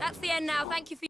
That's the end now. Thank you for...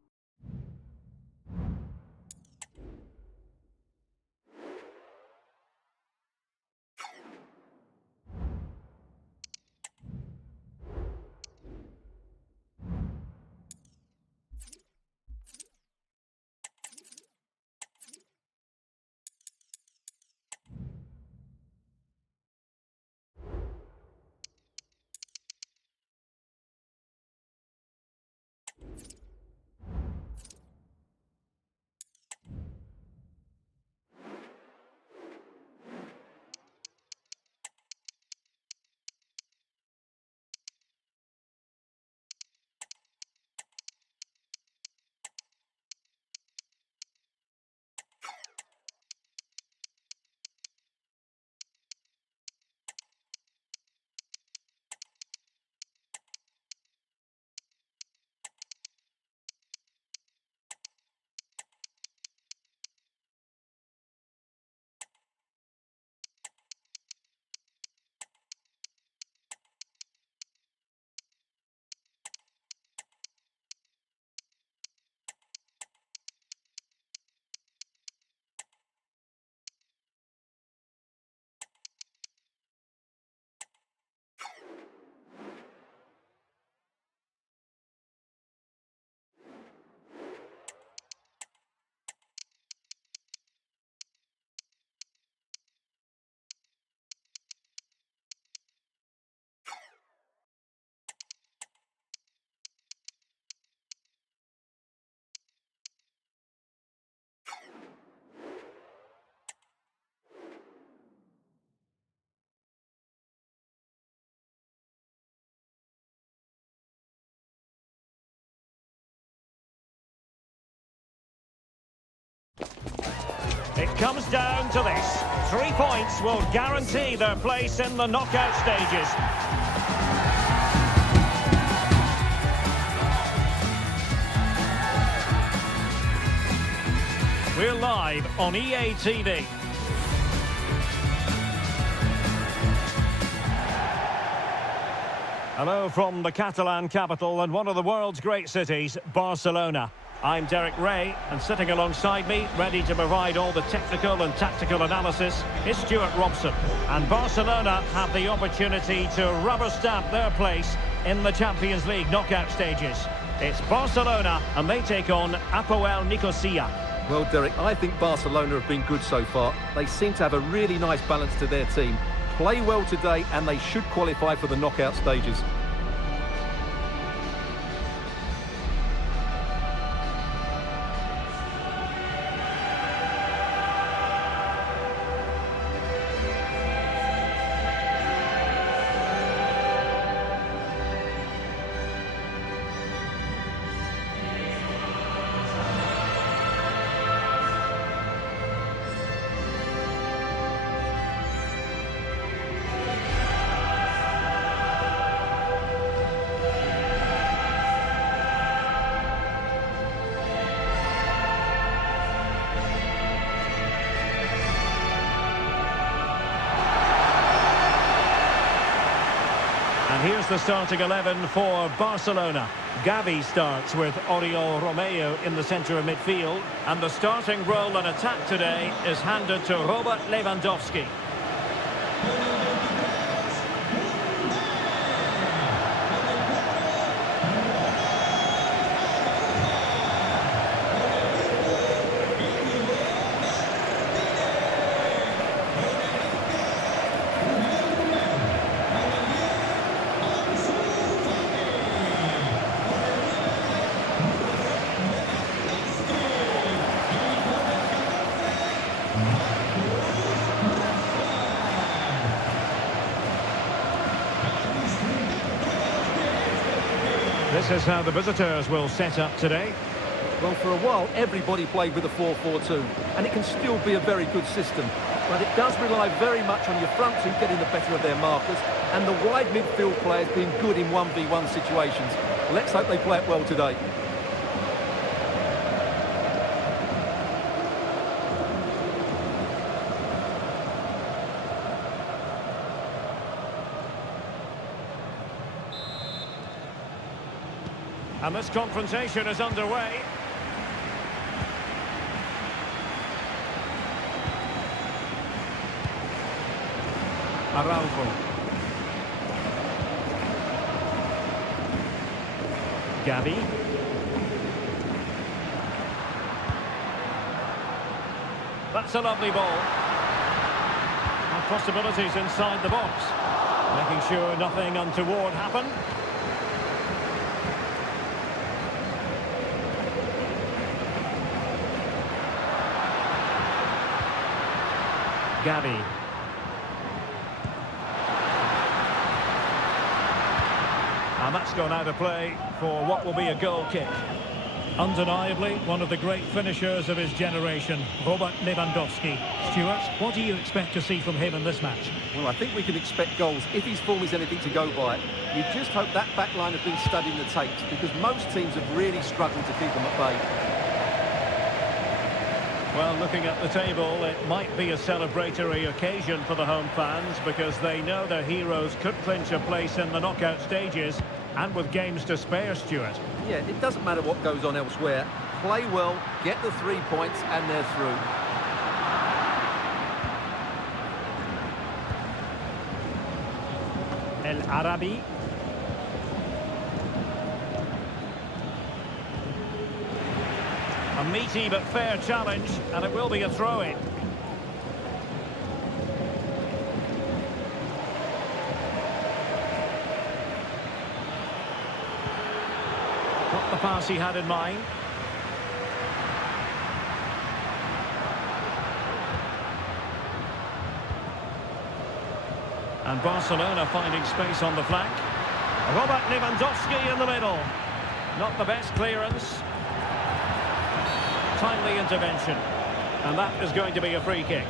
It comes down to this. 3 points will guarantee their place in the knockout stages. We're live on EA TV. Hello from the Catalan capital and one of the world's great cities, Barcelona. I'm Derek Ray, and sitting alongside me, ready to provide all the technical and tactical analysis, is Stuart Robson. And Barcelona have the opportunity to rubber stamp their place in the Champions League knockout stages. It's Barcelona, and they take on Apoel Nicosia. Well, Derek, I think Barcelona have been good so far. They seem to have a really nice balance to their team. Play well today, and they should qualify for the knockout stages. And here's the starting 11 for Barcelona. Gavi starts with Oriol Romeu in the centre of midfield. And the starting role in attack today is handed to Robert Lewandowski. This is how the visitors will set up today. Well, for a while, everybody played with a 4-4-2, and it can still be a very good system. But it does rely very much on your front two getting the better of their markers, and the wide midfield players being good in 1v1 situations. Let's hope they play it well today. And this confrontation is underway. Araujo. Gavi. That's a lovely ball. And possibilities inside the box. Making sure nothing untoward happened. Gavi. And that's gone out of play for what will be a goal kick. Undeniably, one of the great finishers of his generation, Robert Lewandowski. Stuart, what do you expect to see from him in this match? Well, I think we can expect goals if his form is anything to go by. You just hope that back line have been studying the tapes, because most teams have really struggled to keep them at bay. Well, looking at the table, it might be a celebratory occasion for the home fans, because they know their heroes could clinch a place in the knockout stages, and with games to spare, Stuart. Yeah, it doesn't matter what goes on elsewhere. Play well, get the 3 points, and they're through. El Arabi. A meaty but fair challenge, and it will be a throw-in. Not the pass he had in mind. And Barcelona finding space on the flank. Robert Lewandowski in the middle. Not the best clearance. Timely intervention. And that is going to be a free kick.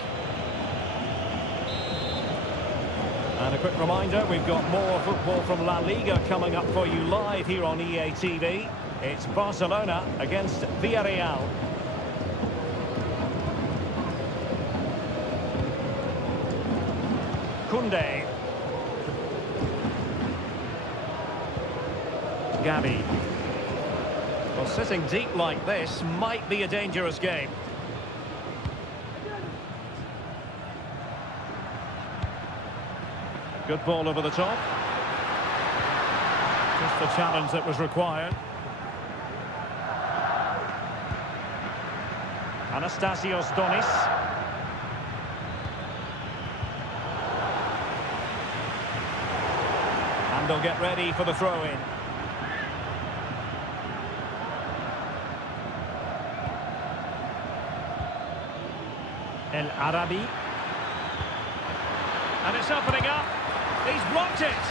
And a quick reminder, we've got more football from La Liga coming up for you live here on EA TV. It's Barcelona against Villarreal. Koundé. Gavi. Well, sitting deep like this might be a dangerous game. Good ball over the top. Just the challenge that was required. Anastasios Donis. And they'll get ready for the throw-in. El Arabi. And it's opening up. He's blocked it.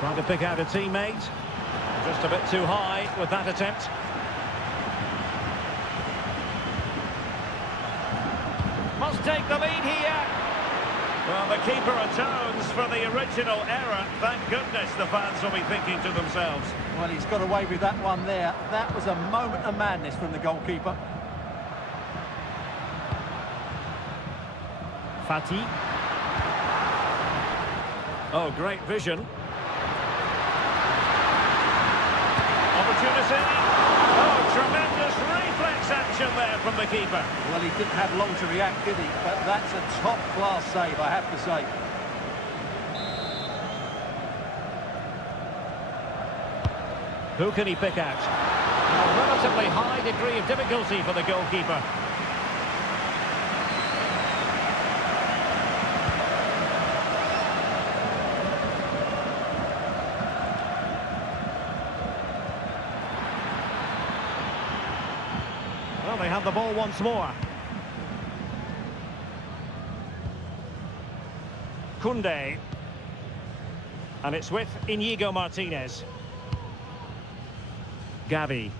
Trying to pick out a teammate. Just a bit too high with that attempt. Must take the lead here. Well, the keeper atones for the original error. Thank goodness the fans will be thinking to themselves. Well, he's got away with that one there. That was a moment of madness from the goalkeeper. Fati. Oh, great vision. Opportunity. Oh, tremendous reflex action there from the keeper. Well, he didn't have long to react, did he? But that's a top-class save, I have to say. Who can he pick out? A relatively high degree of difficulty for the goalkeeper. Well, they have the ball once more. Koundé. And it's with Inigo Martinez. Gavi.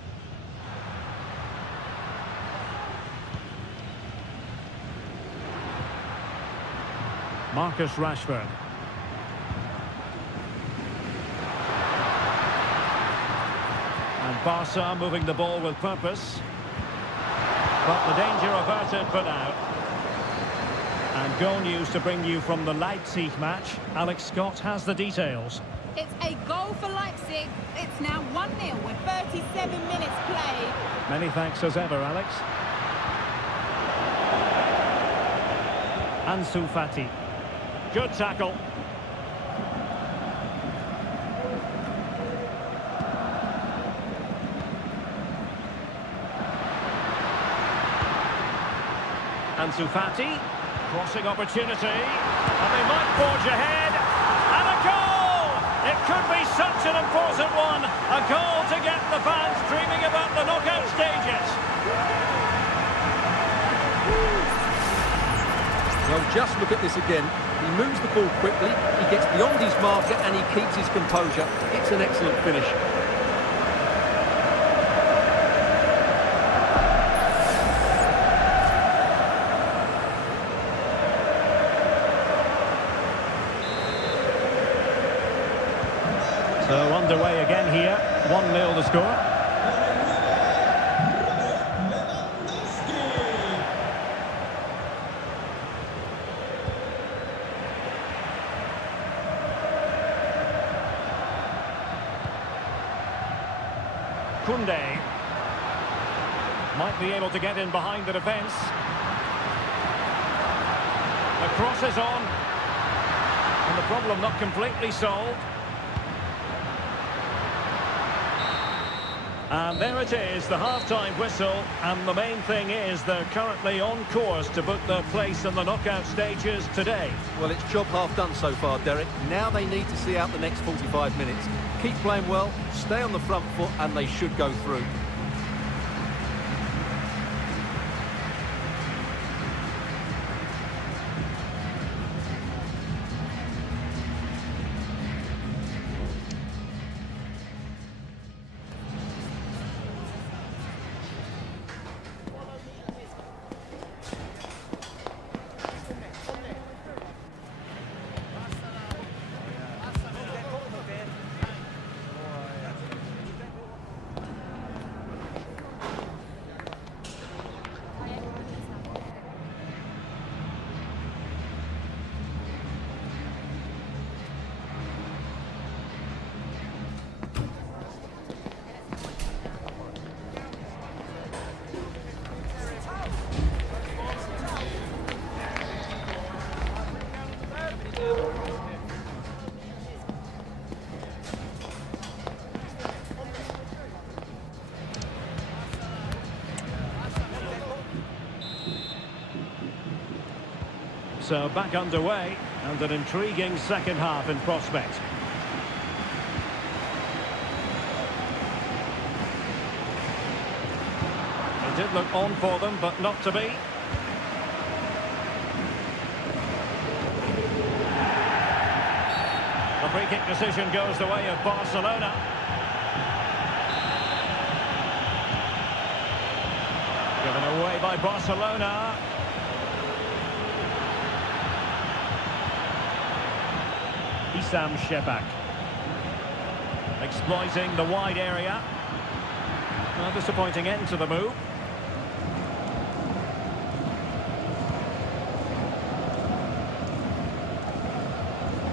Marcus Rashford. And Barca moving the ball with purpose. But the danger averted for now. And goal news to bring you from the Leipzig match. Alex Scott has the details. It's a goal for Leipzig. It's now 1-0 with 37 minutes played. Many thanks as ever, Alex. Ansu Fati. Good tackle. Ansu Fati. Crossing opportunity. And they might forge ahead. And a goal! It could be such an important one. A goal to get the fans dreaming about the knockout stages. Well, just look at this again. He moves the ball quickly, he gets beyond his marker and he keeps his composure. It's an excellent finish. So underway again here. 1-0 the score. Kunde might be able to get in behind the defence. The cross is on. And the problem not completely solved. And there it is, the half-time whistle. And the main thing is they're currently on course to book their place in the knockout stages today. Well, it's job half done so far, Derek. Now they need to see out the next 45 minutes. Keep playing well, stay on the front foot, and they should go through. So back underway, and an intriguing second half in prospect. It did look on for them, but not to be. The free kick decision goes the way of Barcelona. Given away by Barcelona. Sam Shebak exploiting the wide area. A disappointing end to the move.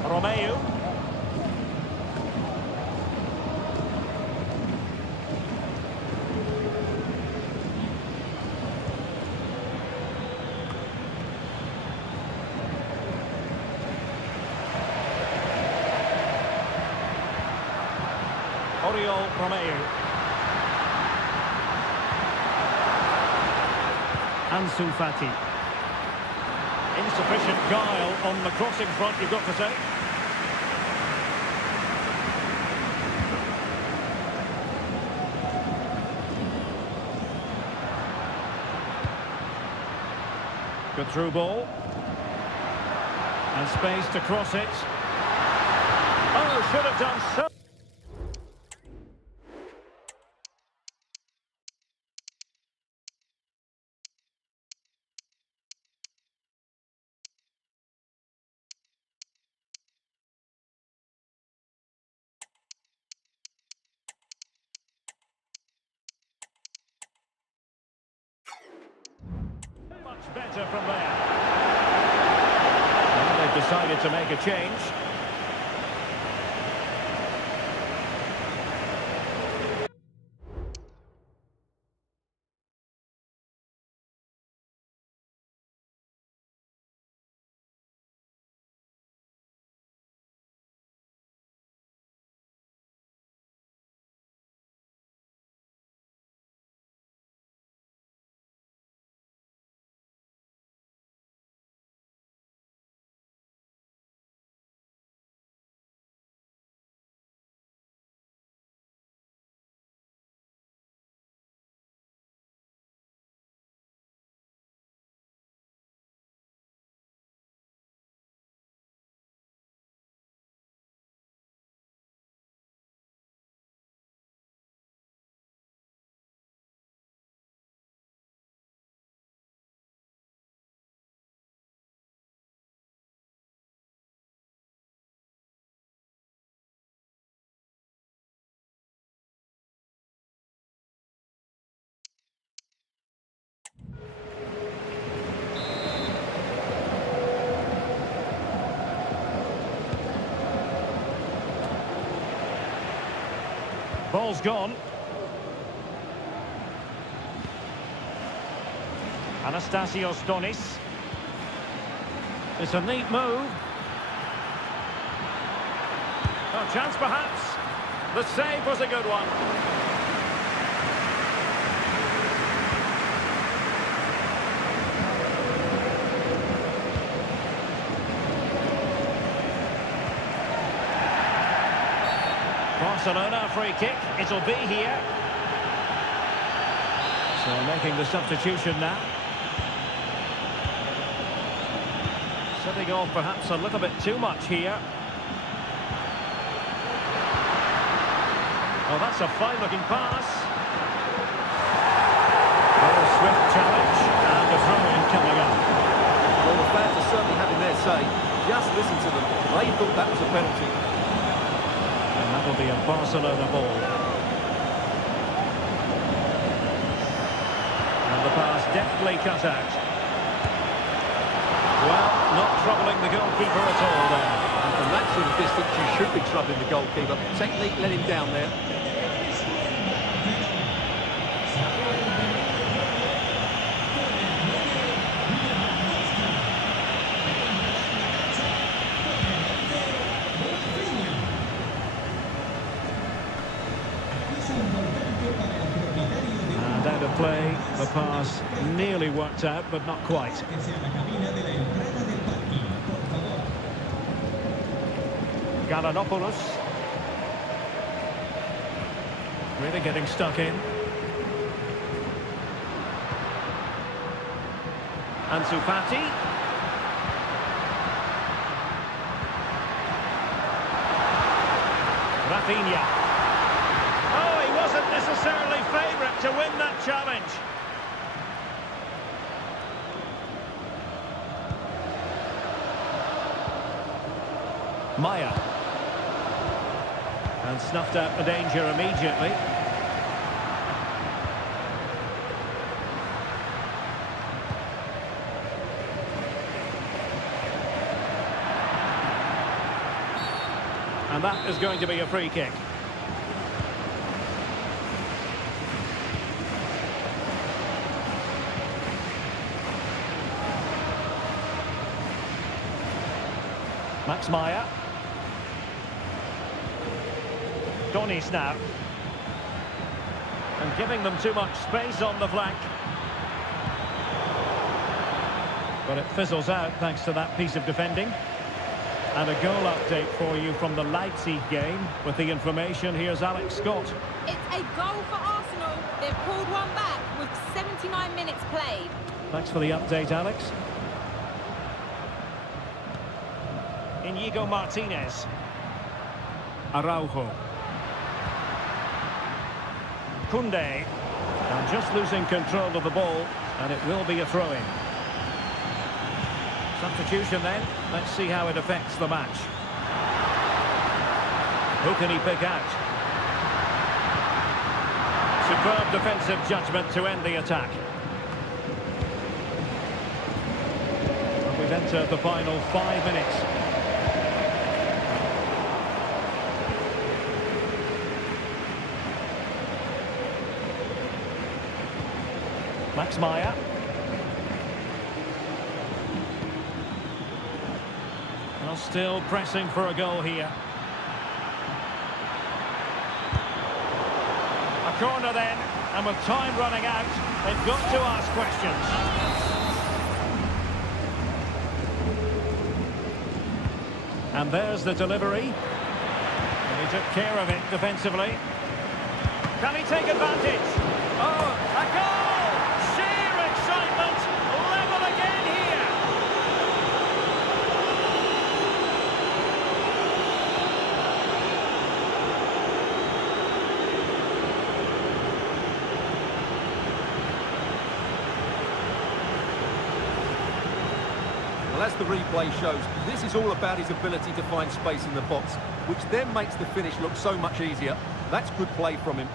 Romeu. Romeu. Ansu Fati. Insufficient guile on the crossing front, you've got to say. Good through ball. And space to cross it. Oh, should have done so. better from there. Well, they've decided to make a change. Ball's gone. Anastasios Donis. It's a neat move. A chance perhaps. The save was a good one. Barcelona free kick. It'll be here. So making the substitution now. Setting off perhaps a little bit too much here. Oh, that's a fine-looking pass. Oh, swift challenge, and the throw-in coming up. Well, the fans are certainly having their say. Just listen to them. They thought that was a penalty. And that will be a Barcelona ball. And the pass deftly cut out. Well, not troubling the goalkeeper at all there. And from that sort of distance, you should be troubling the goalkeeper. Technique let him down there. And out of play, the pass nearly worked out, but not quite. Galanopoulos. Really getting stuck in. Ansu Fati. Rafinha. Oh, he wasn't necessarily favourite to win that challenge. Maya. And snuffed out the danger immediately. And that is going to be a free kick. Max Meyer. Donis now. And giving them too much space on the flank. But it fizzles out thanks to that piece of defending. And a goal update for you from the Leipzig game. With the information, here's Alex Scott. It's a goal for Arsenal. They've pulled one back with 79 minutes played. Thanks for the update, Alex. Inigo Martinez. Araujo. Koundé. And just losing control of the ball, and it will be a throw-in. Substitution then. Let's see how it affects the match. Who can he pick out? Superb defensive judgment to end the attack. We've entered the final 5 minutes. Max Meyer. Well, still pressing for a goal here. A corner then, and with time running out, they've got to ask questions. And there's the delivery. And he took care of it defensively. Can he take advantage? Oh, a goal! Sheer excitement! Level again here! Well, as the replay shows, this is all about his ability to find space in the box, which then makes the finish look so much easier. That's good play from him.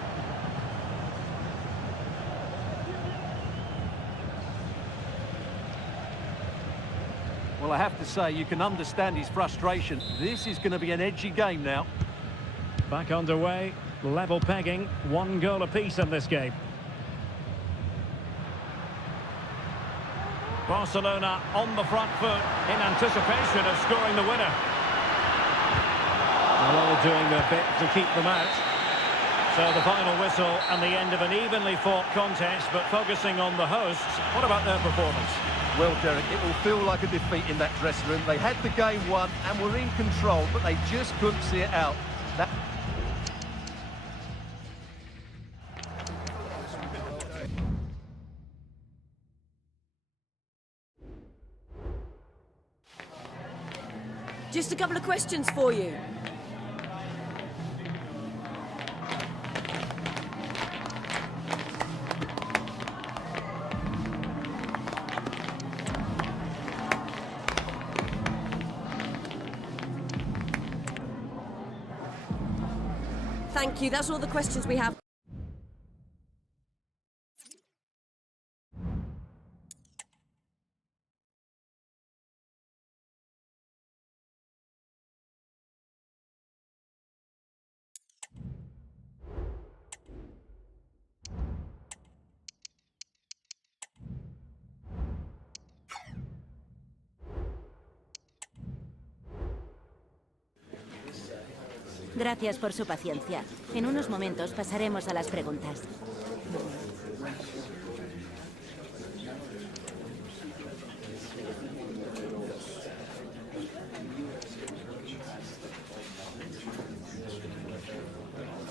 Well, I have to say, you can understand his frustration. This is going to be an edgy game now. Back underway, level pegging, 1 goal apiece in this game. Barcelona on the front foot in anticipation of scoring the winner. They're all doing their bit to keep them out. So the final whistle and the end of an evenly fought contest, but focusing on the hosts, what about their performance? Well, Derek, it will feel like a defeat in that dressing room. They had the game won and were in control, but they just couldn't see it out. Just a couple of questions for you. Thank you. That's all the questions we have. Gracias por su paciencia. En unos momentos pasaremos a las preguntas.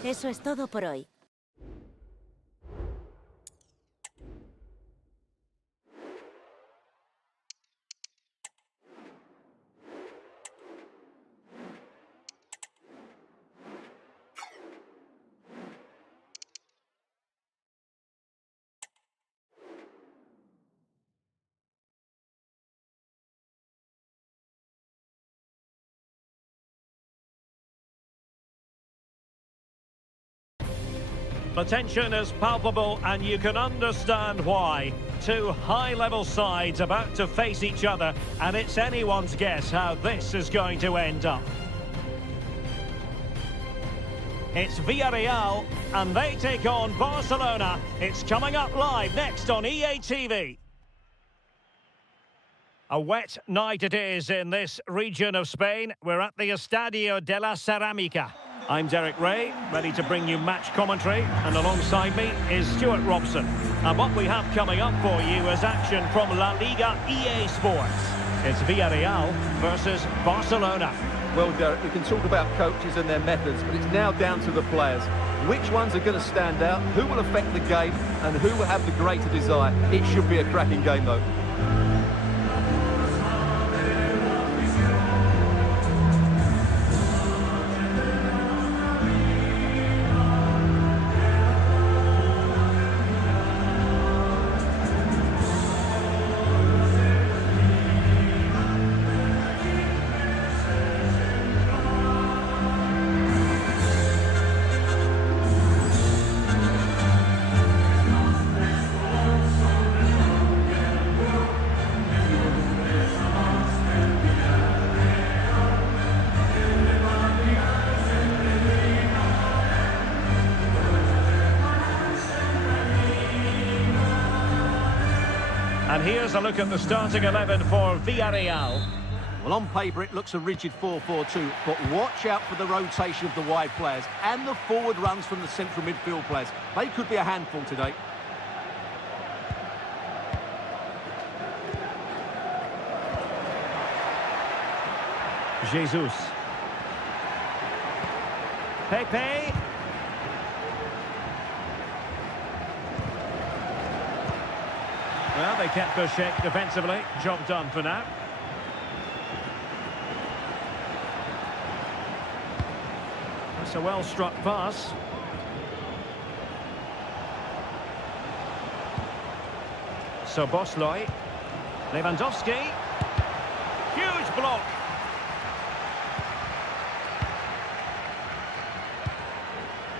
Eso es todo por hoy. The tension is palpable and you can understand why. Two high-level sides about to face each other, and it's anyone's guess how this is going to end up. It's Villarreal, and they take on Barcelona. It's coming up live next on EA TV. A wet night it is in this region of Spain. We're at the Estadio de la Cerámica. I'm Derek Ray, ready to bring you match commentary, and alongside me is Stuart Robson. And what we have coming up for you is action from La Liga EA Sports. It's Villarreal versus Barcelona. Well, Derek, we can talk about coaches and their methods, but it's now down to the players. Which ones are going to stand out, who will affect the game, and who will have the greater desire? It should be a cracking game, though. And here's a look at the starting 11 for Villarreal. Well, on paper, it looks a rigid 4-4-2, but watch out for the rotation of the wide players and the forward runs from the central midfield players. They could be a handful today. Jesus. Pepe. Well, they kept their shape defensively. Job done for now. That's a well-struck pass. So Bosloy. Lewandowski. Huge block.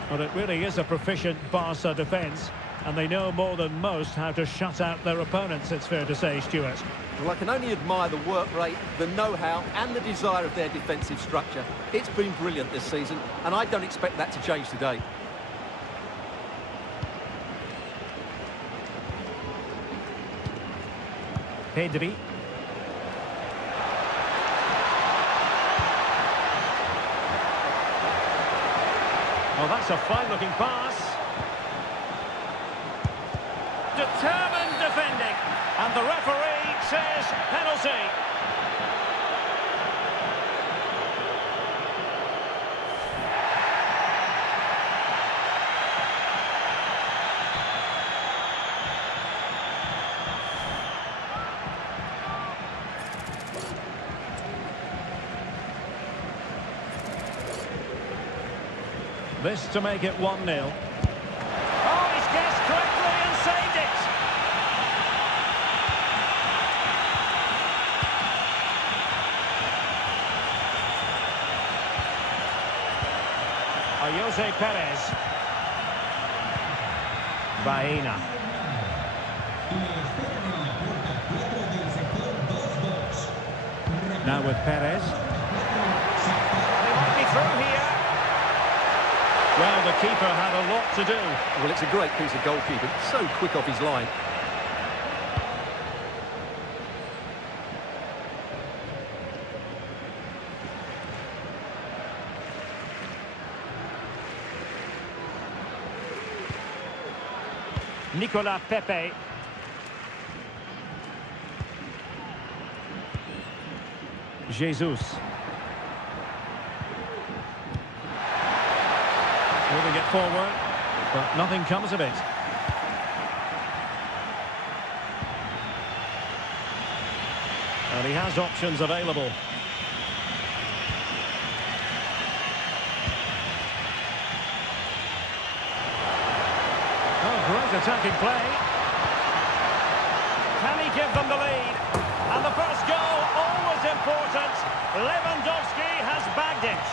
Well, it really is a proficient Barca defence, and they know more than most how to shut out their opponents, it's fair to say, Stuart. Well, I can only admire the work rate, the know-how and the desire of their defensive structure. It's been brilliant this season, and I don't expect that to change today. Pedri. Oh, that's a fine-looking pass. Determined defending. And the referee says penalty. This to make it 1-0. Oh, he's guessed correctly and saved it. Jose Perez. Baena. Now with Perez. They might be through here. Well, the keeper had a lot to do. Well, it's a great piece of goalkeeping. So quick off his line. Nicolas Pepe. Jesus. Moving it forward, but nothing comes of it. And he has options available. Oh, great attacking play. Can he give them the lead? And the first goal, always important. Lewandowski has bagged it.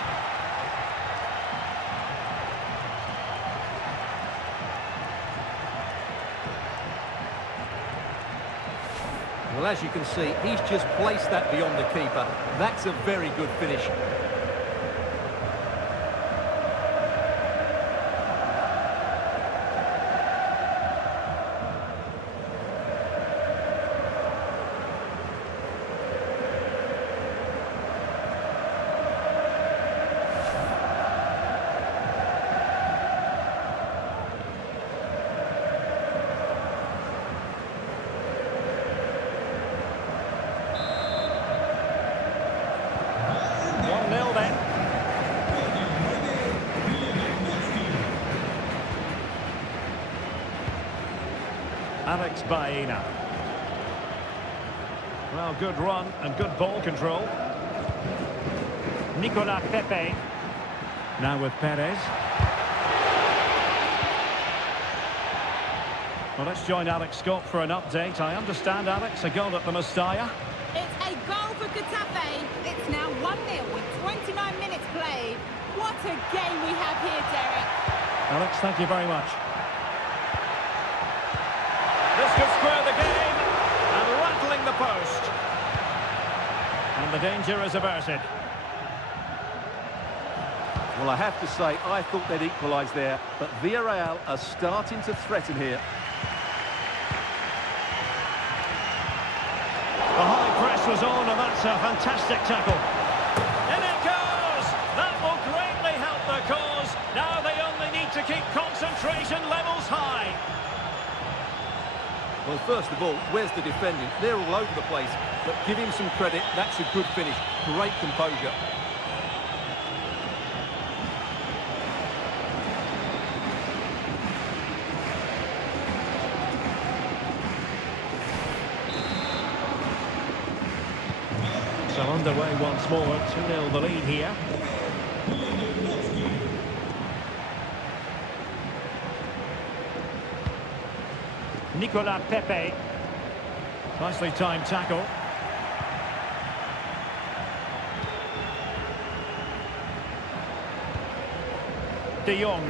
Well, as you can see, he's just placed that beyond the keeper. That's a very good finish. Alex Baena. Well, good run and good ball control. Nicolas Pepe. Now with Perez. Well, let's join Alex Scott for an update. I understand, Alex, a goal at the Mestalla. It's a goal for Getafe. It's now 1-0 with 29 minutes played. What a game we have here, Derek. Alex, thank you very much. This could square the game, and rattling the post. And the danger is averted. Well, I have to say, I thought they'd equalise there, but Villarreal are starting to threaten here. zone, and that's a fantastic tackle. In it goes! That will greatly help their cause. Now they only need to keep concentration levels high. Well, first of all, where's the defending? They're all over the place. But give him some credit, that's a good finish. Great composure. So underway once more, 2-0 the lead here. Nicolas Pepe. Nicely timed tackle. De Jong.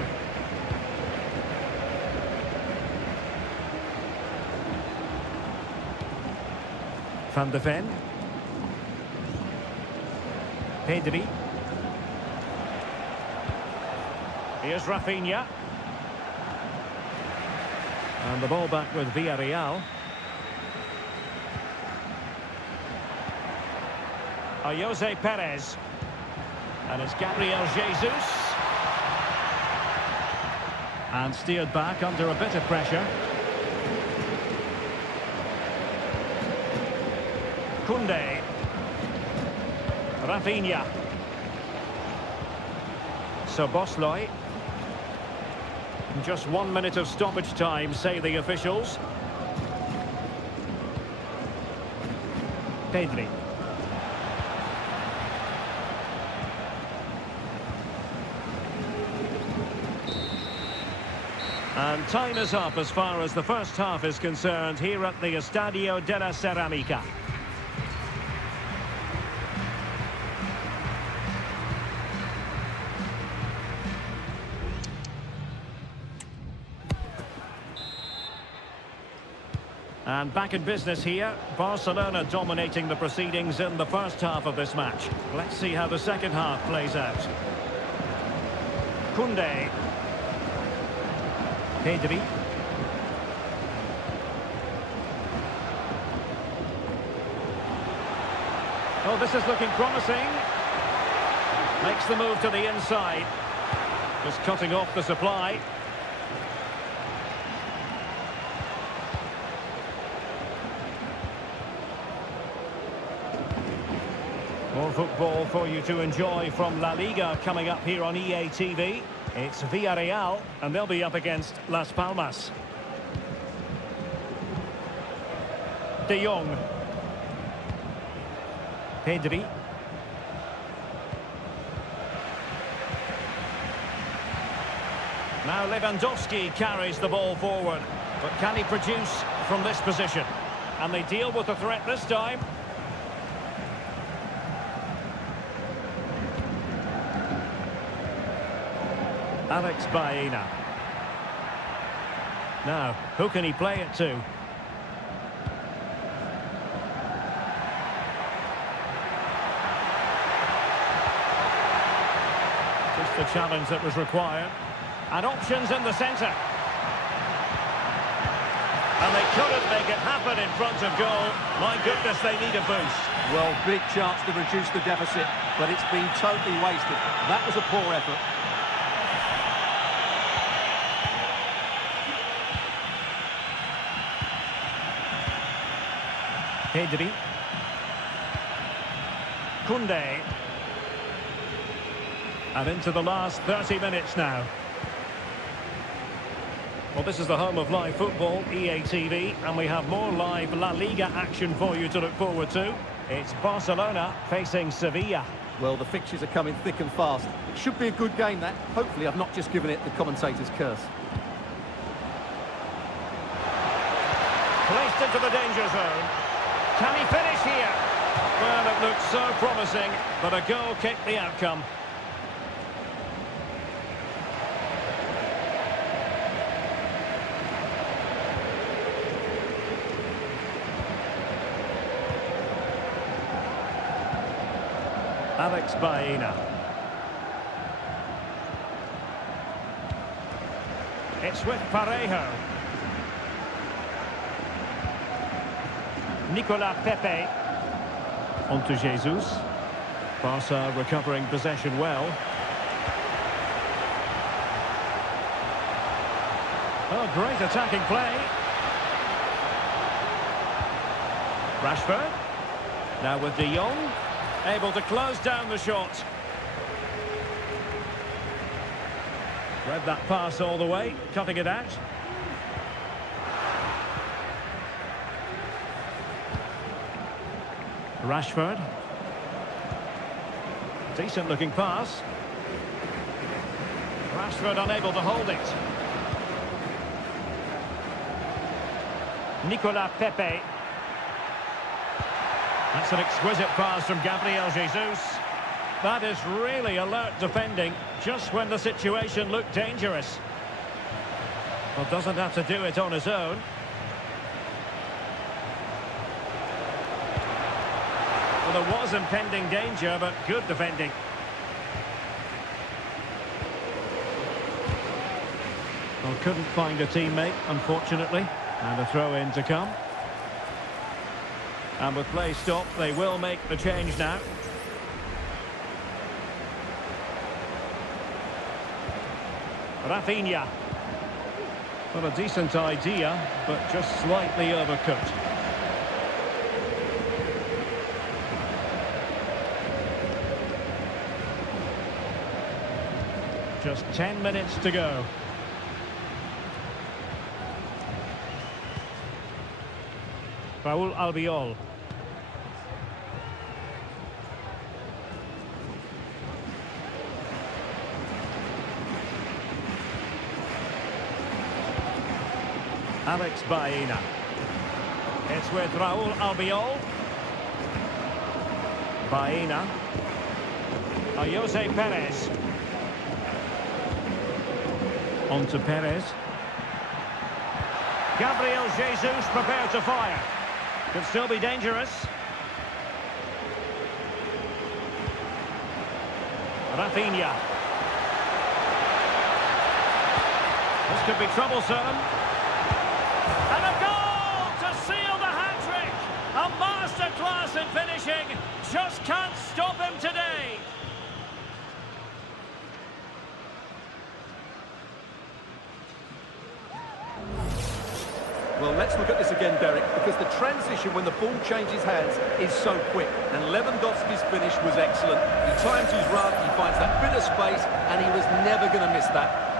Van de Ven. Pedri. Here's Rafinha. And the ball back with Villarreal. Jose Perez. And it's Gabriel Jesus. And steered back under a bit of pressure. Koundé. Rafinha. Szoboszlai. Just 1 minute of stoppage time, say the officials. Pedri. And time is up as far as the first half is concerned here at the Estadio de la Ceramica. And back in business here, Barcelona dominating the proceedings in the first half of this match. Let's see how the second half plays out. Koundé. Pedri. Oh, this is looking promising. Makes the move to the inside. Just cutting off the supply. More football for you to enjoy from La Liga coming up here on EA TV. It's Villarreal, and they'll be up against Las Palmas. De Jong. Pedri. Now Lewandowski carries the ball forward. But can he produce from this position? And they deal with the threat this time. Alex Baena. Now, who can he play it to? Just the challenge that was required. And options in the centre. And they couldn't make it happen in front of goal. My goodness, they need a boost. Well, big chance to reduce the deficit, but it's been totally wasted. That was a poor effort. Pedri. Koundé. And into the last 30 minutes now. Well, this is the home of live football, EA TV, and we have more live La Liga action for you to look forward to. It's Barcelona facing Sevilla. Well, the fixtures are coming thick and fast. It should be a good game, that. Hopefully, I've not just given it the commentator's curse. Placed into the danger zone. Can he finish here? Well, it looked so promising, but a goal kicked the outcome. Alex Baena. It's with Parejo. Nicolas Pepe. On to Jesus. Barca recovering possession well. Oh, great attacking play. Rashford. Now with De Jong. Able to close down the shot. Read that pass all the way, cutting it out. Rashford. Decent looking pass. Rashford unable to hold it. Nicolas Pepe. That's an exquisite pass from Gabriel Jesus. That is really alert defending, just when the situation looked dangerous. Well, doesn't have to do it on his own. Well, there was impending danger, but good defending. Well, couldn't find a teammate, unfortunately. And a throw-in to come. And with play stopped, they will make the change now. Rafinha. Well, a decent idea, but just slightly overcooked. Just 10 minutes to go. Raúl Albiol. Alex Baena. It's with Raúl Albiol. Baena. Jose Perez. On to Perez. Gabriel Jesus prepared to fire. Could still be dangerous. Rafinha. This could be troublesome. And a goal to seal the hat-trick! A masterclass in finishing. Just can't stop him today. Well, let's look at this again, Derek, because the transition when the ball changes hands is so quick. And Lewandowski's finish was excellent. He times his run, he finds that bit of space, and he was never going to miss that.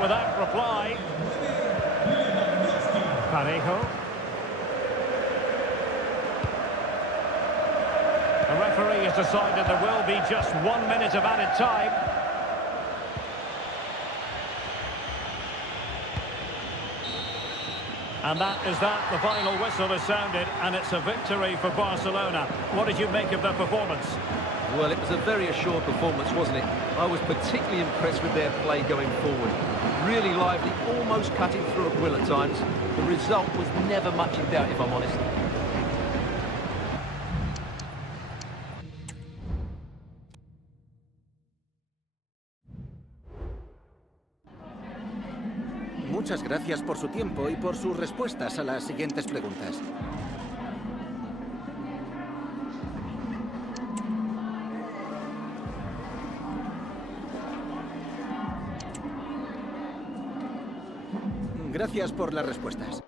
Without reply. Parejo. The referee has decided there will be just 1 minute of added time. And that is that. The final whistle is sounded, and it's a victory for Barcelona. What did you make of their performance? Well, it was a very assured performance, wasn't it? I was particularly impressed with their play going forward. Really lively, almost cutting through at will at times. The result was never much in doubt, if I'm honest. Muchas gracias por su tiempo y por sus respuestas a las siguientes preguntas. Gracias por las respuestas.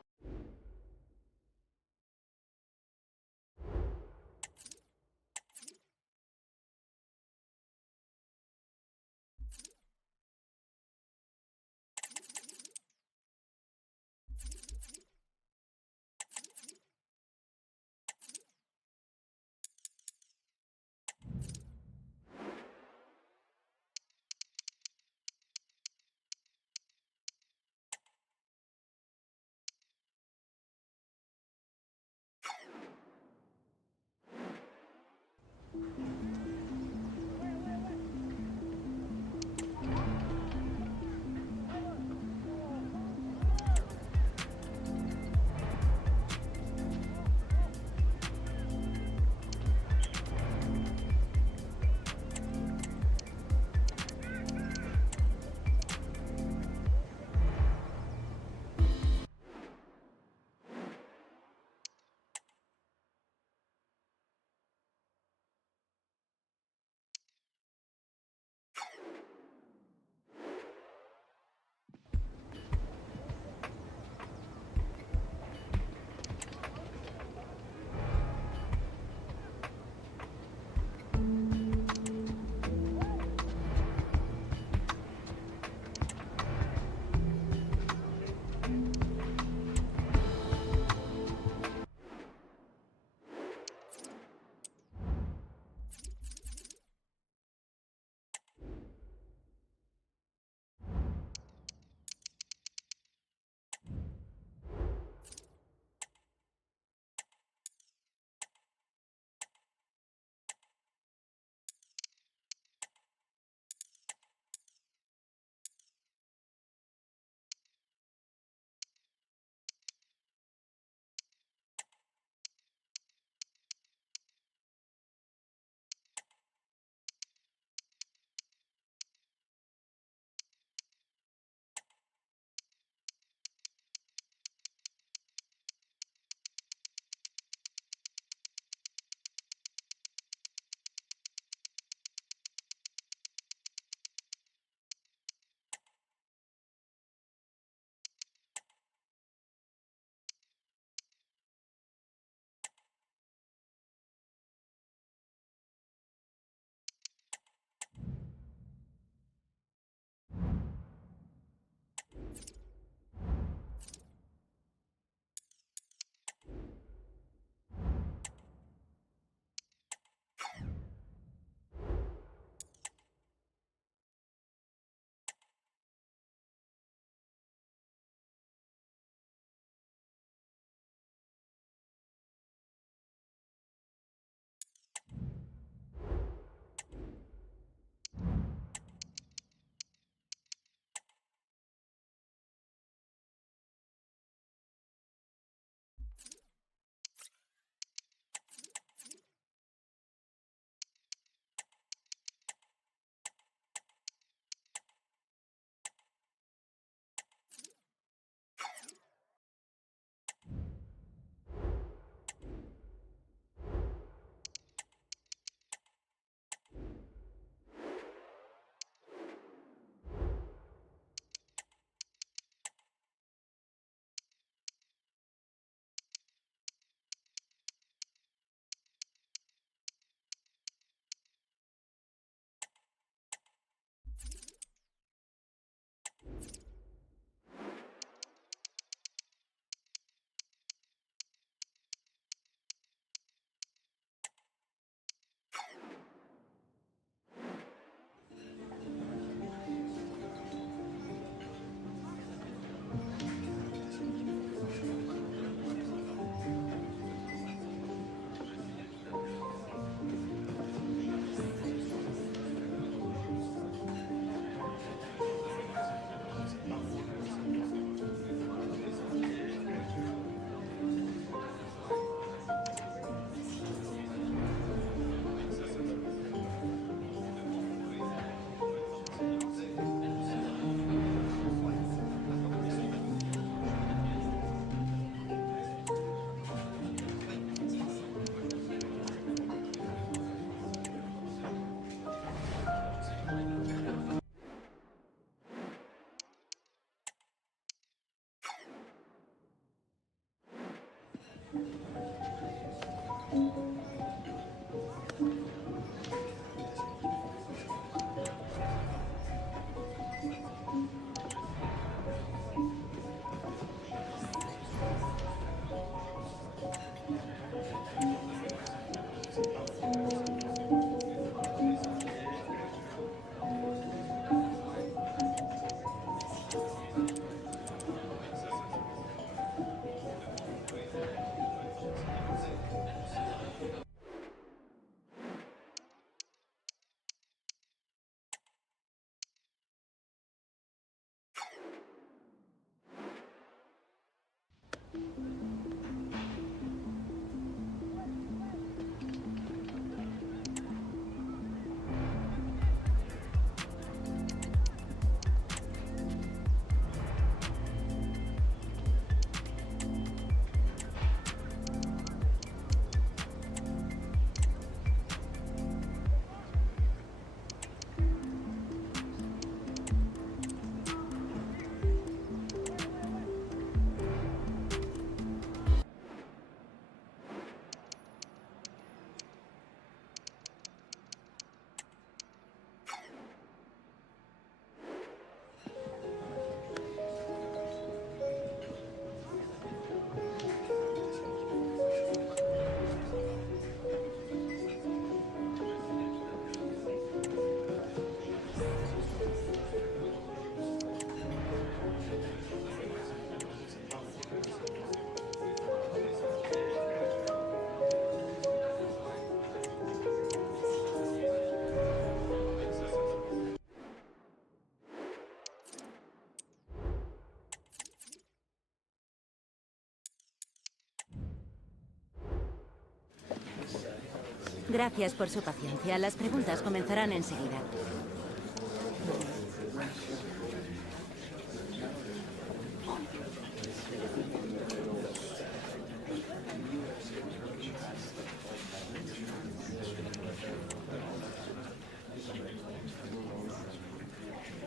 Gracias por su paciencia. Las preguntas comenzarán enseguida.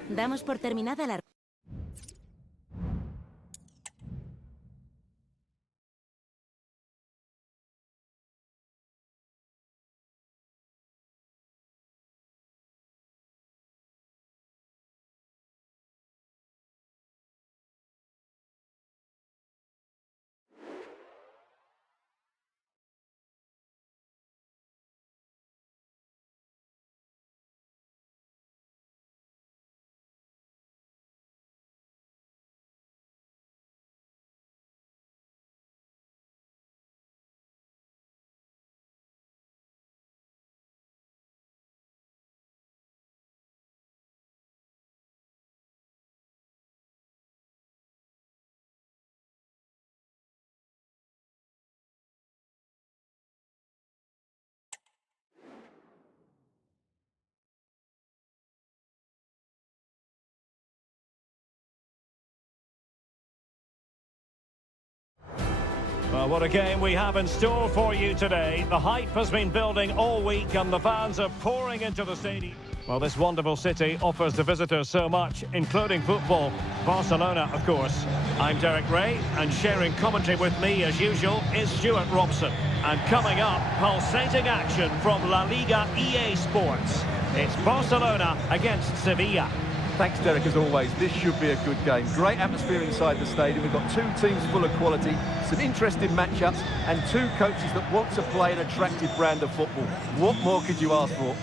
Damos por terminada la... Well, what a game we have in store for you today. The hype has been building all week and the fans are pouring into the stadium. Well, this wonderful city offers the visitors so much, including football. Barcelona, of course. I'm Derek Ray, and sharing commentary with me, as usual, is Stuart Robson. And coming up, pulsating action from La Liga EA Sports. It's Barcelona against Sevilla. Thanks, Derek, as always. This should be a good game. Great atmosphere inside the stadium. We've got two teams full of quality, some interesting matchups, and two coaches that want to play an attractive brand of football. What more could you ask for?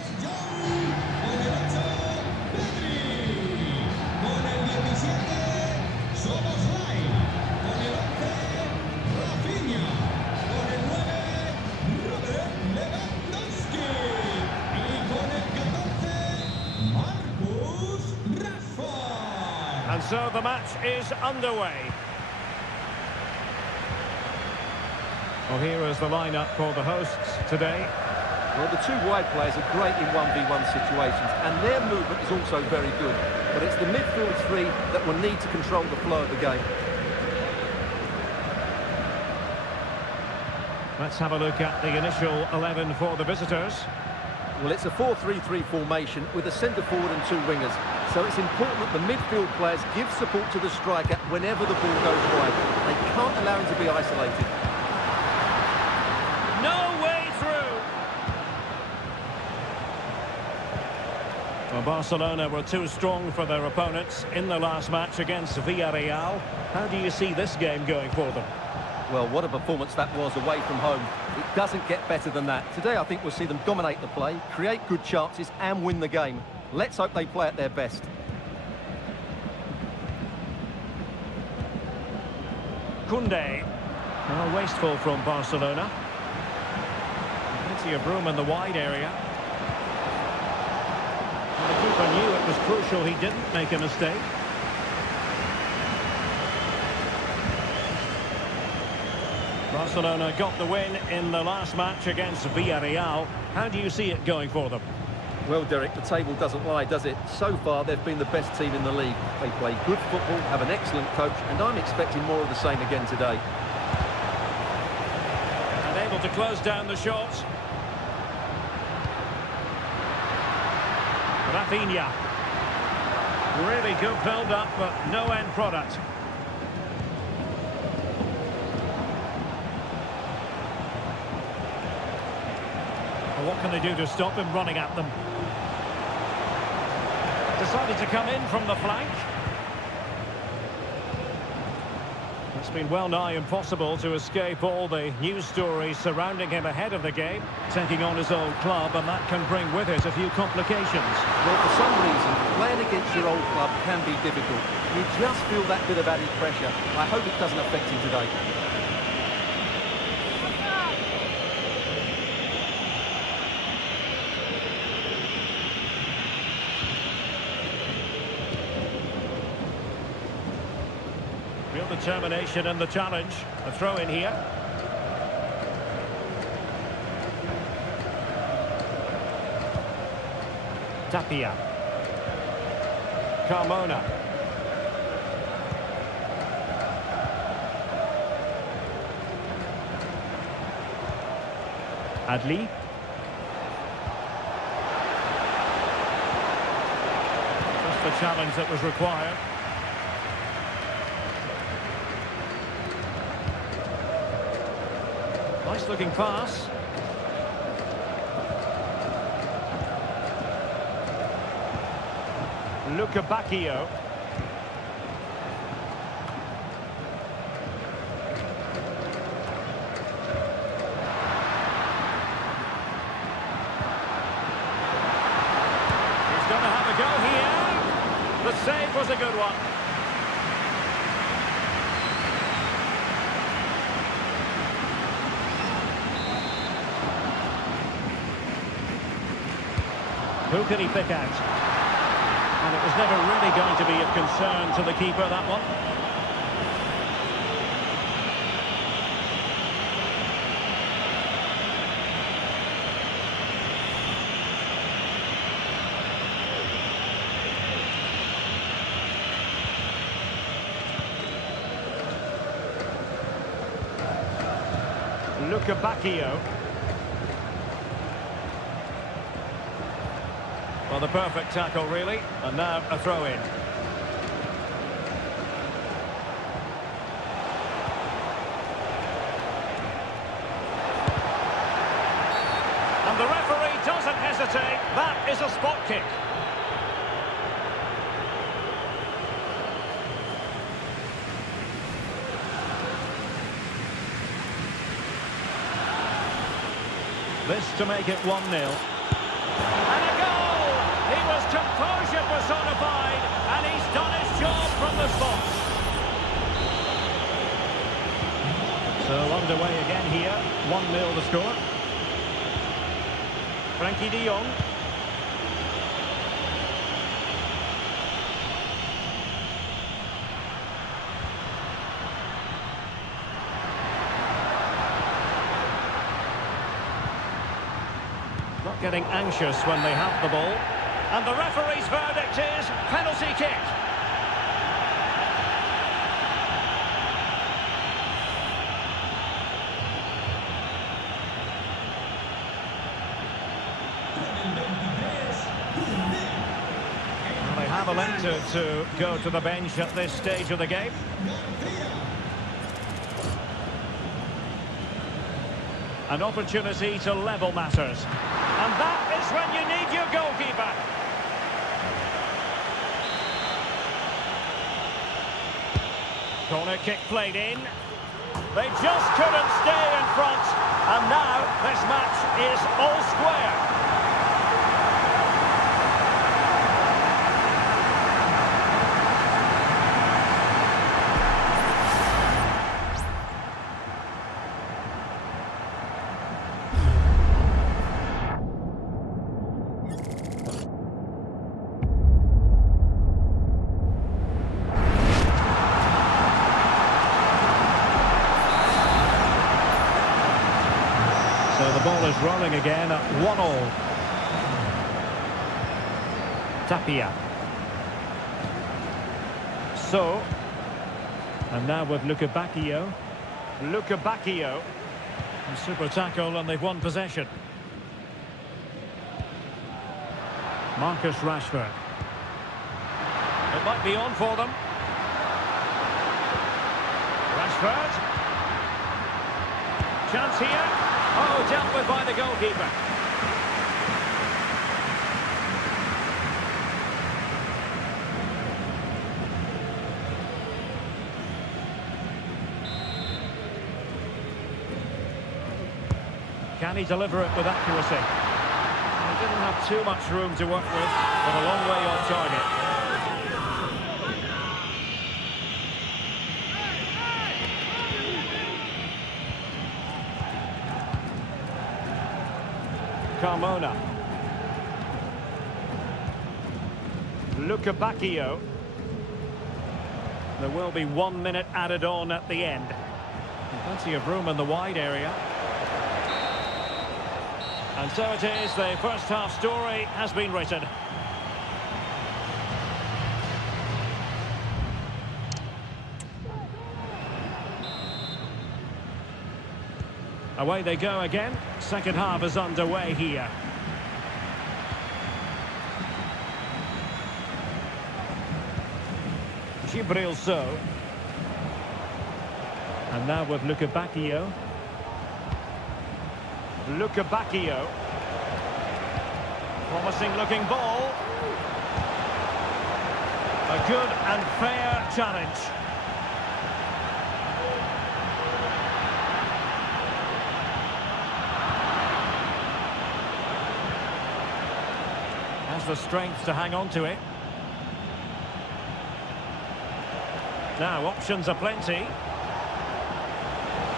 And so the match is underway. Well, here is the lineup for the hosts today. Well, the two wide players are great in 1v1 situations, and their movement is also very good. But it's the midfield three that will need to control the flow of the game. Let's have a look at the initial 11 for the visitors. Well, it's a 4-3-3 formation with a centre forward and two wingers. So it's important that the midfield players give support to the striker whenever the ball goes wide. They can't allow him to be isolated. No way through! Well, Barcelona were too strong for their opponents in the last match against Villarreal. How do you see this game going for them? Well, what a performance that was away from home. It doesn't get better than that. Today, I think we'll see them dominate the play, create good chances and win the game. Let's hope they play at their best. Koundé. Well, wasteful from Barcelona. Plenty of room in the wide area. And the keeper knew it was crucial he didn't make a mistake. Barcelona got the win in the last match against Villarreal. How do you see it going for them? Well, Derek, the table doesn't lie, does it? So far, they've been the best team in the league. They play good football, have an excellent coach, and I'm expecting more of the same again today. And able to close down the shot. Rafinha. Really good build-up, but no end product. What can they do to stop him running at them? Decided to come in from the flank. It's been well nigh impossible to escape all the news stories surrounding him ahead of the game, taking on his old club, and that can bring with it a few complications. Well, for some reason, playing against your old club can be difficult. You just feel that bit of added pressure. I hope it doesn't affect him today. Real determination in the challenge. A throw in here. Tapia. Carmona. Adli. Just the challenge that was required. Nice looking pass. Luca Bacchio. He's going to have a go here. The save was a good one. Who can he pick out? And it was never really going to be of concern to the keeper, that one. Luca Bacchio. Well, the perfect tackle, really. And now a throw-in. And the referee doesn't hesitate. That is a spot kick. This to make it 1-0. Composure personified, and he's done his job from the spot. So underway again here, 1-0 the score. Frankie de Jong. Not getting anxious when they have the ball. And the referee's verdict is penalty kick. Well, they have elected to go to the bench at this stage of the game. An opportunity to level matters. And that is when you need your goalkeeper. Corner kick played in. They just couldn't stay in front. And now this match is all square. So the ball is rolling again at 1-1. Tapia. So, and now with Luca Bacchio. Luca Bacchio. A super tackle and they've won possession. Marcus Rashford. It might be on for them. Rashford. Chance here. Oh, dealt with by the goalkeeper. Can he deliver it with accuracy? He didn't have too much room to work with, but a long way off target. Carmona. Luca Bacchio. There will be 1 minute added on at the end. Plenty of room in the wide area. And so it is, the first half story has been written. Away they go again. Second half is underway here. Gibril So. And now with Luca Bacchio. Luca Bacchio. Promising looking ball. A good and fair challenge. Has the strength to hang on to it. Now options are plenty.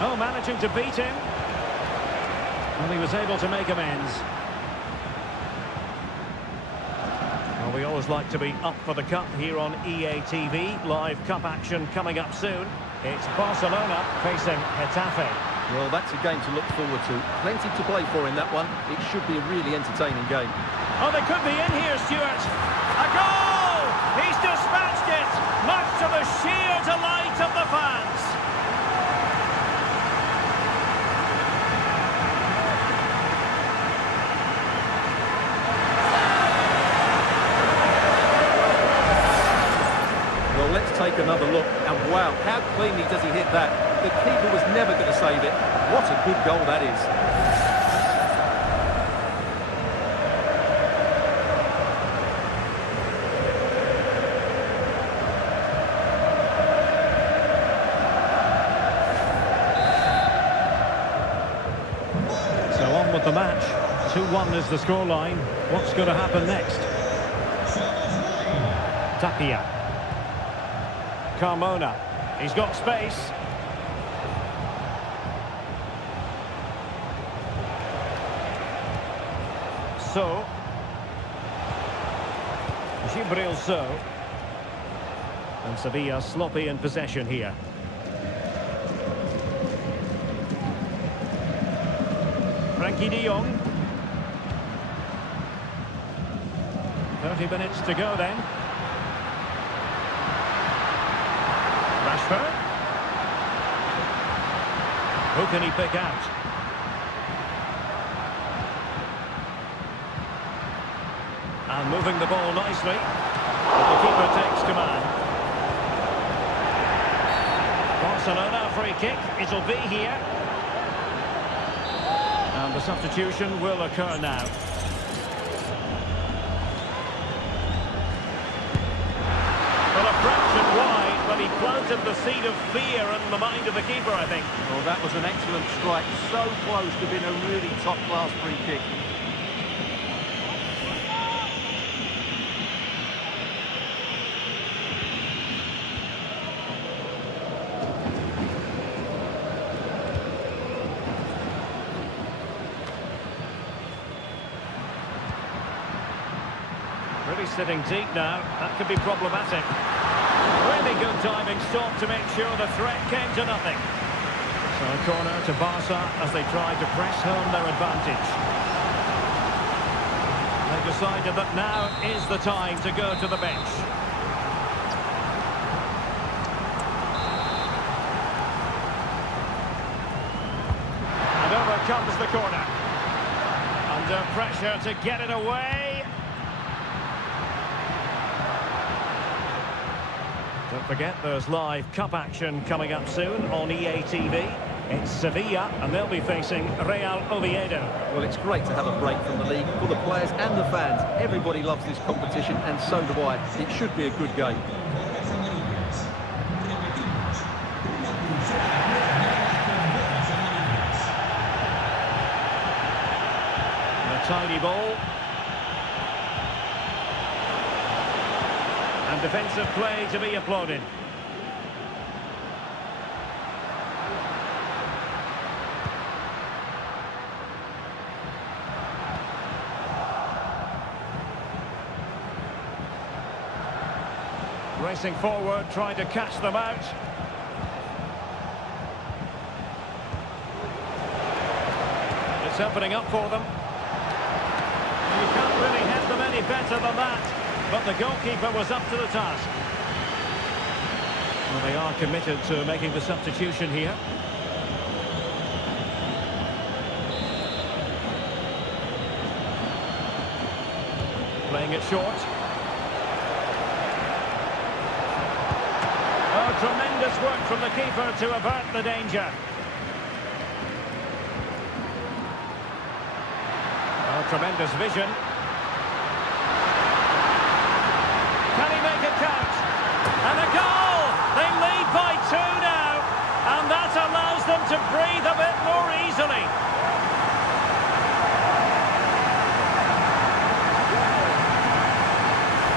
Oh, managing to beat him. Well, he was able to make amends. Well, we always like to be up for the cup here on EA TV. Live cup action coming up soon. It's Barcelona facing Getafe. Well, that's a game to look forward to. Plenty to play for in that one. It should be a really entertaining game. Oh, they could be in here, Stuart. A goal! He's dispatched it, much to the sheer delight of the fans. Well, let's take another look. And wow, how cleanly does he hit that? The keeper was never going to save it. What a good goal that is. With the match, 2-1 is the scoreline. What's going to happen next? Tapia. Carmona. He's got space. So. Gibril So. And Sevilla sloppy in possession here. Frankie de Jong. 30 minutes to go then. Rashford. Who can he pick out? And moving the ball nicely. The keeper takes command. Barcelona free kick. It'll be here. And the substitution will occur now. Well, a fraction wide, but he planted the seed of fear in the mind of the keeper, I think. Well, that was an excellent strike. So close to being a really top-class free kick. Really sitting deep now. That could be problematic. Really good diving stop to make sure the threat came to nothing. So a corner to Barca as they try to press home their advantage. They decided that now is the time to go to the bench. And over comes the corner. Under pressure to get it away. Don't forget, there's live cup action coming up soon on EA TV. It's Sevilla, and they'll be facing Real Oviedo. Well, it's great to have a break from the league for the players and the fans. Everybody loves this competition, and so do I. It should be a good game. A tiny ball. And defensive play to be applauded. Racing forward, trying to catch them out. It's opening up for them. better than that, but the goalkeeper was up to the task. Well, they are committed to making the substitution here. Playing it short. Oh, tremendous work from the keeper to avert the danger. Oh, tremendous vision. Can he make it count? And a goal! They lead by 2 now, and that allows them to breathe a bit more easily.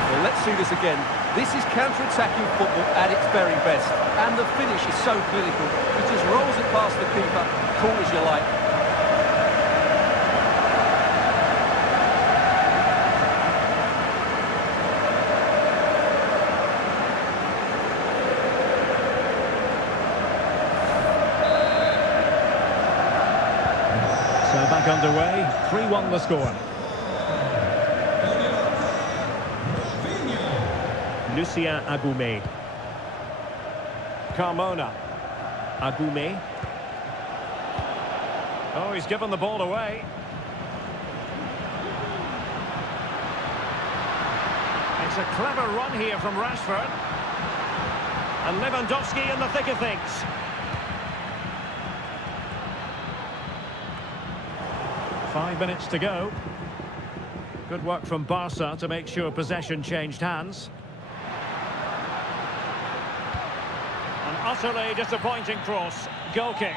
Well, let's see this again. This is counter-attacking football at its very best, and the finish is so clinical. He just rolls it past the keeper, cool as you like. So back underway, 3-1 the score. Lucien Agoumé. Carmona. Agoumé. Oh, he's given the ball away. It's a clever run here from Rashford. And Lewandowski in the thick of things. Five minutes to go. Good work from Barca to make sure possession changed hands. An utterly disappointing cross. Goal kick.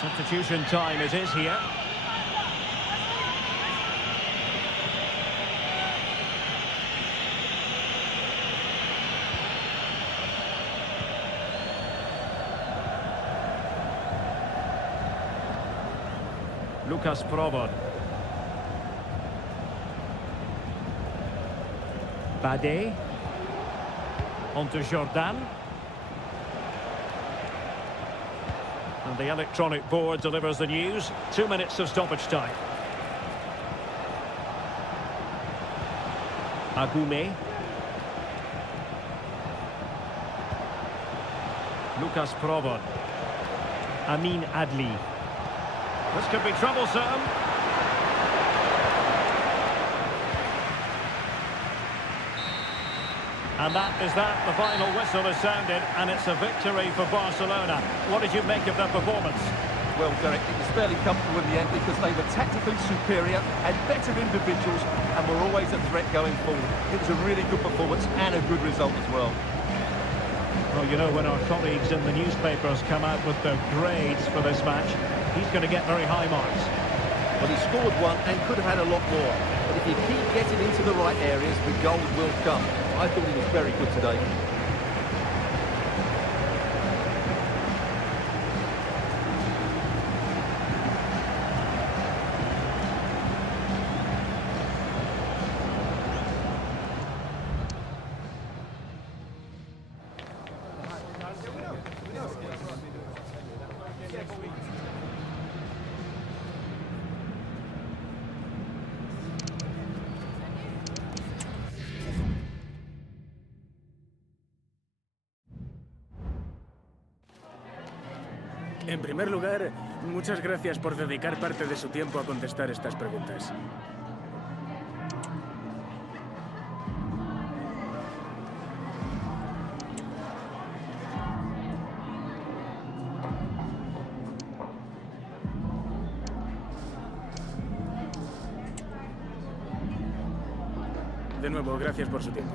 Substitution time it is here. Lucas Provod. Bade. On to Jordan. And the electronic board delivers the news. 2 minutes of stoppage time. Agoumé. Lucas Provod. Amin Adli. This could be troublesome. And that is that. The final whistle is sounded, and it's a victory for Barcelona. What did you make of their performance? Well, Derek, it was fairly comfortable in the end because they were tactically superior, had better individuals, and were always a threat going forward. It was a really good performance and a good result as well. Well, you know, when our colleagues in the newspapers come out with their grades for this match, he's going to get very high marks. Well, he scored one and could have had a lot more. But if you keep getting into the right areas, the goals will come. I thought he was very good today. En primer lugar, muchas gracias por dedicar parte de su tiempo a contestar estas preguntas. De nuevo, gracias por su tiempo.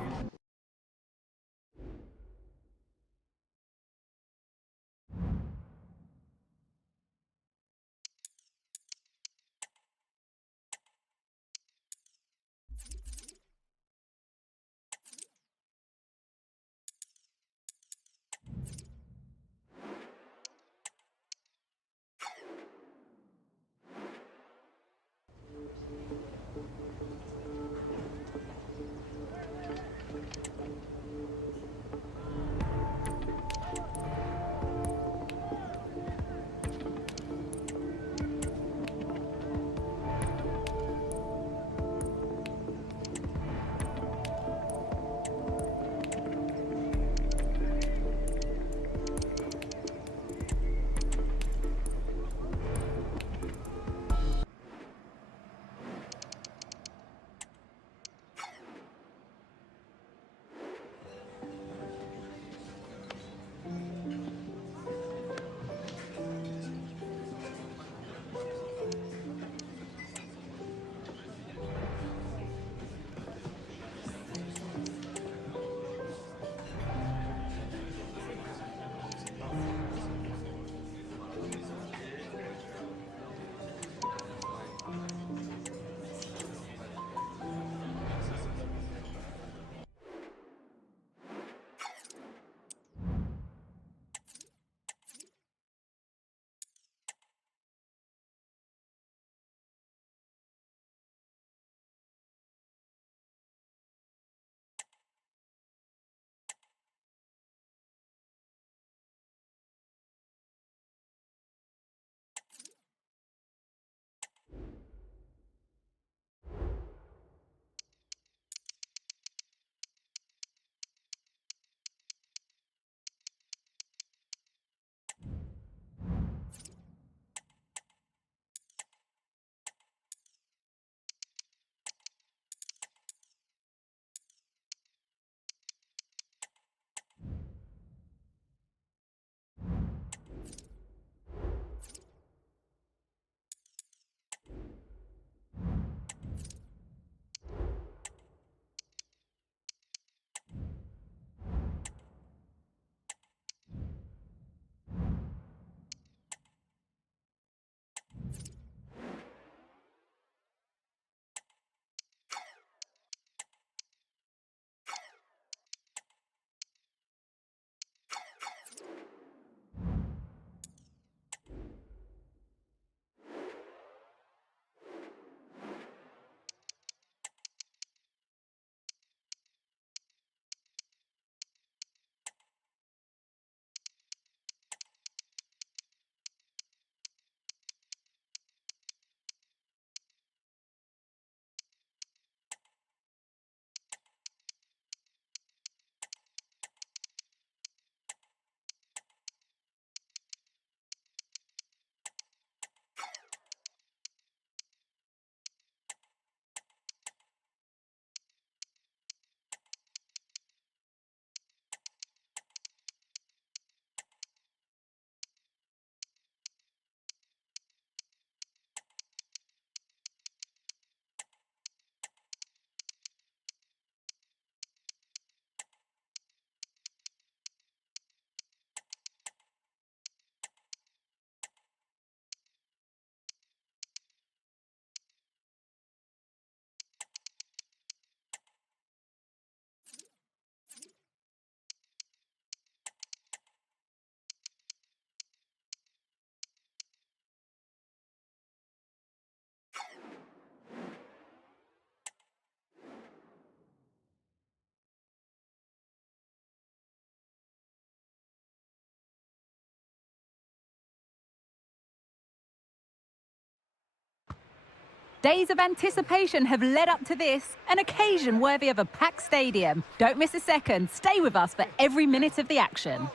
Days of anticipation have led up to this, an occasion worthy of a packed stadium. Don't miss a second. Stay with us for every minute of the action.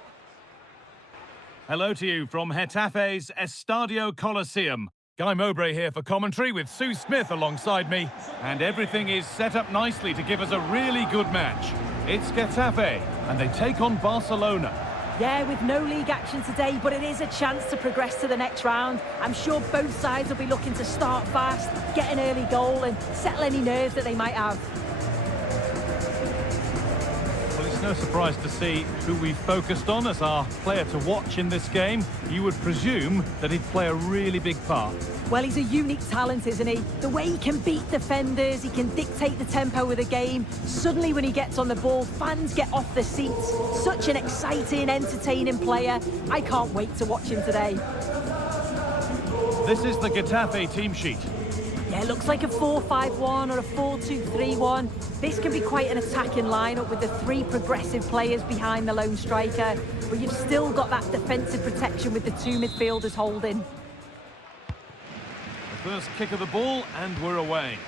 Hello to you from Getafe's Estadio Coliseum. Guy Mowbray here for commentary with Sue Smith alongside me. And everything is set up nicely to give us a really good match. It's Getafe, and they take on Barcelona. Yeah, with no league action today, but it is a chance to progress to the next round. I'm sure both sides will be looking to start fast, get an early goal and settle any nerves that they might have. Well, it's no surprise to see who we focused on as our player to watch in this game. You would presume that he'd play a really big part. Well, he's a unique talent, isn't he? The way he can beat defenders, he can dictate the tempo of the game. Suddenly when he gets on the ball, fans get off their seats. Such an exciting, entertaining player. I can't wait to watch him today. This is the Getafe team sheet. Yeah, it looks like a 4-5-1 or a 4-2-3-1. This can be quite an attacking lineup with the three progressive players behind the lone striker, but you've still got that defensive protection with the two midfielders holding. The first kick of the ball, and we're away.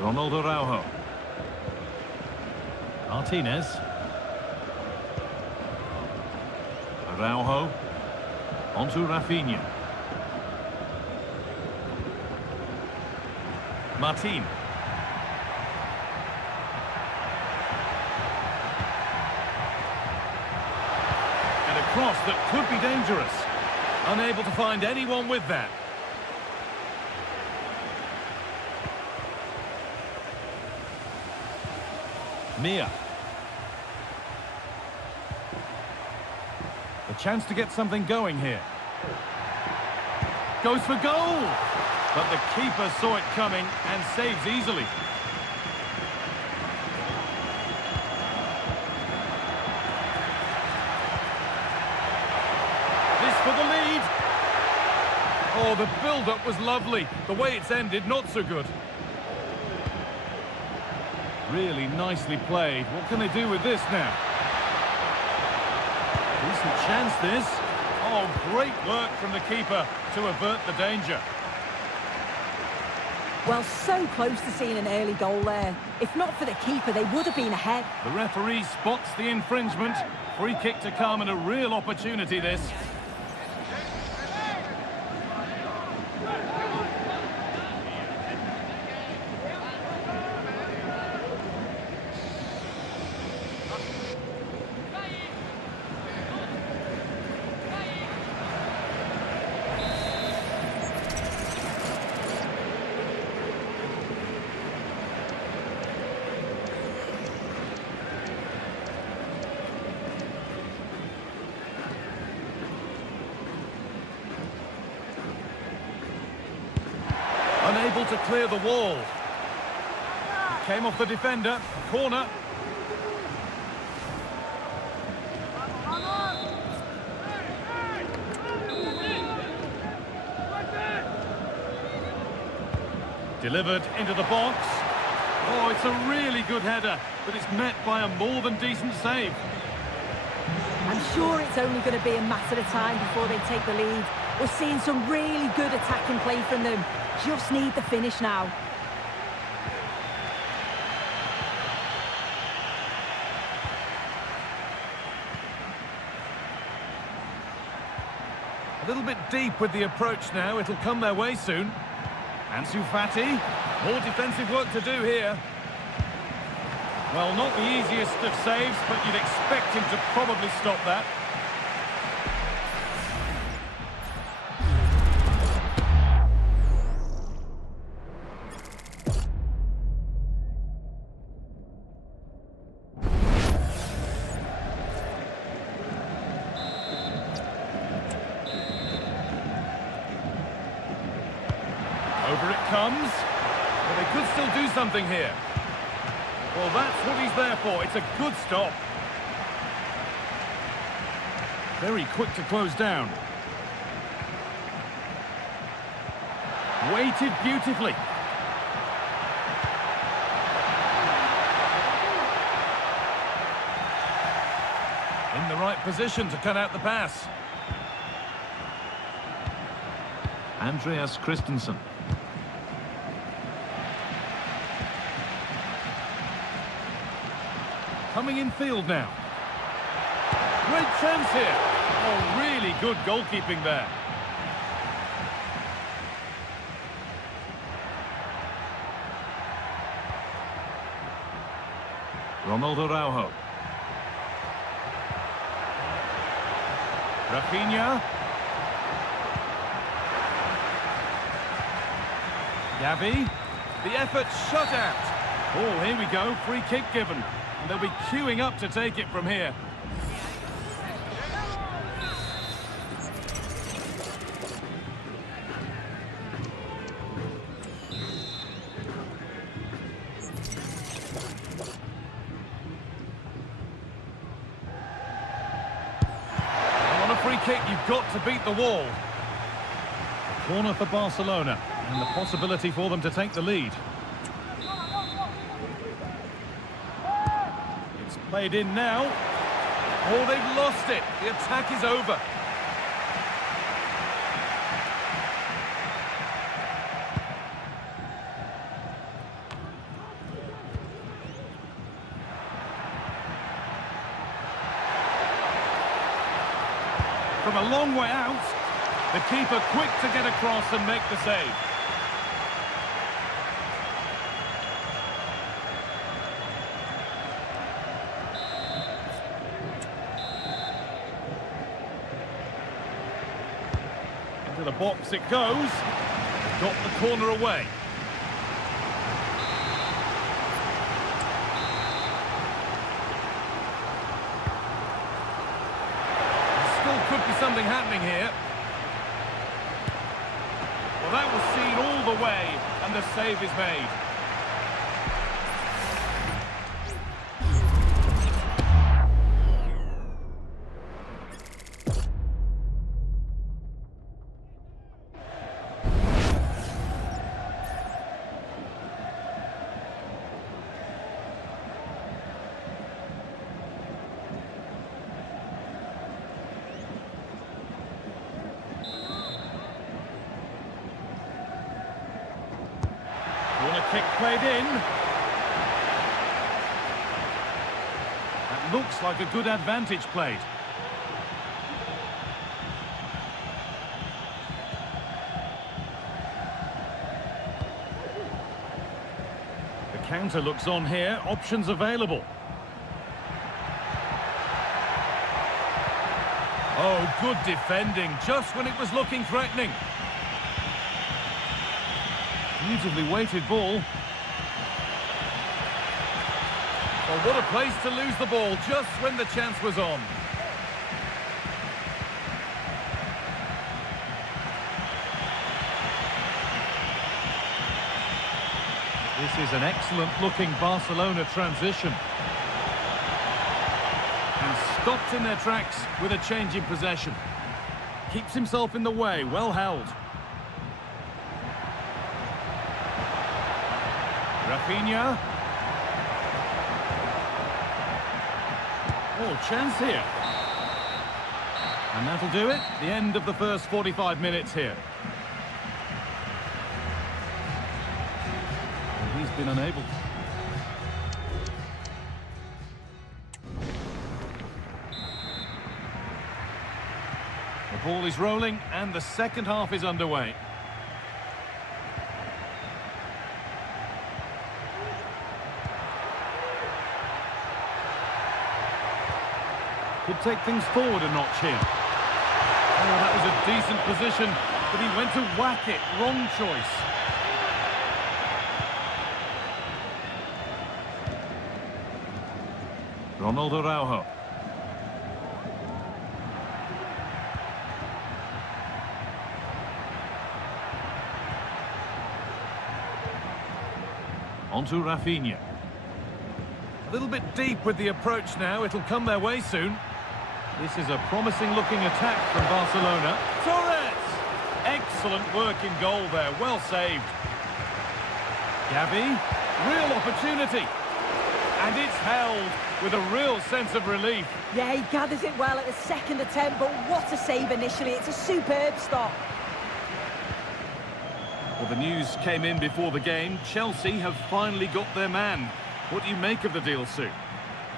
Ronald Araujo. Martinez. Araujo. Onto Rafinha. Martin. And a cross that could be dangerous. Unable to find anyone with that. Mia. A chance to get something going here. Goes for goal! But the keeper saw it coming and saves easily. This for the lead. Oh, the build-up was lovely. The way it's ended, not so good. Really nicely played. What can they do with this now? Decent chance this. Oh, great work from the keeper to avert the danger. Well, so close to seeing an early goal there. If not for the keeper, they would have been ahead. The referee spots the infringement. Free kick to come and a real opportunity this. Unable to clear the wall. Came off the defender. Corner. Delivered into the box. Oh, it's a really good header, but it's met by a more than decent save. I'm sure it's only going to be a matter of time before they take the lead. We're seeing some really good attacking play from them. Just need the finish now. A little bit deep with the approach now. It'll come their way soon. Ansu Fati. More defensive work to do here. Well, not the easiest of saves, but you'd expect him to probably stop that. Over it comes. Well, they could still do something here. Well, that's what he's there for. It's a good stop. Very quick to close down. Weighted beautifully. In the right position to cut out the pass. Andreas Christensen. Coming in field now. Great chance here. Oh, really good goalkeeping there. Ronaldo Araujo. Rafinha. Gavi. The effort shut out. Oh, here we go. Free kick given. And they'll be queuing up to take it from here. On a free kick, you've got to beat the wall. Corner for Barcelona, and the possibility for them to take the lead. Played in now. Oh, they've lost it. The attack is over. From a long way out, the keeper quick to get across and make the save. To the box it goes. Got the corner away. Still could be something happening here. Well, that was seen all the way, and the save is made. Kick played in. That looks like a good advantage played. The counter looks on here. Options available. Oh, good defending, just when it was looking threatening. Beautifully weighted ball. Well, what a place to lose the ball just when the chance was on. This is an excellent looking Barcelona transition. And stopped in their tracks with a change in possession. Keeps himself in the way, well held. Rafinha. Oh, chance here. And that'll do it. The end of the first 45 minutes here. And he's been unable. The ball is rolling and the second half is underway. Could take things forward a notch here. Oh, that was a decent position, but he went to whack it. Wrong choice. Ronaldo Araujo. On to Rafinha. A little bit deep with the approach now. It'll come their way soon. This is a promising-looking attack from Barcelona. Torres! Excellent work in goal there. Well saved. Gavi. Real opportunity. And it's held with a real sense of relief. Yeah, he gathers it well at the second attempt, but what a save initially. It's a superb stop. Well, the news came in before the game. Chelsea have finally got their man. What do you make of the deal, Sue?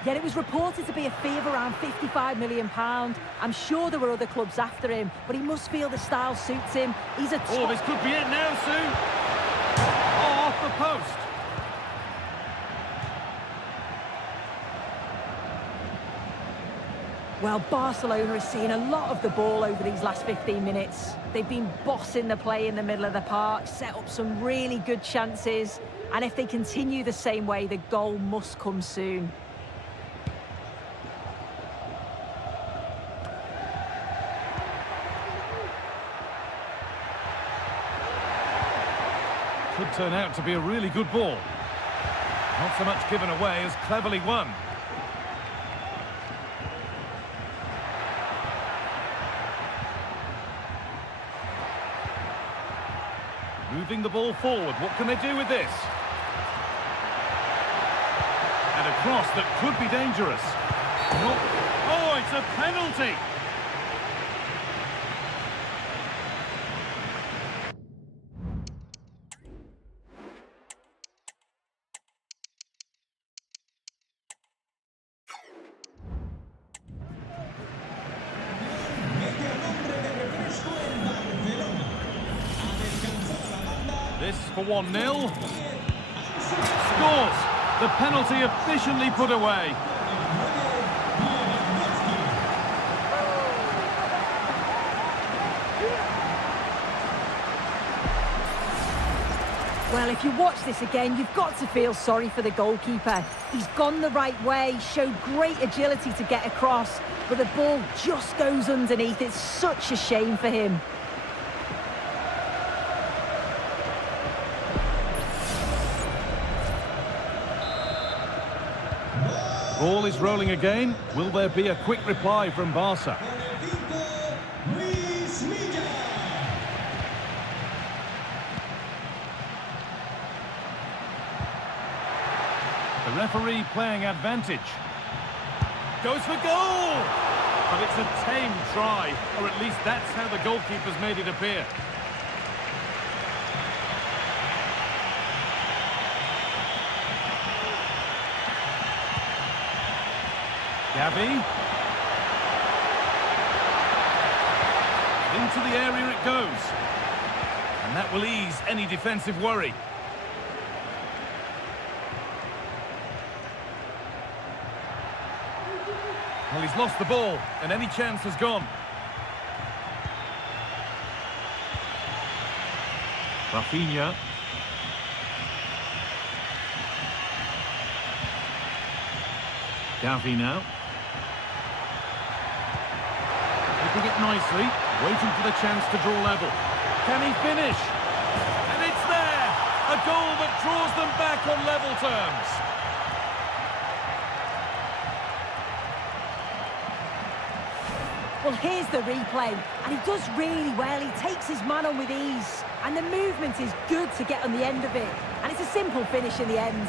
Yet it was reported to be a fee of around £55 million. I'm sure there were other clubs after him, but he must feel the style suits him. He's a top... Oh, this could be it now, Sue. Oh, off the post. Well, Barcelona is seeing a lot of the ball over these last 15 minutes. They've been bossing the play in the middle of the park, set up some really good chances, and if they continue the same way, the goal must come soon. Could turn out to be a really good ball. Not so much given away as cleverly won. Moving the ball forward, what can they do with this? And a cross that could be dangerous. Oh, it's a penalty! This for 1-0. Scores! The penalty efficiently put away. Well, if you watch this again, you've got to feel sorry for the goalkeeper. He's gone the right way, showed great agility to get across, but the ball just goes underneath. It's such a shame for him. Ball is rolling again. Will there be a quick reply from Barca? The referee playing advantage. Goes for goal! But it's a tame try, or at least that's how the goalkeeper's made it appear. Gavi. Into the area it goes. And that will ease any defensive worry. Well, he's lost the ball, and any chance has gone. Rafinha. Gavi now. Keeping it nicely, waiting for the chance to draw level. Can he finish? And it's there! A goal that draws them back on level terms. Well, here's the replay, and he does really well. He takes his man on with ease, and the movement is good to get on the end of it. And it's a simple finish in the end.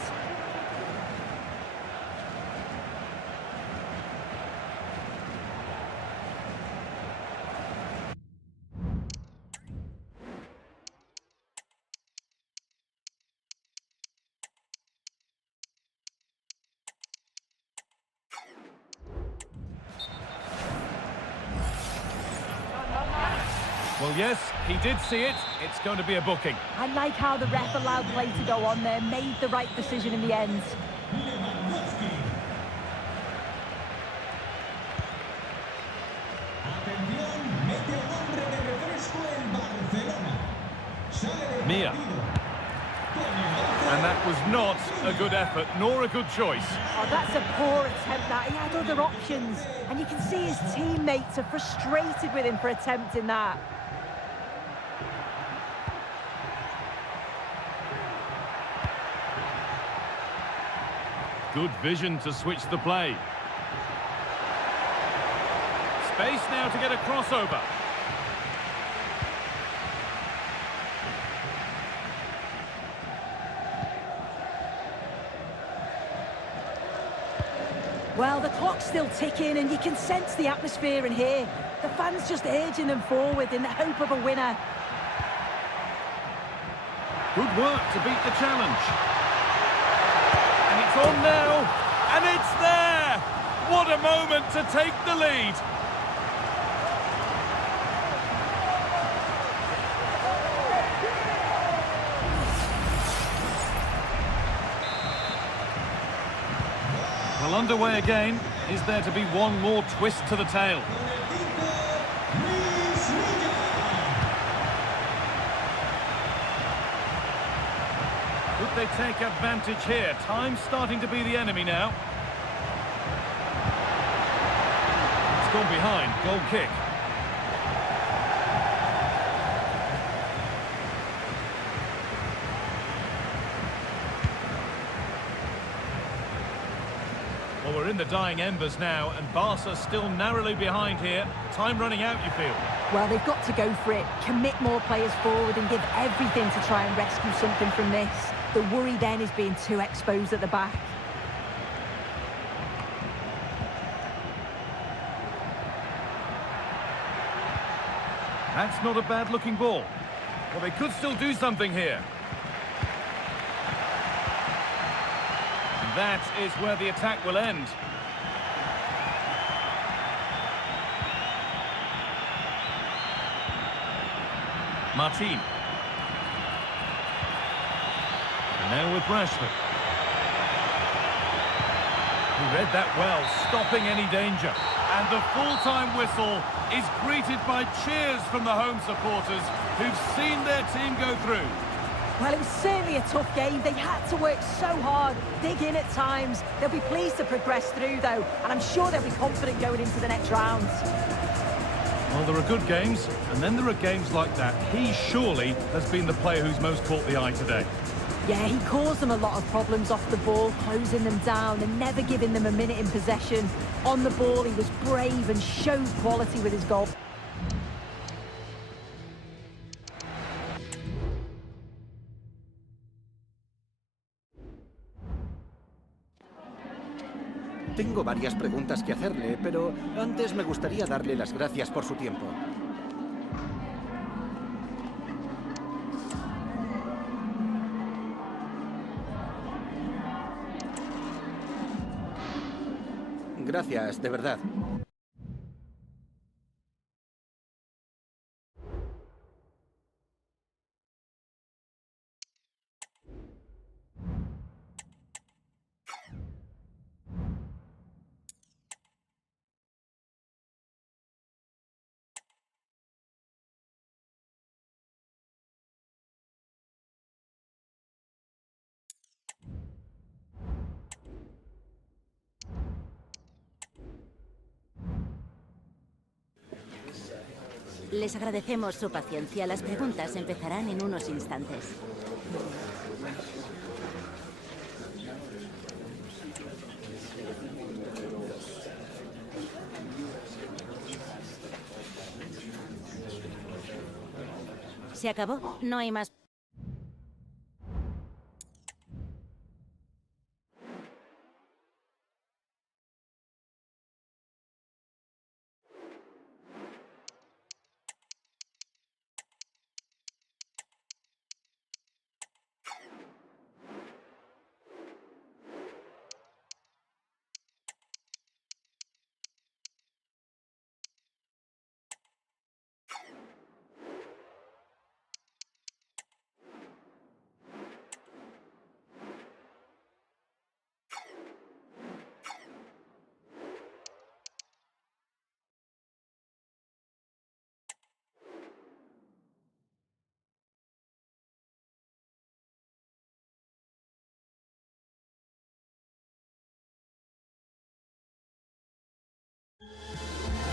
Well, yes, he did see it. It's going to be a booking. I like how the ref allowed play to go on there, made the right decision in the end. Mia. And that was not a good effort, nor a good choice. Oh, that's a poor attempt, that. He had other options. And you can see his teammates are frustrated with him for attempting that. Good vision to switch the play. Space now to get a crossover. Well, the clock's still ticking and you can sense the atmosphere in here. The fans just urging them forward in the hope of a winner. Good work to beat the challenge. And it's on now, and it's there! What a moment to take the lead! Well, underway again. Is there to be one more twist to the tale? Could they take advantage here? Time's starting to be the enemy now. It's gone behind. Goal kick. Well, we're in the dying embers now, and Barca still narrowly behind here. Time running out, you feel? Well, they've got to go for it, commit more players forward and give everything to try and rescue something from this. The worry then is being too exposed at the back. That's not a bad-looking ball. Well, they could still do something here. And that is where the attack will end. Martin. And now with Rashford. He read that well, stopping any danger. And the full-time whistle is greeted by cheers from the home supporters who've seen their team go through. Well, it was certainly a tough game. They had to work so hard, dig in at times. They'll be pleased to progress through, though, and I'm sure they'll be confident going into the next round. Well, there are good games, and then there are games like that. He surely has been the player who's most caught the eye today. Yeah, he caused them a lot of problems off the ball, closing them down and never giving them a minute in possession. On the ball, he was brave and showed quality with his goal. Tengo varias preguntas que hacerle, pero antes me gustaría darle las gracias por su tiempo. Gracias, de verdad. Les agradecemos su paciencia. Las preguntas empezarán en unos instantes. ¿Se acabó? No hay más.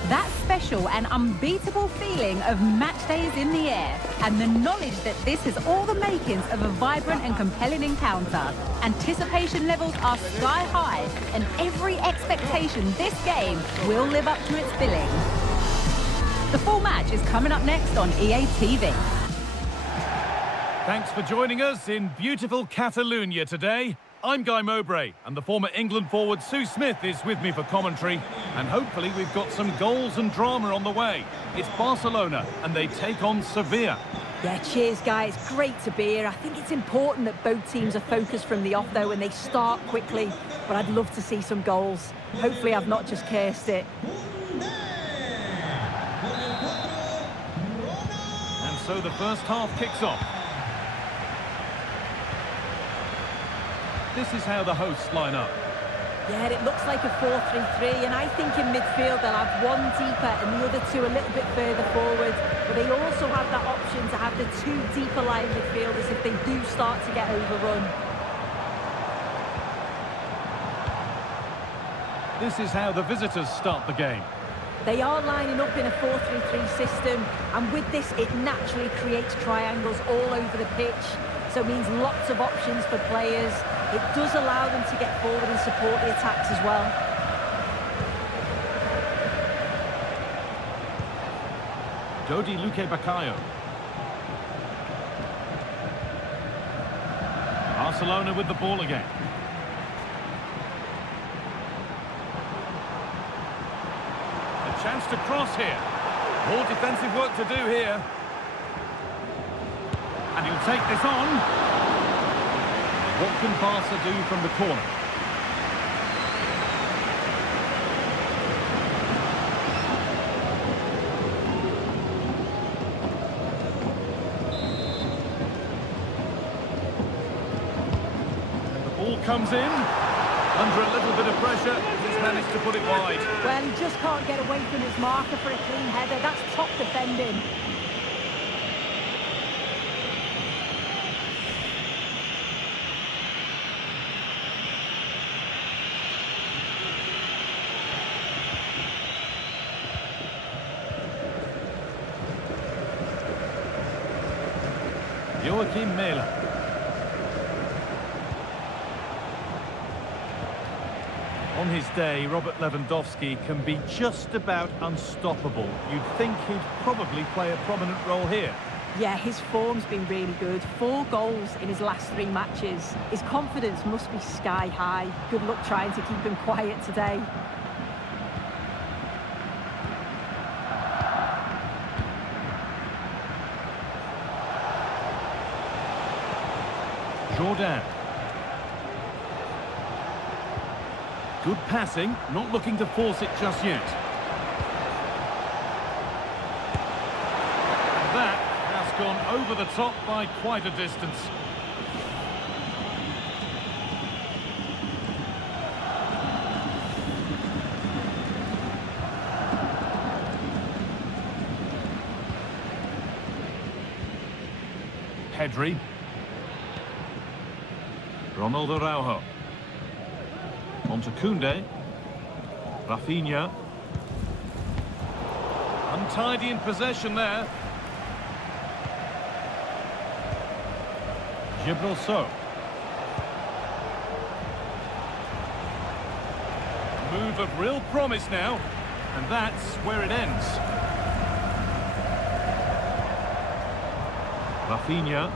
That special and unbeatable feeling of match days in the air, and the knowledge that this has all the makings of a vibrant and compelling encounter. Anticipation levels are sky high, and every expectation this game will live up to its billing. The full match is coming up next on EA TV. Thanks for joining us in beautiful Catalonia today. I'm Guy Mowbray, and the former England forward Sue Smith is with me for commentary. And hopefully we've got some goals and drama on the way. It's Barcelona, and they take on Sevilla. Yeah, cheers, guys. Great to be here. I think it's important that both teams are focused from the off, though, and they start quickly. But I'd love to see some goals. Hopefully I've not just cursed it. And so the first half kicks off. This is how the hosts line up. Yeah, it looks like a 4-3-3, and I think in midfield they'll have one deeper and the other two a little bit further forward. But they also have that option to have the two deeper line midfielders if they do start to get overrun. This is how the visitors start the game. They are lining up in a 4-3-3 system, and with this it naturally creates triangles all over the pitch. So it means lots of options for players. It does allow them to get forward and support the attacks as well. Dodi Luque Bacallo. Barcelona with the ball again. A chance to cross here. More defensive work to do here. And he'll take this on. What can Barca do from the corner? And the ball comes in. Under a little bit of pressure, he's managed to put it wide. Well, he just can't get away from his marker for a clean header. That's top defending. Joachim Mela. On his day, Robert Lewandowski can be just about unstoppable. You'd think he'd probably play a prominent role here. Yeah, his form's been really good. 4 goals in his last 3 matches. His confidence must be sky high. Good luck trying to keep him quiet today. Jordan. Good passing, not looking to force it just yet. And that has gone over the top by quite a distance. Pedri. Ronald Araujo. On to Koundé. Rafinha. Untidy in possession there. Gibraltar. Move of real promise now, and that's where it ends. Rafinha.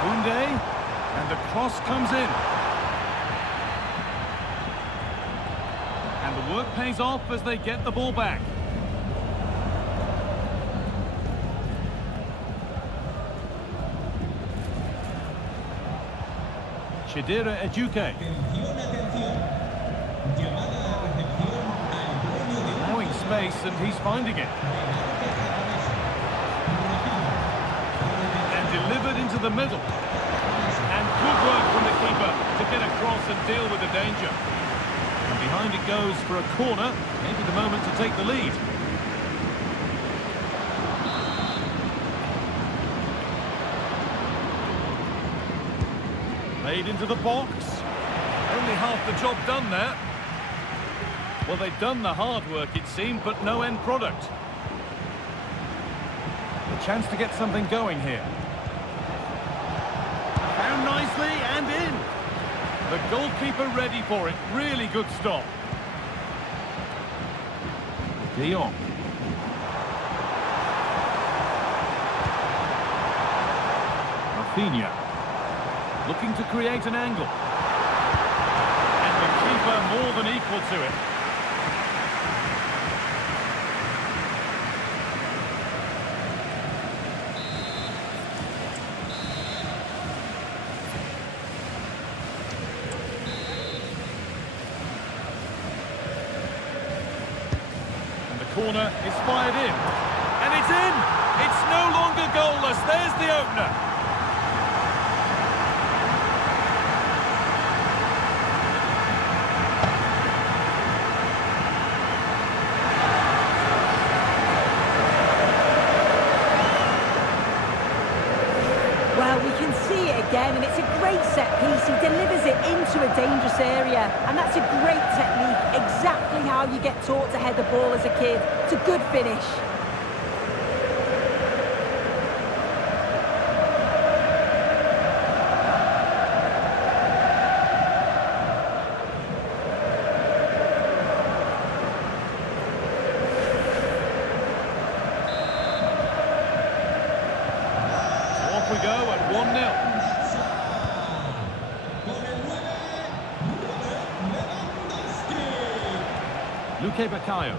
Koundé, and the cross comes in. And the work pays off as they get the ball back. Chidera Ejuke. Allowing space, and he's finding it. And delivered into the middle. And good work from the keeper to get across and deal with the danger. And behind it goes for a corner, maybe the moment to take the lead. Played into the box. Only half the job done there. Well, they've done the hard work, it seemed, but no end product. A chance to get something going here. Found nicely and in. The goalkeeper ready for it. Really good stop. De Jong. Rafinha. Looking to create an angle. And the keeper more than equal to it. Corner is fired in, and it's in! It's no longer goalless, there's the opener! Well, we can see it again, and it's a great set piece. He delivers it into a dangerous area, and that's a great technique, exactly how you get taught to head the ball as a kid. It's a good finish. So off we go at 1-0. Luque Baccaio.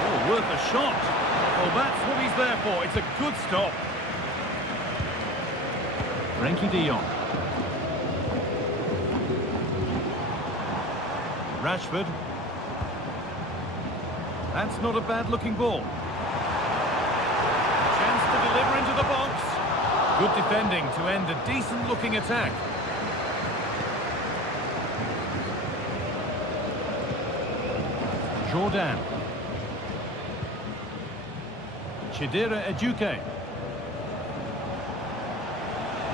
Oh, worth a shot. Well, that's what he's there for. It's a good stop. Frenkie de Jong. Rashford. That's not a bad-looking ball. Chance to deliver into the box. Good defending to end a decent-looking attack. Jordan. Chidera Ejuke. There's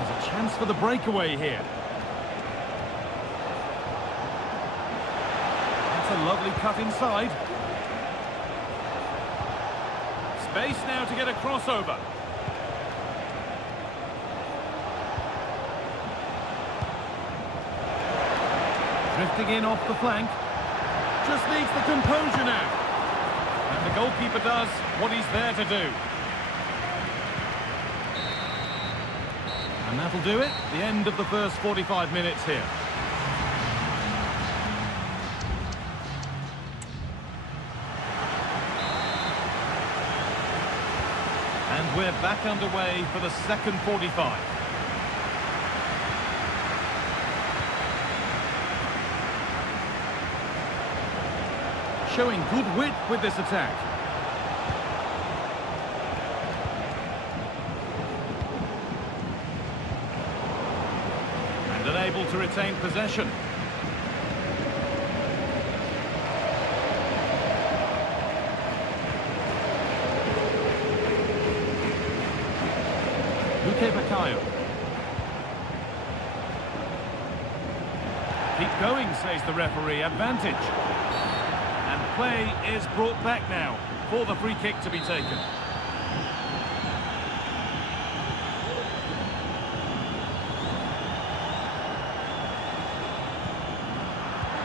a chance for the breakaway here. That's a lovely cut inside. Space now to get a crossover. Drifting in off the flank. Just needs the composure now. And the goalkeeper does what he's there to do. And that'll do it. The end of the first 45 minutes here. And we're back underway for the second 45. Showing good width with this attack. And unable to retain possession. Luque Baccaio. Keep going, says the referee. Advantage. Play is brought back now for the free kick to be taken.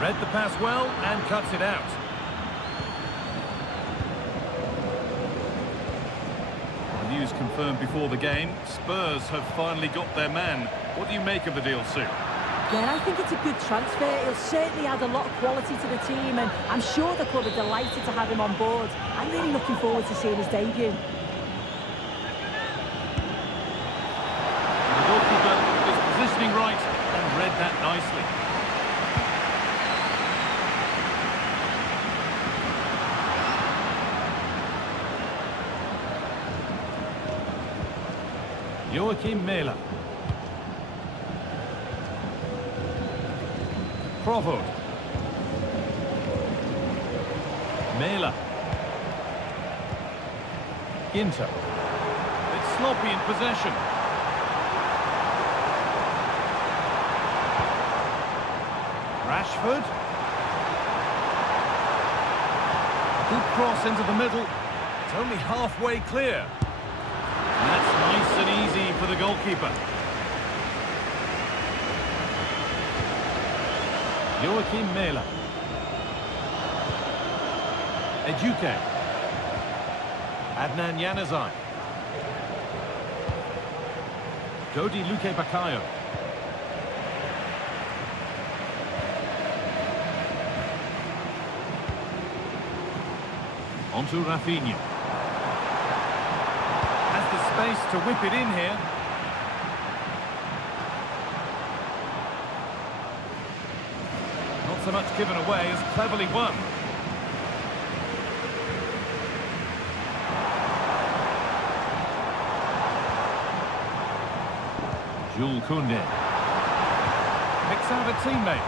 Read the pass well and cuts it out. The news confirmed before the game. Spurs have finally got their man. What do you make of the deal, Sue? Yeah, I think it's a good transfer. He'll certainly add a lot of quality to the team, and I'm sure the club are delighted to have him on board. I'm really looking forward to seeing his debut. The goalkeeper is positioning right and read that nicely. Joachim Mela. Crawford. Mela. Ginter. It's sloppy in possession. Rashford. Good cross into the middle. It's only halfway clear. And that's nice and easy for the goalkeeper. Joachim Mela. Ejuke. Adnan Januzaj. Dodi Luque Bakayo. Onto Rafinha. Has the space to whip it in here. Not so much given away as cleverly won. Jules Koundé. Picks out a teammate.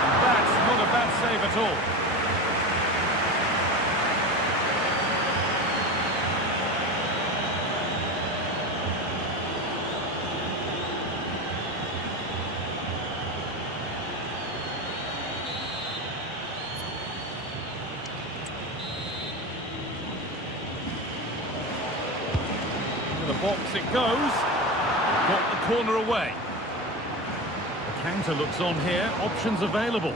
And that's not a bad save at all. To the box it goes. Got the corner away. The counter looks on here. Options available.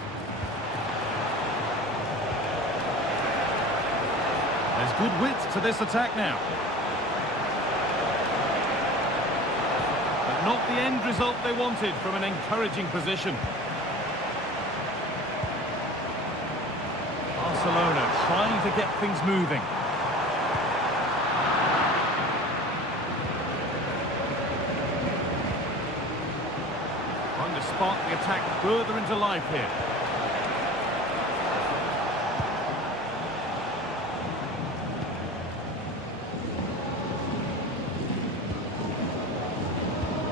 There's good width to this attack now. But not the end result they wanted from an encouraging position. Barcelona trying to get things moving. Spark the attack further into life here.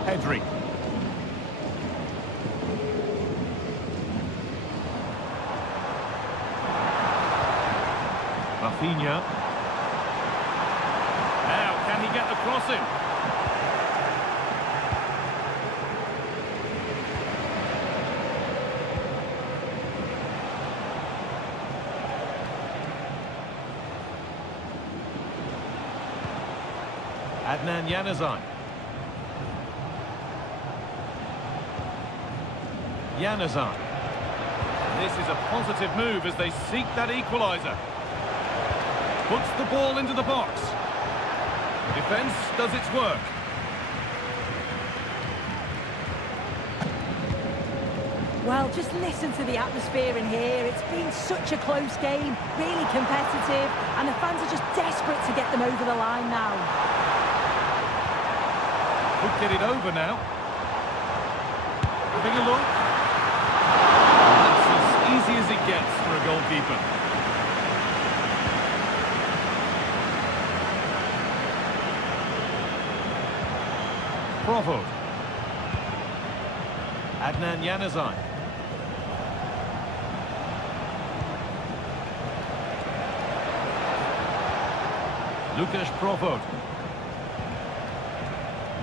Pedri. Rafinha. Now, can he get the crossing? Adnan Januzaj. Januzaj. This is a positive move as they seek that equaliser. Puts the ball into the box. The defence does its work. Well, just listen to the atmosphere in here. It's been such a close game, really competitive, and the fans are just desperate to get them over the line now. Could get it over now. Having a look. That's as easy as it gets for a goalkeeper. Provo. Adnan Januzaj. Lucas Provo.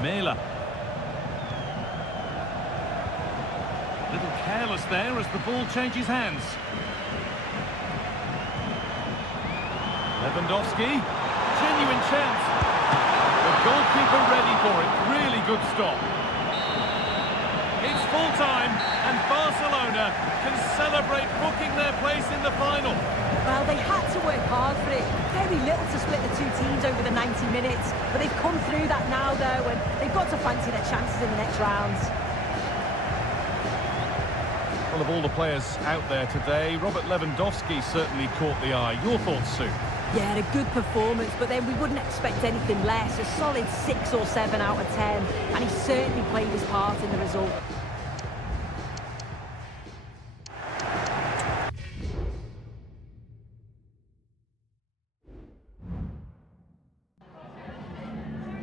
Mela. Little careless there as the ball changes hands. Lewandowski. Genuine chance. The goalkeeper ready for it. Really good stop. It's full time and Barcelona can celebrate booking their place in the final. Well, they had to work hard for it. Very little to split the two teams over the 90 minutes. But they've come through that now, though, and they've got to fancy their chances in the next rounds. Well, of all the players out there today, Robert Lewandowski certainly caught the eye. Your thoughts, Sue? Yeah, a good performance, but then we wouldn't expect anything less. A solid 6 or 7 out of 10. And he certainly played his part in the result.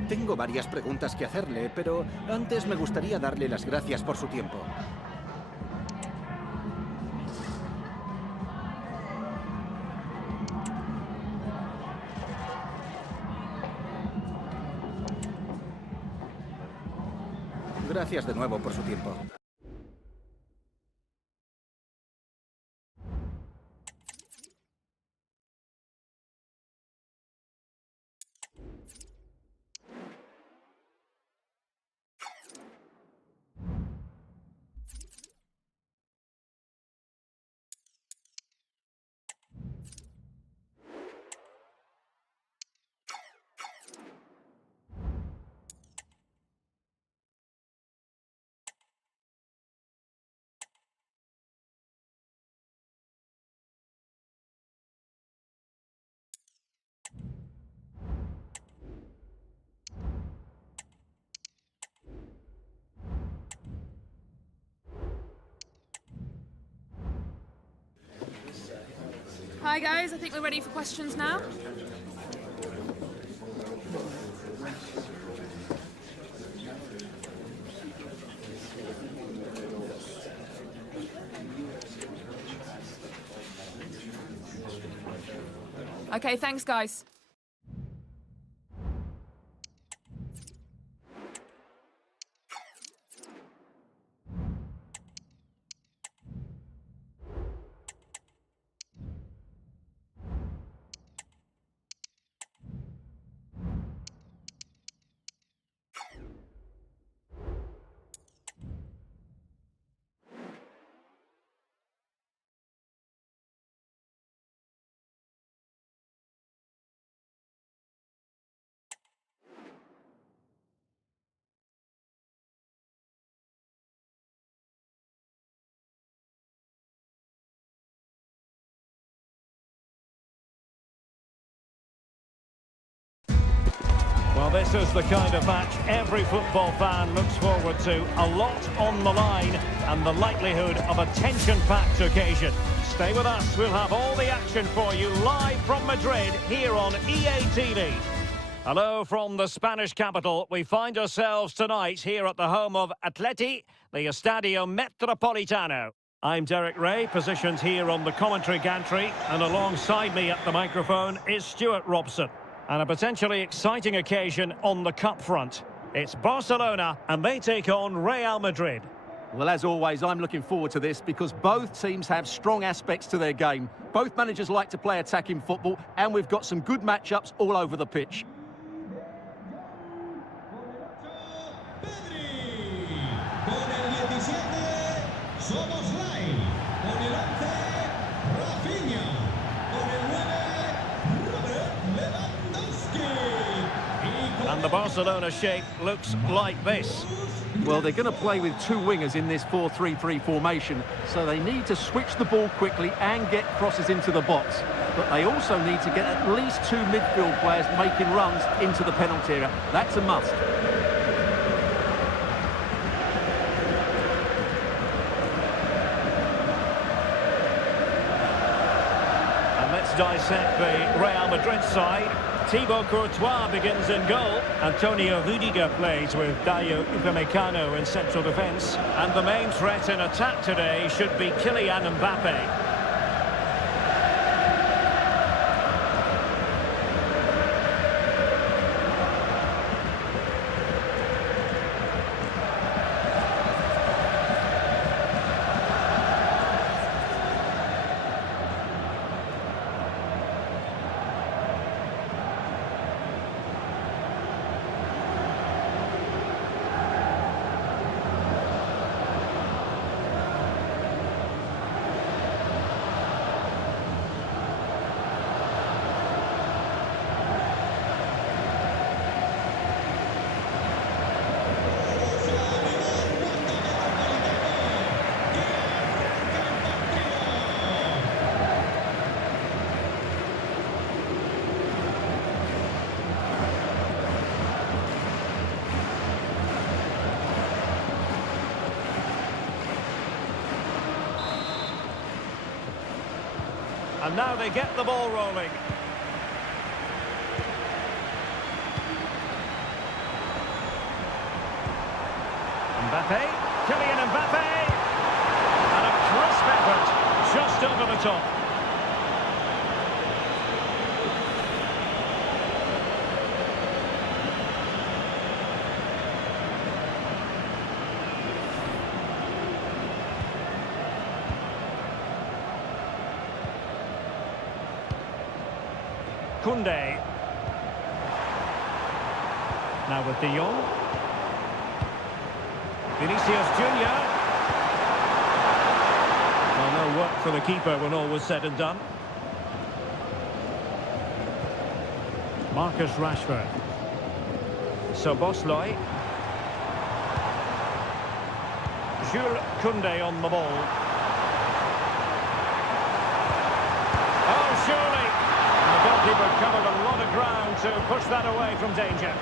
Tengo varias preguntas que hacerle, pero antes me gustaría darle las gracias por su tiempo. Gracias de nuevo por su tiempo. Hi guys, I think we're ready for questions now. Okay, thanks guys. Well, this is the kind of match every football fan looks forward to. A lot on the line and the likelihood of a tension-packed occasion. Stay with us, we'll have all the action for you live from Madrid here on EA TV. Hello from the Spanish capital. We find ourselves tonight here at the home of Atleti, the Estadio Metropolitano. I'm Derek Ray, positioned here on the commentary gantry, and alongside me at the microphone is Stuart Robson. And a potentially exciting occasion on the cup front. It's Barcelona, and they take on Real Madrid. Well, as always, I'm looking forward to this because both teams have strong aspects to their game. Both managers like to play attacking football, and we've got some good matchups all over the pitch. And the Barcelona shape looks like this. Well, they're going to play with two wingers in this 4-3-3 formation, so they need to switch the ball quickly and get crosses into the box. But they also need to get at least two midfield players making runs into the penalty area. That's a must. And let's dissect the Real Madrid side. Thibaut Courtois begins in goal. Antonio Rudiger plays with Dayo Upamecano in central defence. And the main threat in attack today should be Kylian Mbappe. And now they get the ball rolling. Mbappe, Kylian Mbappe, and a crisp effort just over the top. Koundé. Now with De Jong. Vinicius Junior. Well, no work for the keeper when all was said and done. Marcus Rashford. Szoboszlai. Jules Koundé on the ball. Oh, surely! The goalkeeper covered a lot of ground to push that away from danger.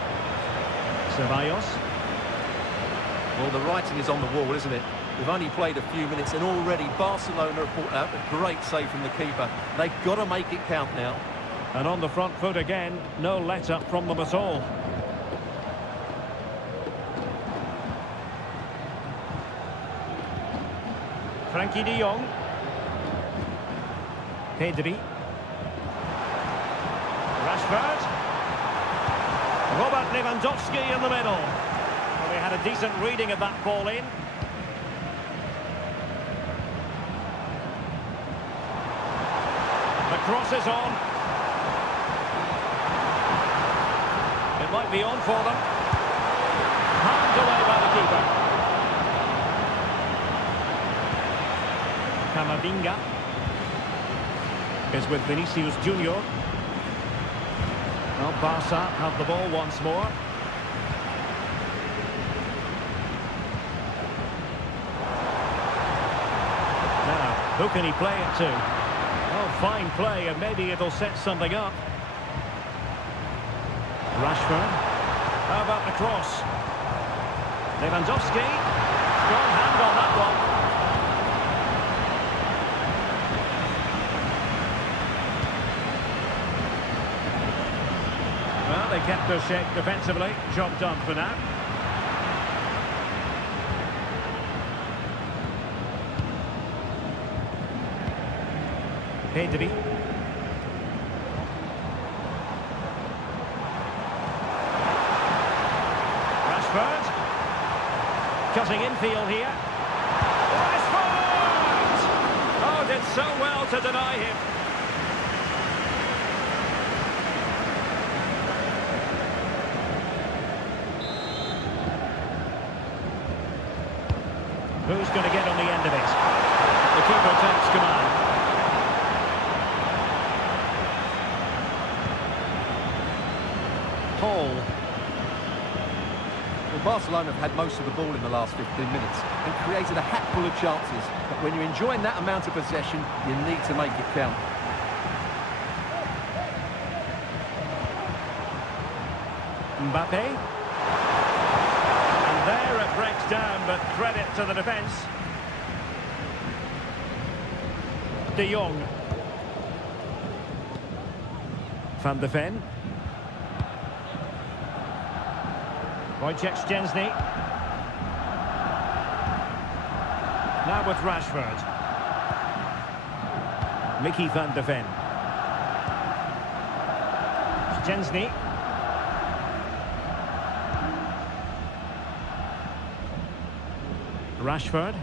Ceballos. Well, the writing is on the wall, isn't it? We've only played a few minutes and already Barcelona have brought out a great save from the keeper. They've got to make it count now. And on the front foot again, no let-up from them at all. Frankie de Jong. Pedri. Rashford. Robert Lewandowski in the middle. Well, they had a decent reading of that ball in. The cross is on. It might be on for them. Handed away by the keeper. Camavinga is with Vinicius Junior. Well, Barca have the ball once more. Now, who can he play it to? Oh, fine play, and maybe it'll set something up. Rashford. How about the cross? Lewandowski. Strong hand on that one. Well, they kept their shape defensively. Job done for now. Pedri. Rashford. Cutting infield here. Rashford! Oh, did so well to deny him. Who's going to get on the end of it? The keeper takes command. Paul. Well, Barcelona have had most of the ball in the last 15 minutes and created a hatful of chances. But when you're enjoying that amount of possession, you need to make it count. Mbappe. There it breaks down, but credit to the defence. De Jong. Van de Ven. Wojciech Szczęsny. Now with Rashford. Mickey van de Ven. Szczęsny. Rashford.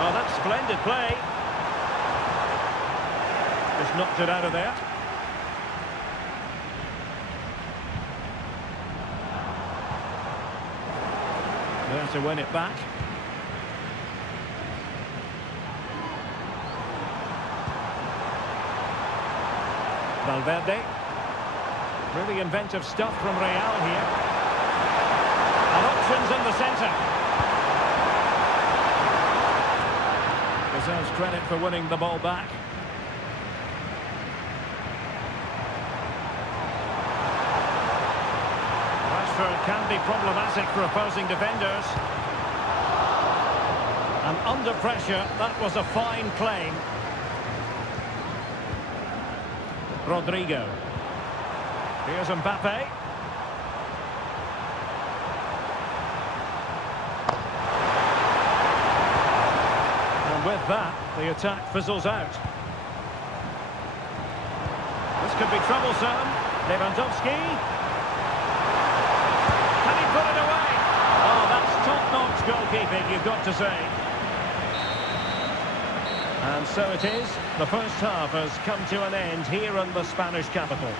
Oh, that's splendid play. Just knocked it out of there. There to win it back. Valverde. Really inventive stuff from Real here. And options in the centre. Deserves credit for winning the ball back. Rashford can be problematic for opposing defenders. And under pressure, that was a fine claim. Rodrigo. Here's Mbappe. And with that, the attack fizzles out. This could be troublesome. Lewandowski. Can he put it away? Oh, that's top-notch goalkeeping, you've got to say. And so it is. The first half has come to an end here in the Spanish capital.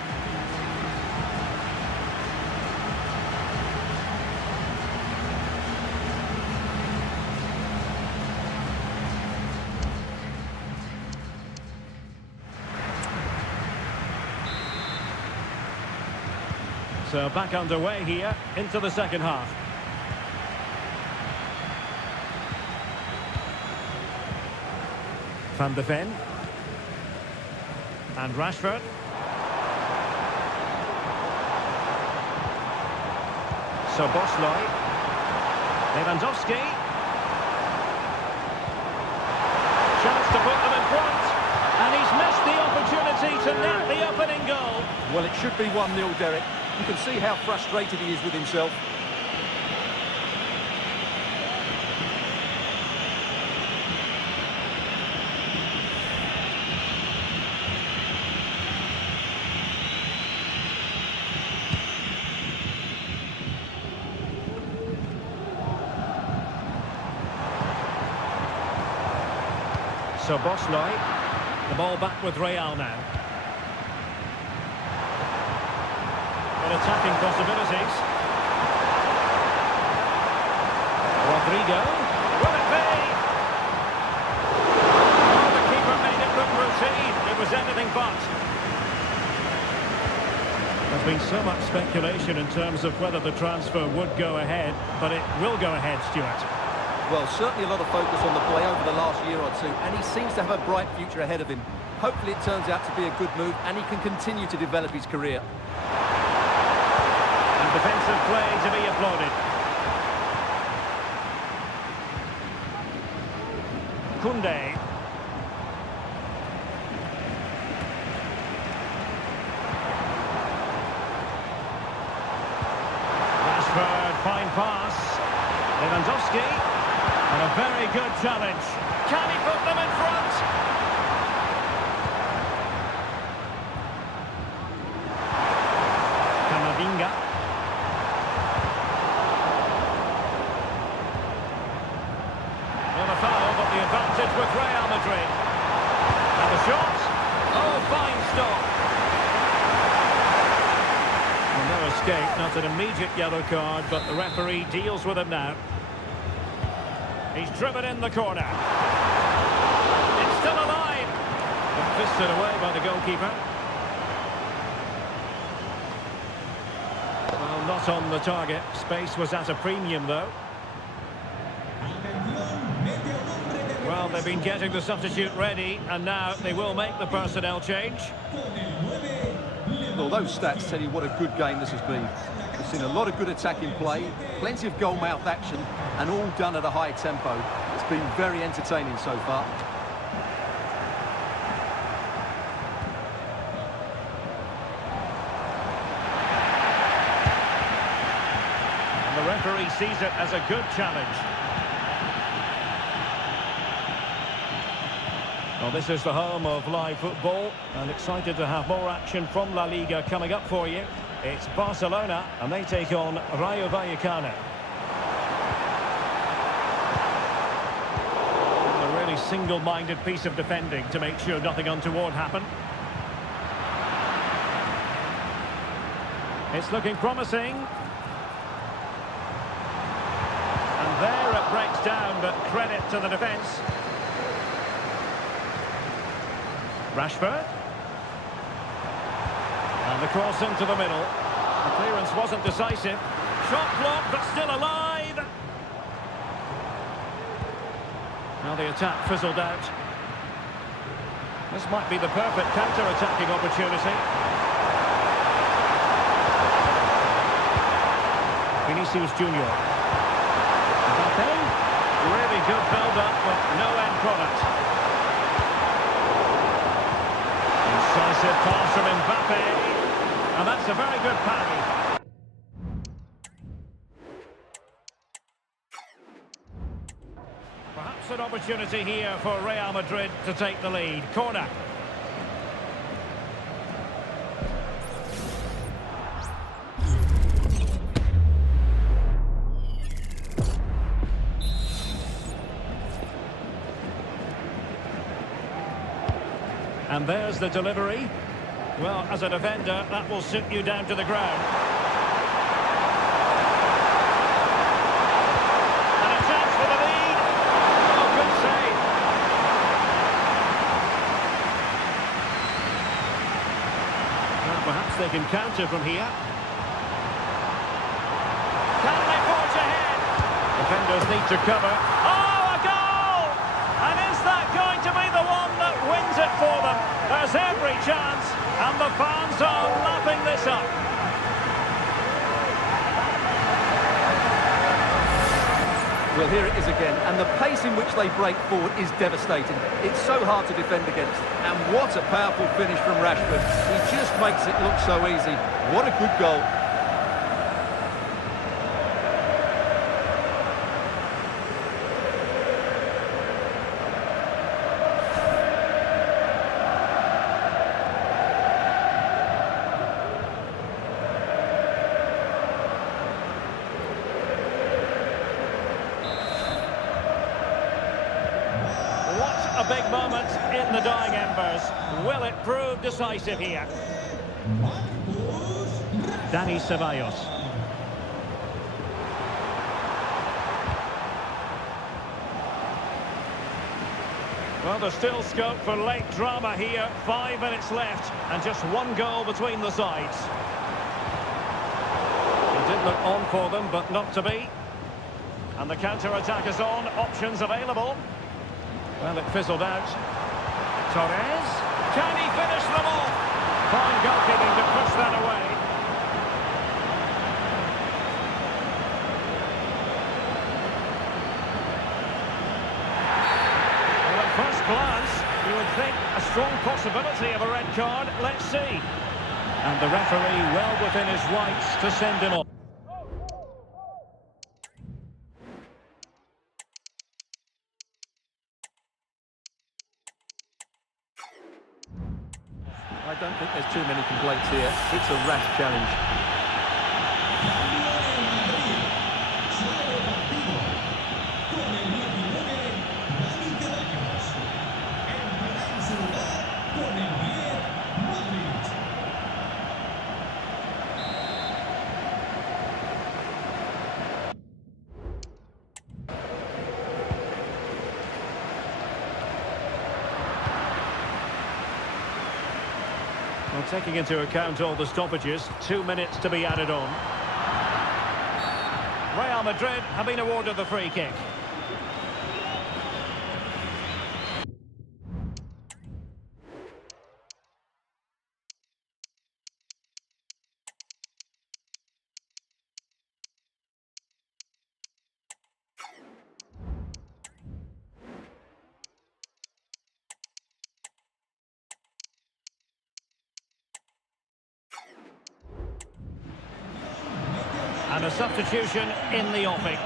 So back underway here into the second half. Van de Ven. And Rashford. So Bosley. Lewandowski. Chance to put them in front. And he's missed the opportunity to net the opening goal. Well, it should be 1-0, Derek. You can see how frustrated he is with himself. So Bosley, the ball back with Real now. But attacking possibilities. Rodrigo, will it be? Oh, the keeper made it look routine. It was anything but. There's been so much speculation in terms of whether the transfer would go ahead, but it will go ahead, Stuart. Well, certainly a lot of focus on the boy over the last year or two, and he seems to have a bright future ahead of him. Hopefully it turns out to be a good move, and he can continue to develop his career. And defensive play to be applauded. Koundé. Rashford, fine pass. Lewandowski. And a very good challenge. Can he put them in front? Camavinga. Well, a foul, but the advantage with Real Madrid. And the shot. Oh, fine stop. Well, no escape, not an immediate yellow card, but the referee deals with him now. He's driven in the corner. It's still alive. But fisted away by the goalkeeper. Well, not on the target. Space was at a premium, though. Well, they've been getting the substitute ready, and now they will make the personnel change. Well, those stats tell you what a good game this has been. We've seen a lot of good attacking play, plenty of goal-mouth action, and all done at a high tempo. It's been very entertaining so far. And the referee sees it as a good challenge. Well, this is the home of live football, and excited to have more action from La Liga coming up for you. It's Barcelona, and they take on Rayo Vallecano. A really single-minded piece of defending to make sure nothing untoward happened. It's looking promising. And there it breaks down, but credit to the defence. Rashford. And the cross into the middle. The clearance wasn't decisive. Shot blocked, but still alive. Now the attack fizzled out. This might be the perfect counter-attacking opportunity. Vinicius Junior. Mbappe. Really good build-up, but no end product. Decisive pass from Mbappe. And that's a very good parry. Perhaps an opportunity here for Real Madrid to take the lead. Corner. And there's the delivery. Well, as a defender, that will sit you down to the ground. And a chance for the lead. Oh, good save. Well, perhaps they can counter from here. Can they forge ahead? Defenders need to cover. Oh, a goal! And is that going to be the one that wins it for them? There's every chance, and the fans are lapping this up. Well, here it is again, and the pace in which they break forward is devastating. It's so hard to defend against. And what a powerful finish from Rashford. He just makes it look so easy. What a good goal. A big moment in the dying embers. Will it prove decisive here? Dani Ceballos. Well, there's still scope for late drama here. 5 minutes left and just one goal between the sides. It did look on for them, but not to be. And the counter-attack is on. Options available. Well, it fizzled out. Torres. Can he finish them off? Fine goalkeeping to push that away. Well, at first glance, you would think a strong possibility of a red card. Let's see. And the referee well within his rights to send him off. I don't think there's too many complaints here. It's a rash challenge. Well, taking into account all the stoppages, 2 minutes to be added on. Real Madrid have been awarded the free kick. And a substitution in the offing.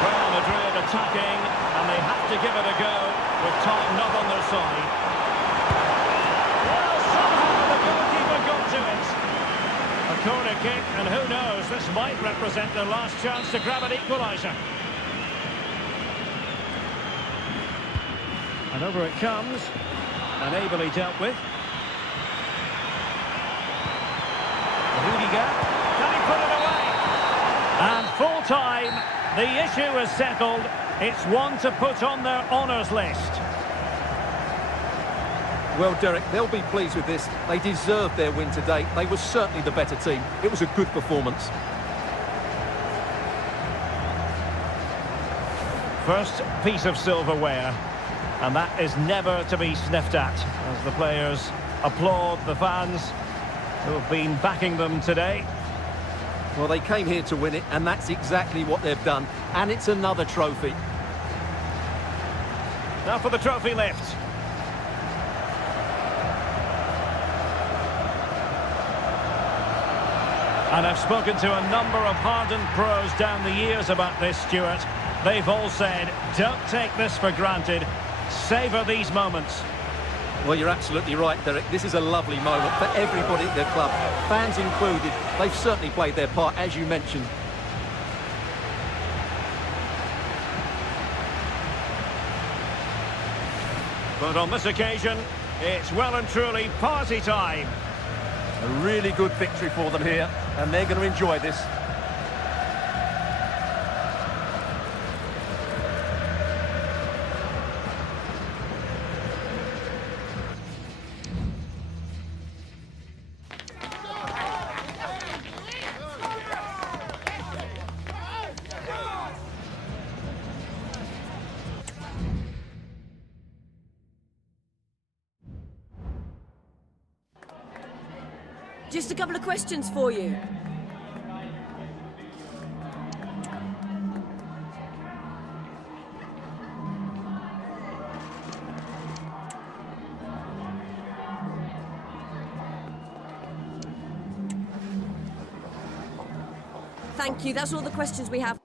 Real Madrid attacking, and they have to give it a go with time not on their side. A corner kick, and who knows, this might represent the last chance to grab an equaliser. And over it comes, and ably dealt with. Rudiger, can he put it away? And full time, the issue is settled. It's one to put on their honours list. Well, Derek, they'll be pleased with this. They deserved their win today. They were certainly the better team. It was a good performance. First piece of silverware, and that is never to be sniffed at, as the players applaud the fans who have been backing them today. Well, they came here to win it, and that's exactly what they've done. And it's another trophy. Now for the trophy lift. And I've spoken to a number of hardened pros down the years about this, Stuart. They've all said, don't take this for granted. Savour these moments. Well, you're absolutely right, Derek. This is a lovely moment for everybody at their club, fans included. They've certainly played their part, as you mentioned. But on this occasion, it's well and truly party time. A really good victory for them here, and they're going to enjoy this. Just a couple of questions for you. Thank you. That's all the questions we have.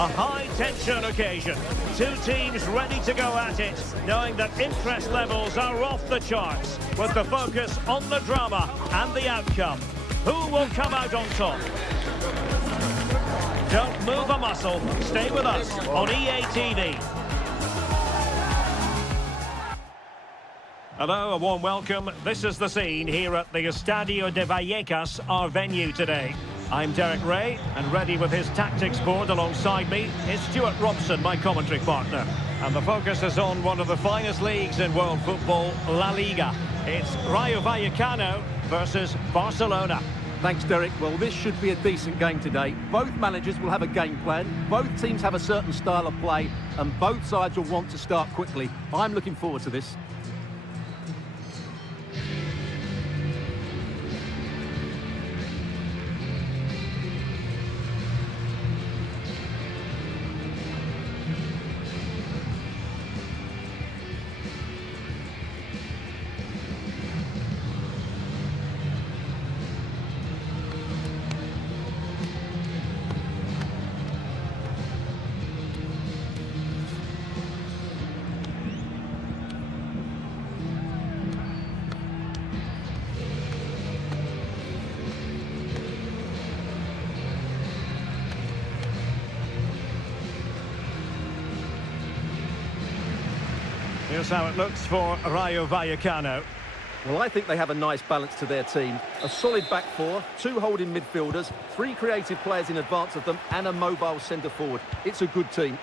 A high-tension occasion. Two teams ready to go at it, knowing that interest levels are off the charts, with the focus on the drama and the outcome. Who will come out on top? Don't move a muscle. Stay with us on EA TV. Hello, a warm welcome. This is the scene here at the Estadio de Vallecas, our venue today. I'm Derek Ray, and ready with his tactics board alongside me is Stuart Robson, my commentary partner. And the focus is on one of the finest leagues in world football, La Liga. It's Rayo Vallecano versus Barcelona. Thanks, Derek. Well, this should be a decent game today. Both managers will have a game plan. Both teams have a certain style of play, and both sides will want to start quickly. I'm looking forward to this. Here's how it looks for Rayo Vallecano. Well, I think they have a nice balance to their team. A solid back four, 2 holding midfielders, 3 creative players in advance of them, and a mobile centre forward. It's a good team.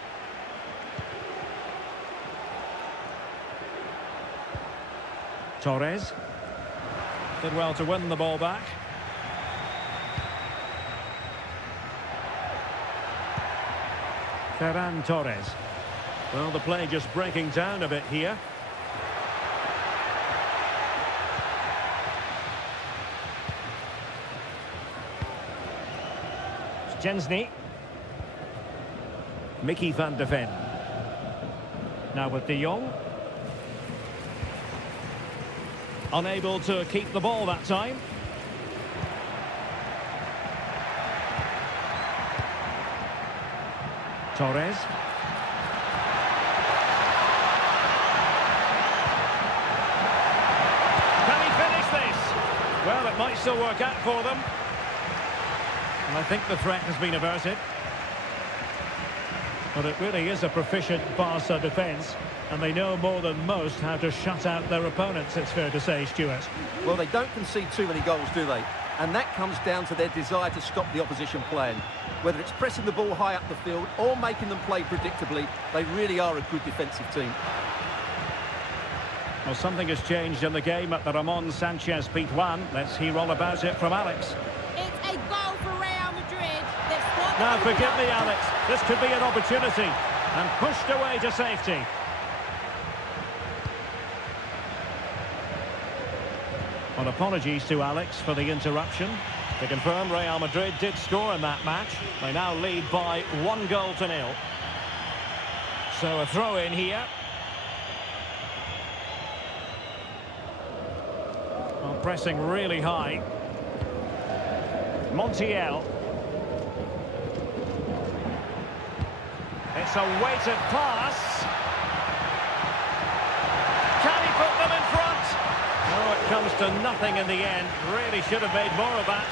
Torres. Did well to win the ball back. Ferran Torres. Well, the play just breaking down a bit here. Jensny. Mickey van de Ven. Now with De Jong. Unable to keep the ball that time. Torres. Can he finish this? Well, it might still work out for them. And I think the threat has been averted. But it really is a proficient Barca defence, and they know more than most how to shut out their opponents, it's fair to say, Stuart. Well, they don't concede too many goals, do they? And that comes down to their desire to stop the opposition playing. Whether it's pressing the ball high up the field or making them play predictably, they really are a good defensive team. Well, something has changed in the game at the Ramon Sanchez Pizjuan. Let's hear all about it from Alex. It's a goal for Real Madrid. They've scored. Now, forgive me, Alex. This could be an opportunity. And pushed away to safety. Well, apologies to Alex for the interruption. To confirm, Real Madrid did score in that match. They now lead by 1-0. So a throw in here. Well, pressing really high. Montiel. It's a weighted pass. Can he put them in front? Oh, it comes to nothing in the end. Really should have made more of that.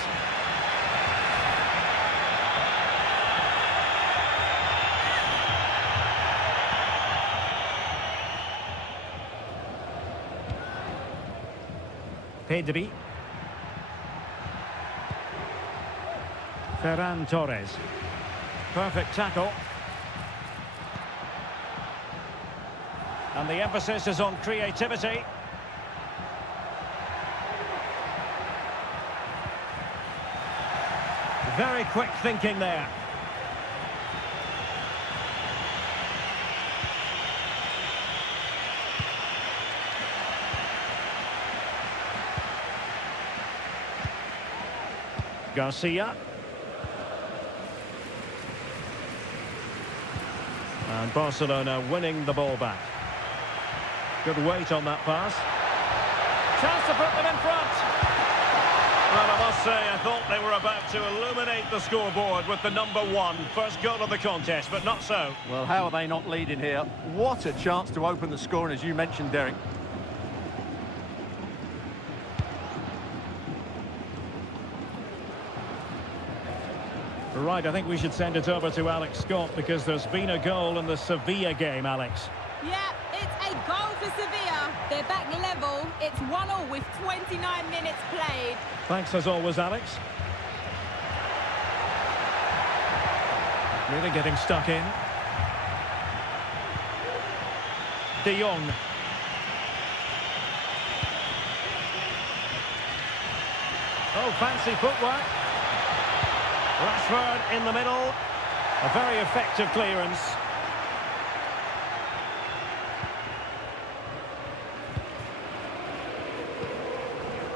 Pedri. Ferran Torres. Perfect tackle. And the emphasis is on creativity. Very quick thinking there. Garcia. And Barcelona winning the ball back. Good weight on that pass. Chance to put them in front. Well, I must say, I thought they were about to illuminate the scoreboard with the #1 first goal of the contest, but not so. Well, how are they not leading here? What a chance to open the scoring, as you mentioned, Derek. Right, I think we should send it over to Alex Scott, because there's been a goal in the Sevilla game, Alex. Yeah, it's a goal for Sevilla. They're back level. It's 1-1 with 29 minutes played. Thanks as always, Alex. Really getting stuck in. De Jong. Oh, fancy footwork. Rashford in the middle. A very effective clearance.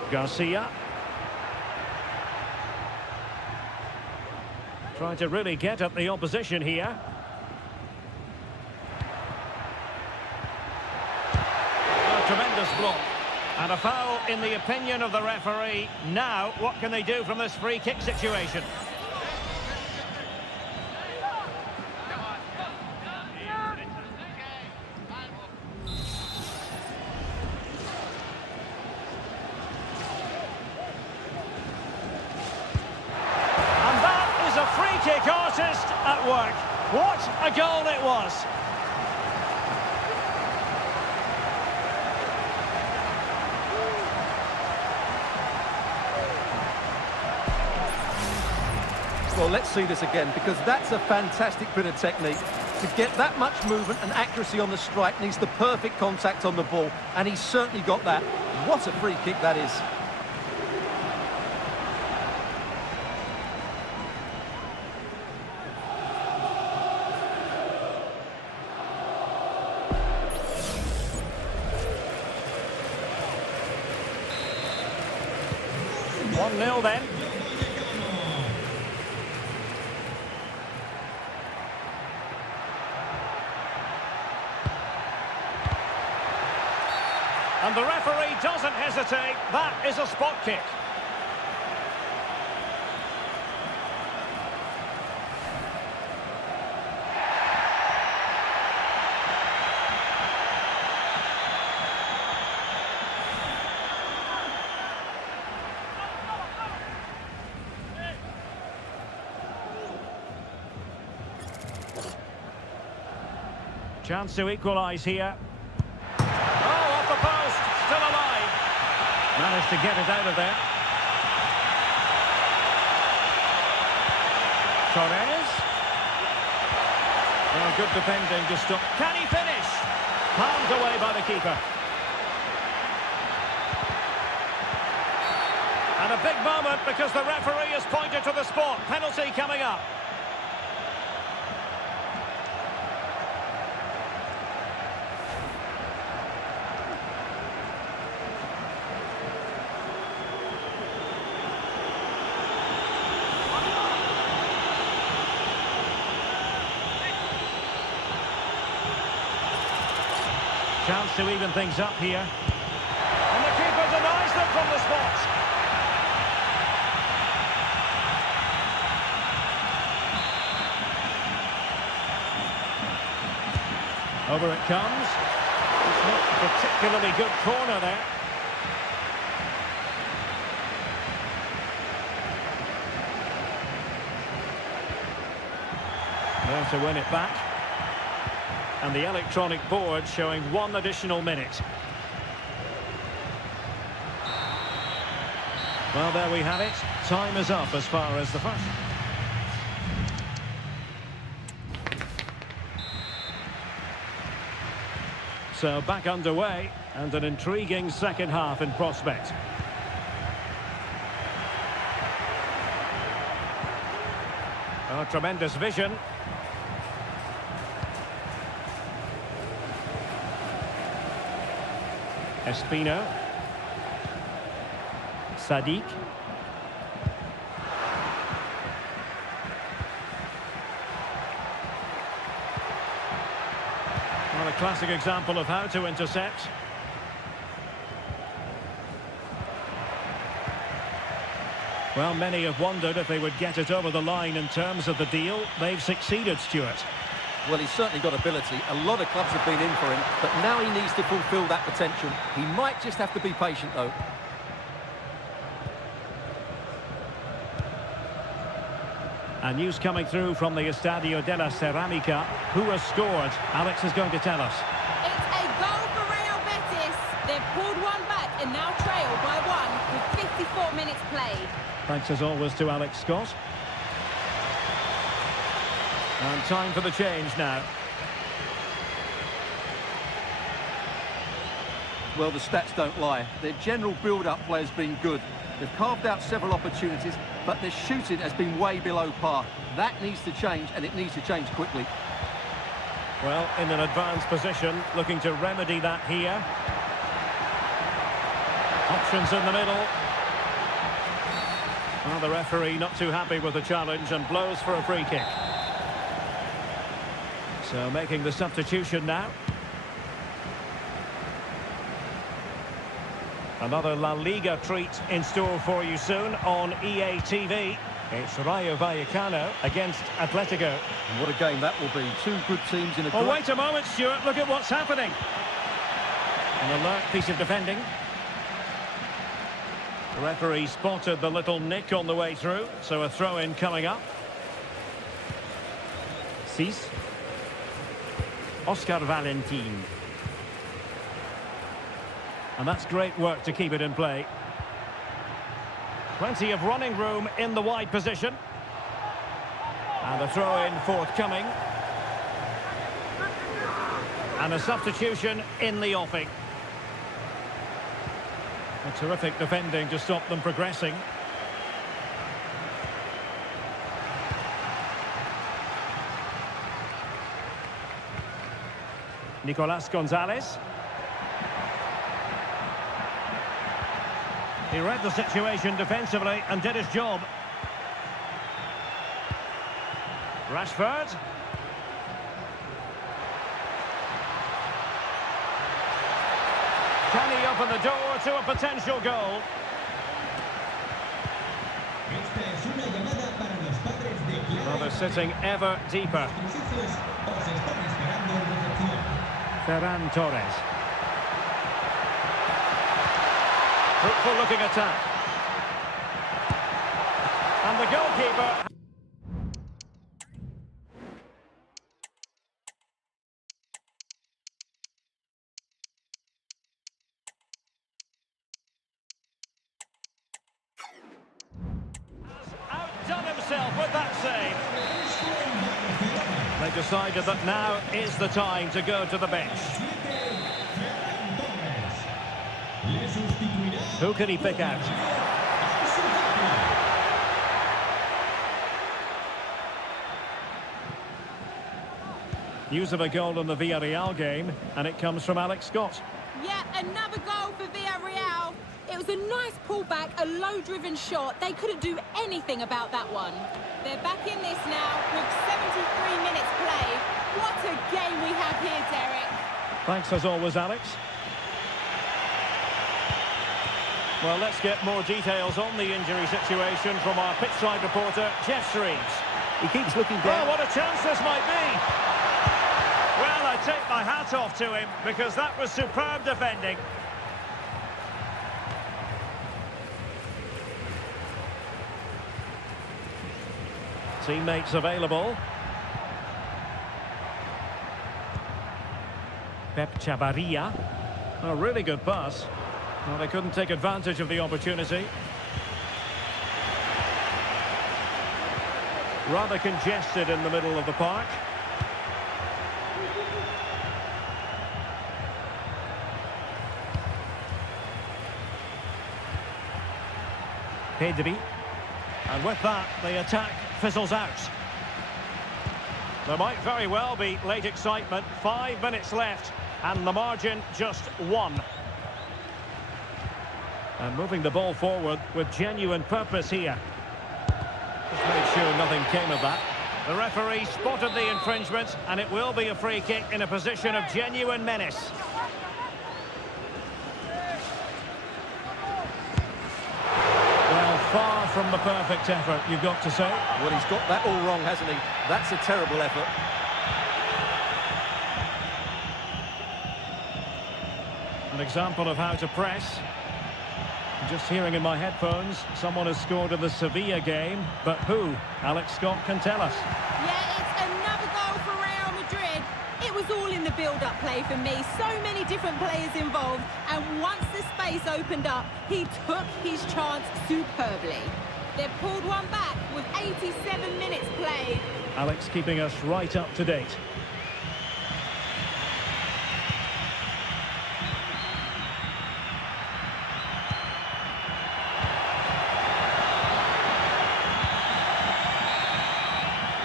Garcia. Trying to really get at the opposition here. A tremendous block. And a foul in the opinion of the referee. Now, what can they do from this free kick situation? Kick artist at work. What a goal it was. Well, let's see this again, because that's a fantastic bit of technique. To get that much movement and accuracy on the strike needs the perfect contact on the ball, and he's certainly got that. What a free kick that is. One 0 then. And the referee doesn't hesitate. That is a spot kick. Chance to equalise here. Oh, off the post, still alive. Managed to get it out of there. Torres. Oh, good defending to stop. Can he finish? Palmed away by the keeper. And a big moment because the referee has pointed to the spot. Penalty coming up. Chance to even things up here. And the keeper denies them from the spot. Over it comes. It's not a particularly good corner there. There to win it back. And the electronic board showing 1 additional minute. Well, there we have it. Time is up as far as the first. So back underway, and an intriguing second half in prospect. Oh, tremendous vision. Espino. Sadiq. Well, a classic example of how to intercept. Well, many have wondered if they would get it over the line in terms of the deal. They've succeeded, Stuart. Well, he's certainly got ability. A lot of clubs have been in for him, but now he needs to fulfil that potential. He might just have to be patient, though. And news coming through from the Estadio de la Ceramica. Who has scored? Alex is going to tell us. It's a goal for Real Betis. They've pulled one back and now trail by 1 with 54 minutes played. Thanks as always to Alex Scott. And time for the change now. Well, the stats don't lie. Their general build-up play has been good. They've carved out several opportunities, but their shooting has been way below par. That needs to change, and it needs to change quickly. Well, in an advanced position, looking to remedy that here. Options in the middle. Well, the referee not too happy with the challenge and blows for a free kick. So making the substitution now. Another La Liga treat in store for you soon on EA TV. It's Rayo Vallecano against Atletico. And what a game that will be. Two good teams in a... Oh, wait a moment, Stuart. Look at what's happening. An alert piece of defending. The referee spotted the little nick on the way through, so a throw-in coming up. Cis. Oscar Valentin. And that's great work to keep it in play. Plenty of running room in the wide position. And the throw-in forthcoming. And a substitution in the offing. A terrific defending to stop them progressing. Nicolas Gonzalez. He read the situation defensively and did his job. Rashford. Can he open the door to a potential goal? Well, they're sitting ever deeper. Ferran Torres. Fruitful looking attack. And the goalkeeper... outdone himself with that save. They decided that now is the time to go to the bench. Who can he pick out? News of a goal in the Villarreal game, and it comes from Alex Scott. Yeah, another goal for Villarreal. It was a nice pullback, a low-driven shot. They couldn't do anything about that one. They're back in this now with 73 minutes played. What a game we have here, Derek. Thanks as always, Alex. Well, let's get more details on the injury situation from our pitchside reporter, Jeff Streaves. He keeps looking down. Oh, what a chance this might be! Well, I take my hat off to him because that was superb defending. Teammates available. Pep Chavarria. A really good pass. Well, they couldn't take advantage of the opportunity. Rather congested in the middle of the park. Pedri. And with that, the attack fizzles out. There might very well be late excitement. 5 minutes left, and the margin just 1. And moving the ball forward with genuine purpose here. Just made sure nothing came of that. The referee spotted the infringement, and it will be a free kick in a position of genuine menace. Well, far from the perfect effort, you've got to say. Well, he's got that all wrong, hasn't he? That's a terrible effort. An example of how to press. Just hearing in my headphones, someone has scored in the Sevilla game, but who? Alex Scott can tell us. Yeah, it's another goal for Real Madrid. It was all in the build-up play for me. So many different players involved, and once the space opened up, he took his chance superbly. They've pulled one back with 87 minutes played. Alex keeping us right up to date.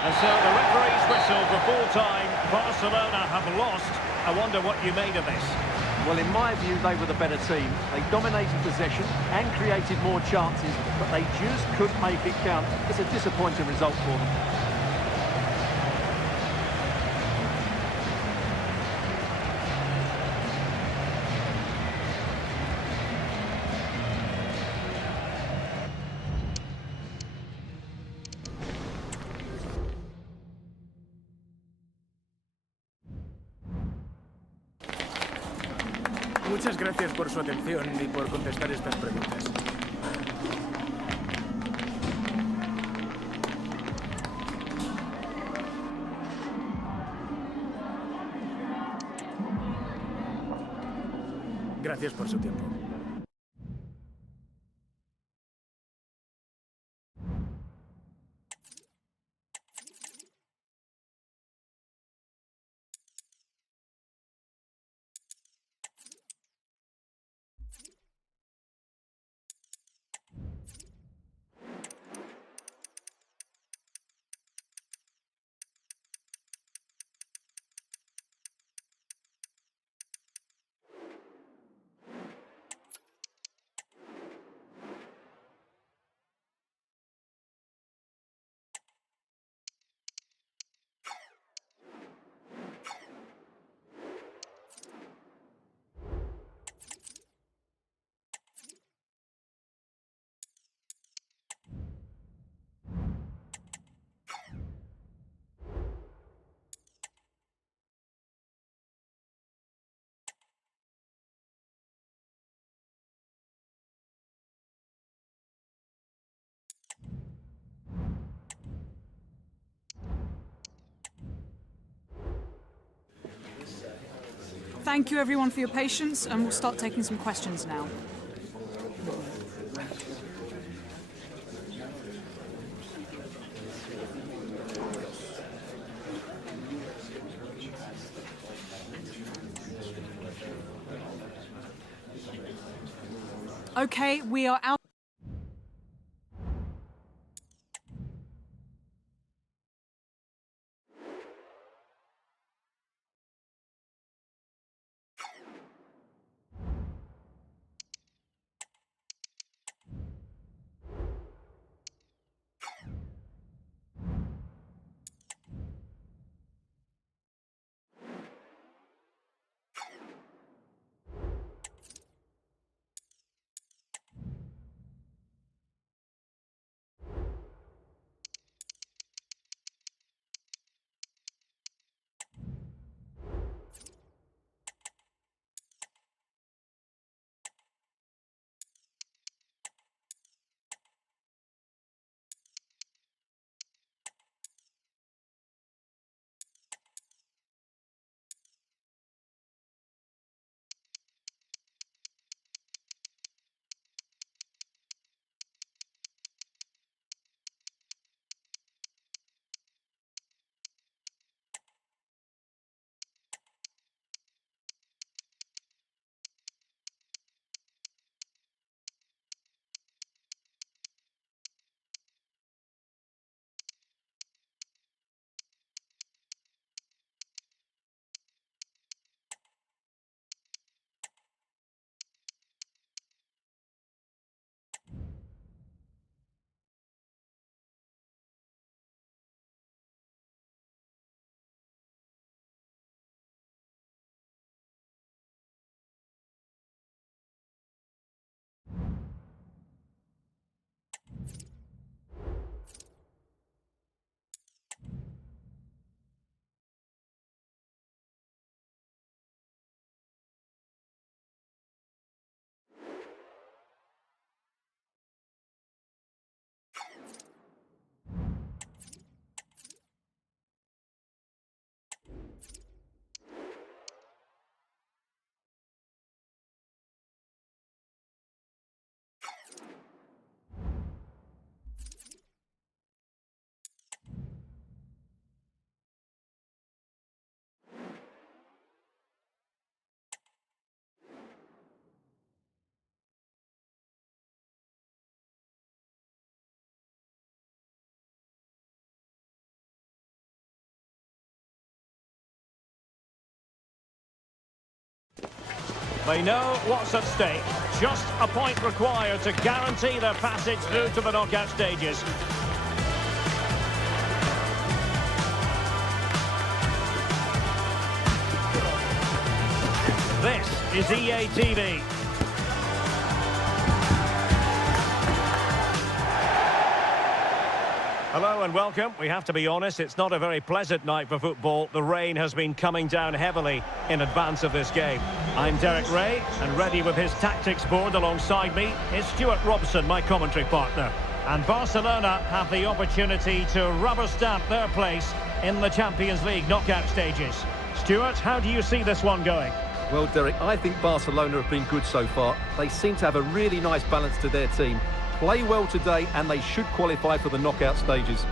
And so the referee's whistle for full time. Barcelona have lost. I wonder what you made of this. Well, in my view, they were the better team. They dominated possession and created more chances, but they just couldn't make it count. It's a disappointing result for them. Muchas gracias por su atención y por contestar estas preguntas. Gracias por su tiempo. Thank you everyone for your patience, and we'll start taking some questions now. Okay, we are out. They know what's at stake. Just a point required to guarantee their passage through to the knockout stages. This is EA TV. Hello and welcome. We have to be honest, it's not a very pleasant night for football. The rain has been coming down heavily in advance of this game. I'm Derek Ray, and ready with his tactics board alongside me is Stuart Robson, my commentary partner. And Barcelona have the opportunity to rubber stamp their place in the Champions League knockout stages. Stuart, how do you see this one going? Well, Derek, I think Barcelona have been good so far. They seem to have a really nice balance to their team. Play well today and they should qualify for the knockout stages.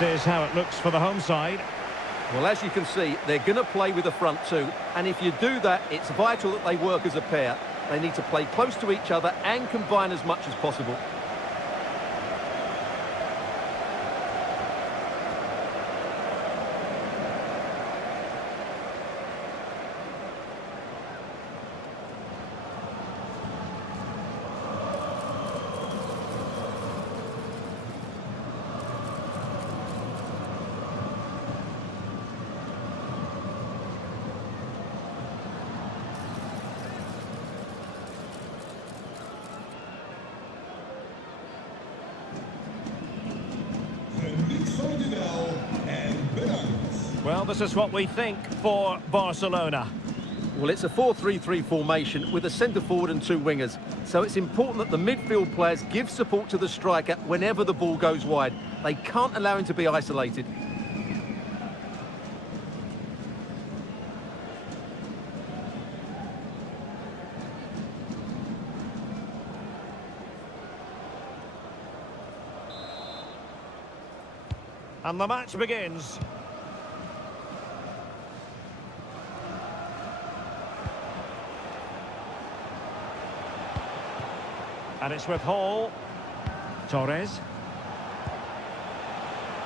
This is how it looks for the home side. Well, as you can see, they're going to play with the front two. And if you do that, it's vital that they work as a pair. They need to play close to each other and combine as much as possible. Well, this is what we think for Barcelona. Well, it's a 4-3-3 formation with a centre-forward and two wingers. So it's important that the midfield players give support to the striker whenever the ball goes wide. They can't allow him to be isolated. And the match begins. And it's with Hall. Torres.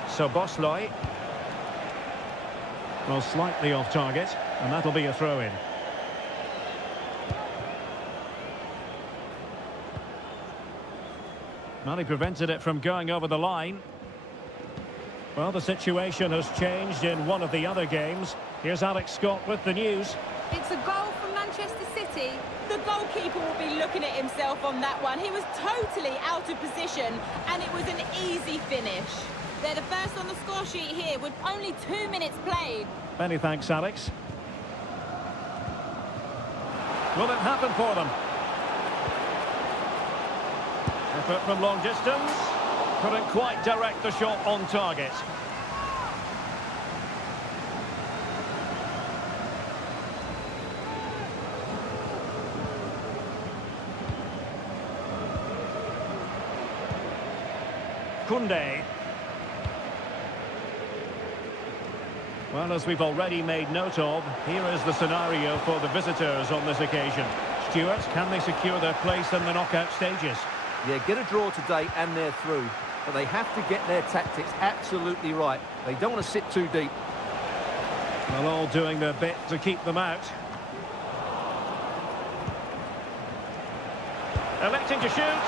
Szoboszlai. Well, slightly off target, and that'll be a throw-in. Well, he prevented it from going over the line. Well, the situation has changed in one of the other games. Here's Alex Scott with the news. It's a goal from Manchester City. The goalkeeper will be looking at himself on that one. He was totally out of position, and it was an easy finish. They're the first on the score sheet here with only 2 minutes played. Many thanks, Alex. Will it happen for them? Effort from long distance. Couldn't quite direct the shot on target. Koundé. Well, as we've already made note of, here is the scenario for the visitors on this occasion. Stuart, can they secure their place in the knockout stages? Yeah, get a draw today and they're through. But they have to get their tactics absolutely right. They don't want to sit too deep. Well, all doing their bit to keep them out. Electing to shoot.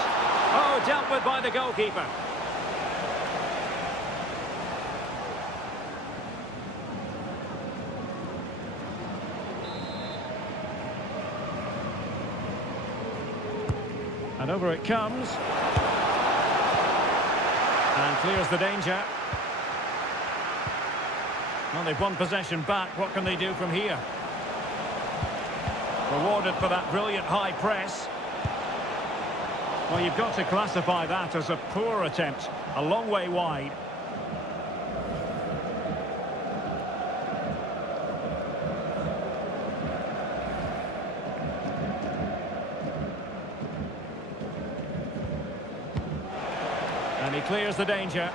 Oh, dealt with by the goalkeeper. And over it comes. And clears the danger. Well, they've won possession back. What can they do from here? Rewarded for that brilliant high press. Well, you've got to classify that as a poor attempt. A long way wide. And he clears the danger.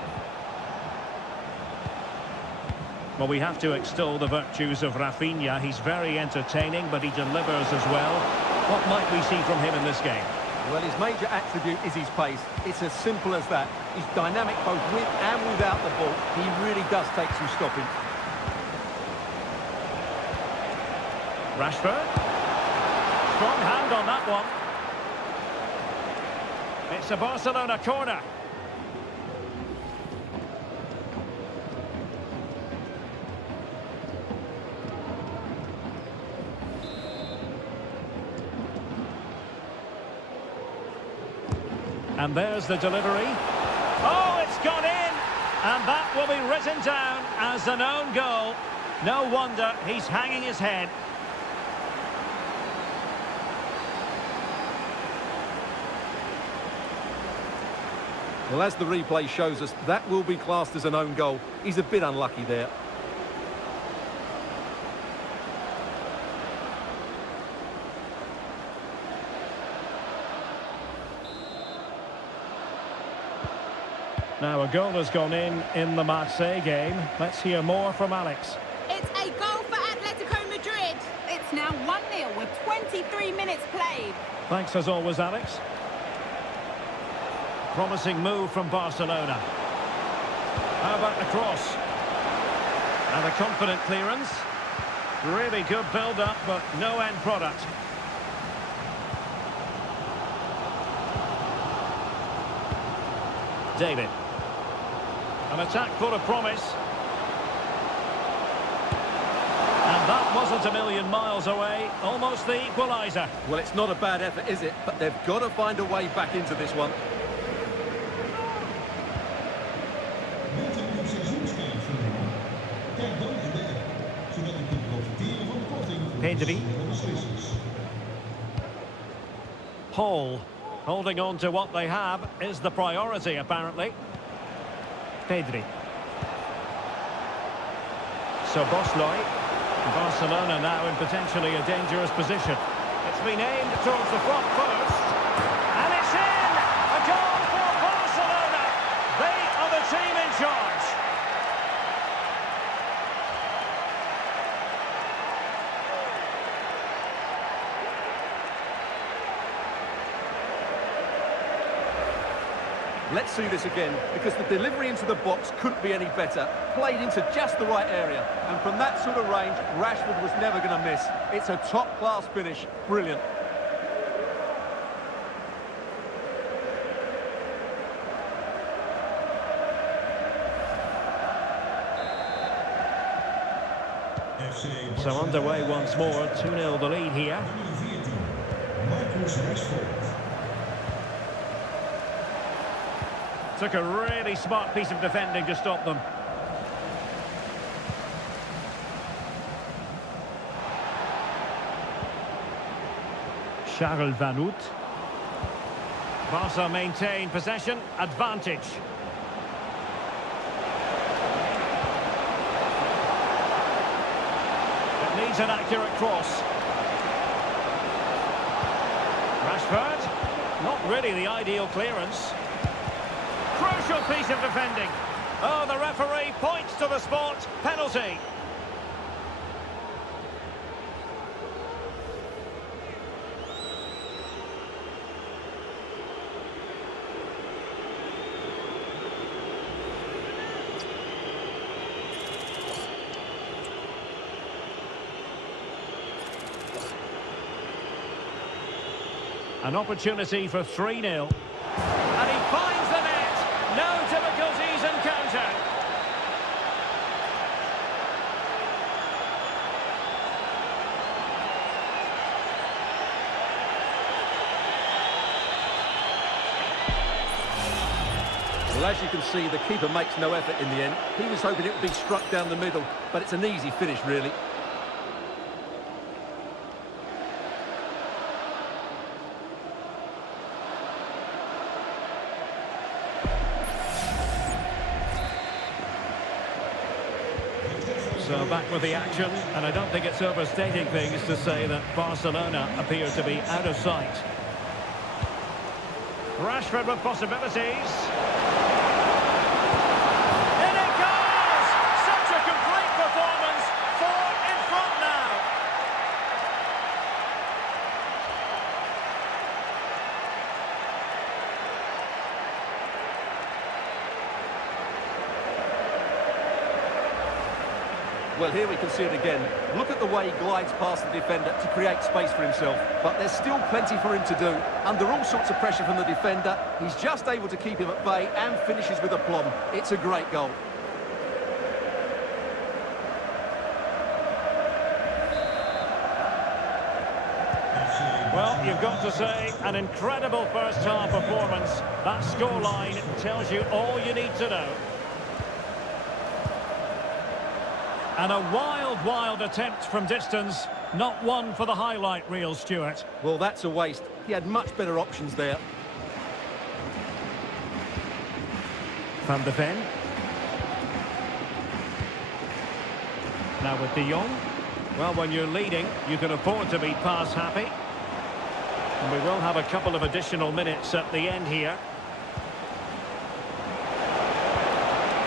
Well, we have to extol the virtues of Rafinha. He's very entertaining, but he delivers as well. What might we see from him in this game? Well, his major attribute is his pace. It's as simple as that. He's dynamic both with and without the ball. He really does take some stopping. Rashford. Strong hand on that one. It's a Barcelona corner. And there's the delivery. Oh, it's gone in! And that will be written down as an own goal. No wonder he's hanging his head. Well, as the replay shows us, that will be classed as an own goal. He's a bit unlucky there. Now, a goal has gone in the Marseille game. Let's hear more from Alex. It's a goal for Atletico Madrid. It's now 1-0 with 23 minutes played. Thanks as always, Alex. Promising move from Barcelona. How about the cross? And a confident clearance. Really good build-up, but no end product. David. An attack full of promise. And that wasn't a million miles away. Almost the equaliser. Well, it's not a bad effort, is it? But they've got to find a way back into this one. Met een seizoenskaart voor. Kijk dan in de Pedri. Hall. Holding on to what they have is the priority, apparently. Pedri. So Bosley. Barcelona now in potentially a dangerous position. It's been aimed towards the front first. And it's in! A goal for Barcelona! They are the team in charge. Let's see this again, because the delivery into the box couldn't be any better. Played into just the right area. And from that sort of range, Rashford was never going to miss. It's a top-class finish. Brilliant. So underway once more, 2-0 the lead here. Took a really smart piece of defending to stop them. Charles Van Hout. Barca maintain possession, advantage. It needs an accurate cross. Rashford, not really the ideal clearance. Crucial piece of defending. Oh, the referee points to the spot. Penalty. An opportunity for 3-0. And he finds the net. No difficulties encountered. Well, as you can see, the keeper makes no effort in the end. He was hoping it would be struck down the middle, but it's an easy finish, really. So back with the action, and I don't think it's overstating things to say that Barcelona appear to be out of sight. Rashford with possibilities. In it goes! Such a complete performance. 4 in front now. Well, here we can see it again. Look at the way he glides past the defender to create space for himself. But there's still plenty for him to do. Under all sorts of pressure from the defender, he's just able to keep him at bay and finishes with aplomb. It's a great goal. Well, you've got to say, an incredible first-half performance. That scoreline tells you all you need to know. And a wild, wild attempt from distance. Not one for the highlight reel, Stuart. Well, that's a waste. He had much better options there. Van de Ven. Now with De Jong. Well, when you're leading, you can afford to be pass happy. And we will have a couple of additional minutes at the end here.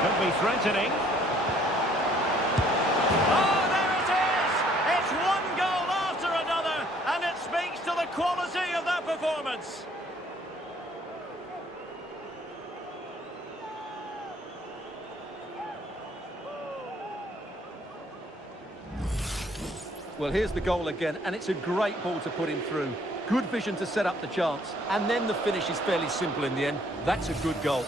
Could be threatening. Oh, there it is! It's one goal after another, and it speaks to the quality of that performance. Well, here's the goal again, and it's a great ball to put him through. Good vision to set up the chance, and then the finish is fairly simple in the end. That's a good goal.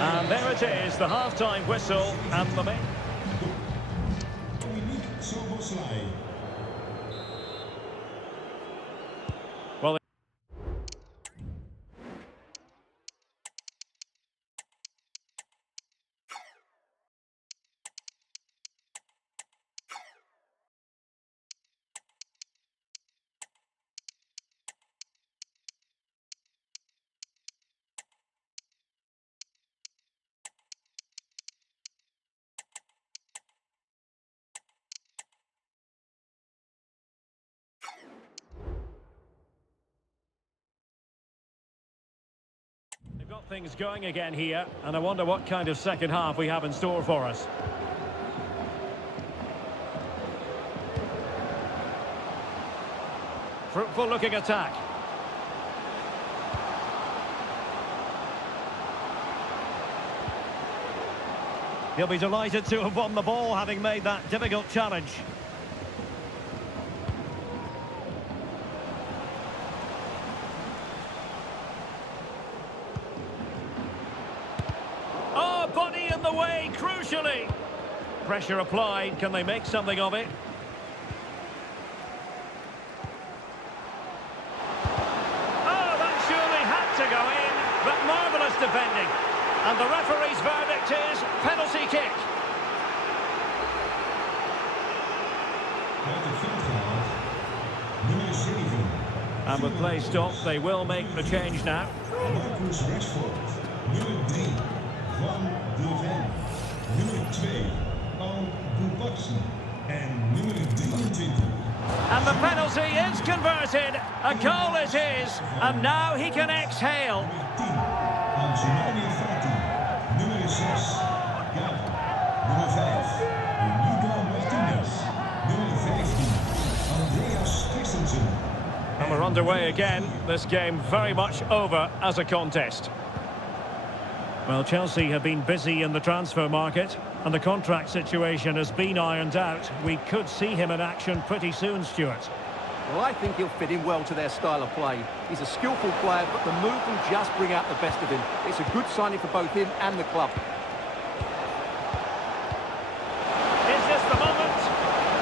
And there it is, the half-time whistle, and the main... Well, Things going again here, and I wonder what kind of second half we have in store for us. Fruitful looking attack. He'll be delighted to have won the ball, having made that difficult challenge. Oh, body in the way, crucially. Pressure applied, can they make something of it? Oh, that surely had to go in, but marvellous defending. And the referee's verdict is penalty kick. And with play stopped, they will make the change now. And the penalty is converted. A goal it is, and now he can exhale. And we're underway again. This game very much over as a contest. Well, Chelsea have been busy in the transfer market, and the contract situation has been ironed out. We could see him in action pretty soon, Stuart. Well, I think he'll fit in well to their style of play. He's a skillful player, but the move will just bring out the best of him. It's a good signing for both him and the club. Is this the moment?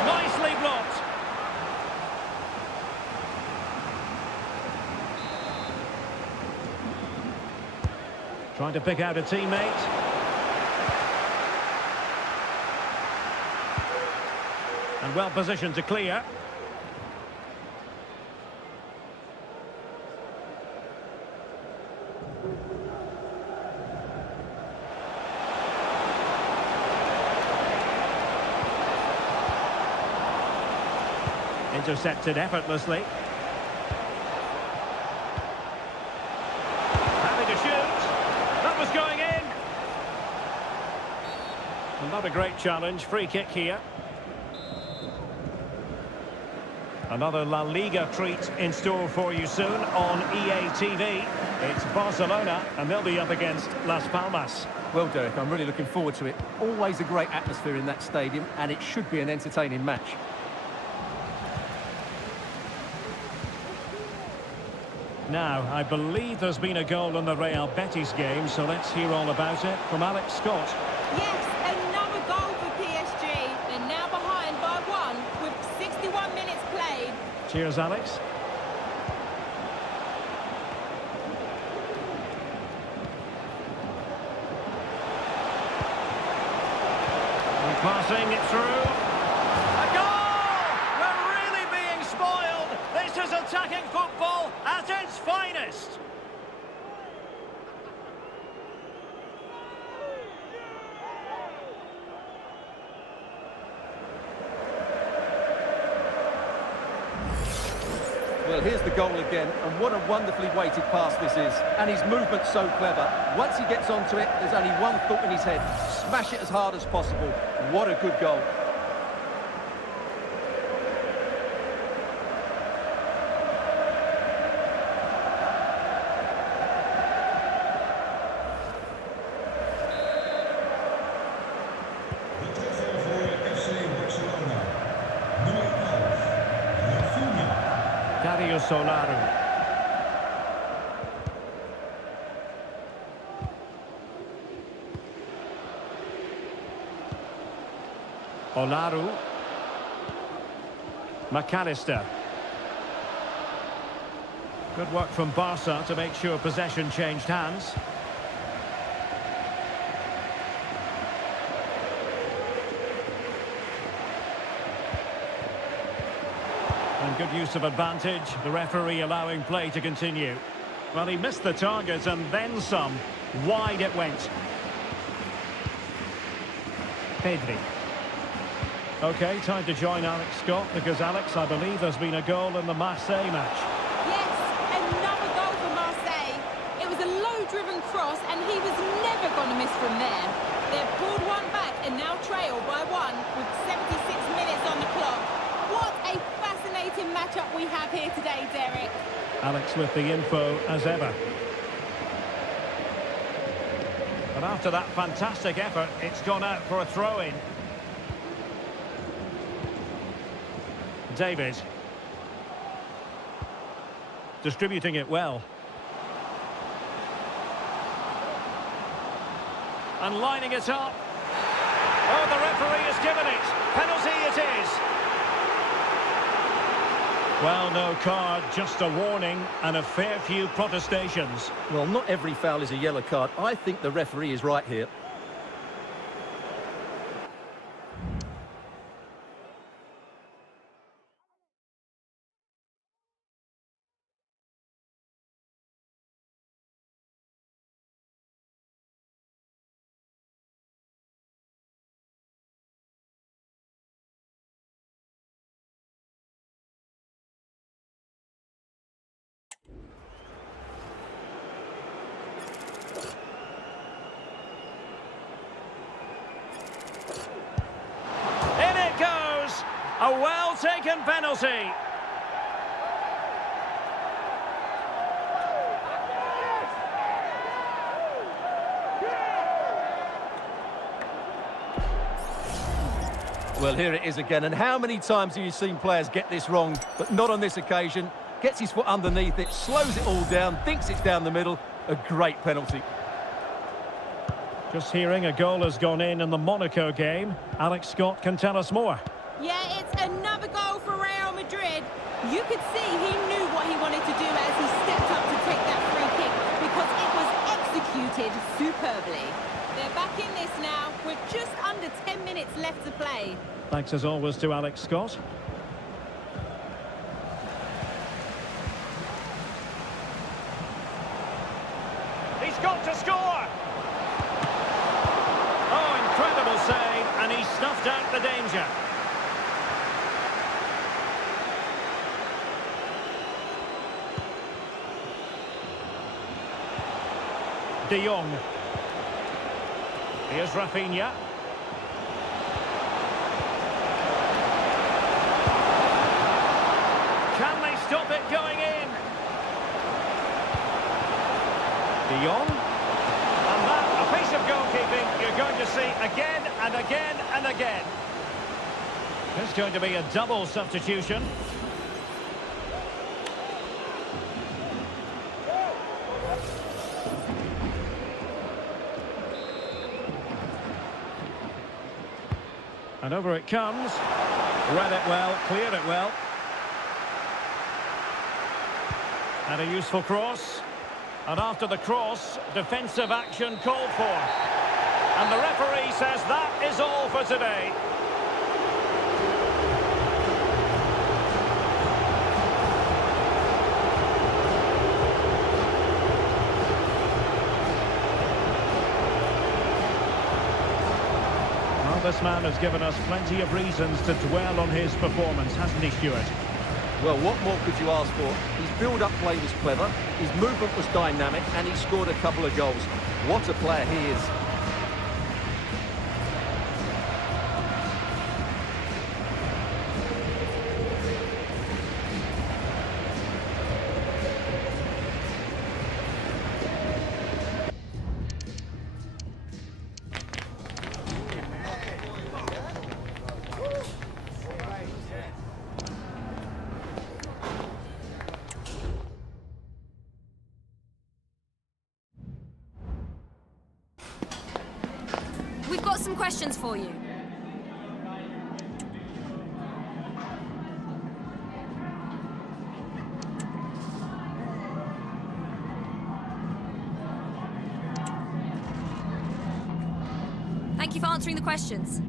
Nicely blocked. Trying to pick out a teammate. And well positioned to clear. Intercepted effortlessly. Having to shoot. That was going in. And not a great challenge. Free kick here. Another La Liga treat in store for you soon on EA TV. It's Barcelona, and they'll be up against Las Palmas. Well, Derek, I'm really looking forward to it. Always a great atmosphere in that stadium, and it should be an entertaining match. Now, I believe there's been a goal in the Real Betis game, so let's hear all about it from Alex Scott. Yes, another goal for PSG. They're now behind by 1 with 61 minutes played. Cheers, Alex. And passing it through. A goal! We're really being spoiled. This is attacking football at its finest. Well, here's the goal again, and what a wonderfully weighted pass this is. And his movement's so clever. Once he gets onto it, there's only one thought in his head. Smash it as hard as possible. What a good goal. Olaru. Olaru. McAllister. Good work from Barca to make sure possession changed hands. And good use of advantage, the referee allowing play to continue. Well, he missed the target and then some. Wide it went. Pedri. OK, time to join Alex Scott, because, Alex, I believe there's been a goal in the Marseille match. Yes, another goal for Marseille. It was a low-driven cross, and he was never going to miss from there. They've pulled one back and now trail by one with 76 minutes on the clock. What a fascinating matchup we have here today, Derek. Alex with the info as ever. But after that fantastic effort, it's gone out for a throw-in. David. Distributing it well. And lining it up. Oh, the referee has given it. Penalty it is. Well, no card, just a warning and a fair few protestations. Well, not every foul is a yellow card. I think the referee is right here. A well-taken penalty. Well, here it is again. And how many times have you seen players get this wrong, but not on this occasion? Gets his foot underneath it, slows it all down, thinks it's down the middle. A great penalty. Just hearing a goal has gone in the Monaco game. Alex Scott can tell us more. Yeah, it's another goal for Real Madrid. You could see he knew what he wanted to do as he stepped up to take that free kick because it was executed superbly. They're back in this now with just under 10 minutes left to play. Thanks as always to Alex Scott. He's got to score! Oh, incredible save, and he snuffed out the danger. De Jong. Here's Rafinha. Can they stop it going in? De Jong. And that, a piece of goalkeeping you're going to see again and again and again. There's going to be a double substitution. And over it comes. Read it well, cleared it well. And a useful cross. And after the cross, defensive action called for. And the referee says that is all for today. This man has given us plenty of reasons to dwell on his performance, hasn't he, Stuart? Well, what more could you ask for? His build-up play was clever, his movement was dynamic, and he scored a couple of goals. What a player he is. We've got some questions for you. Thank you for answering the questions.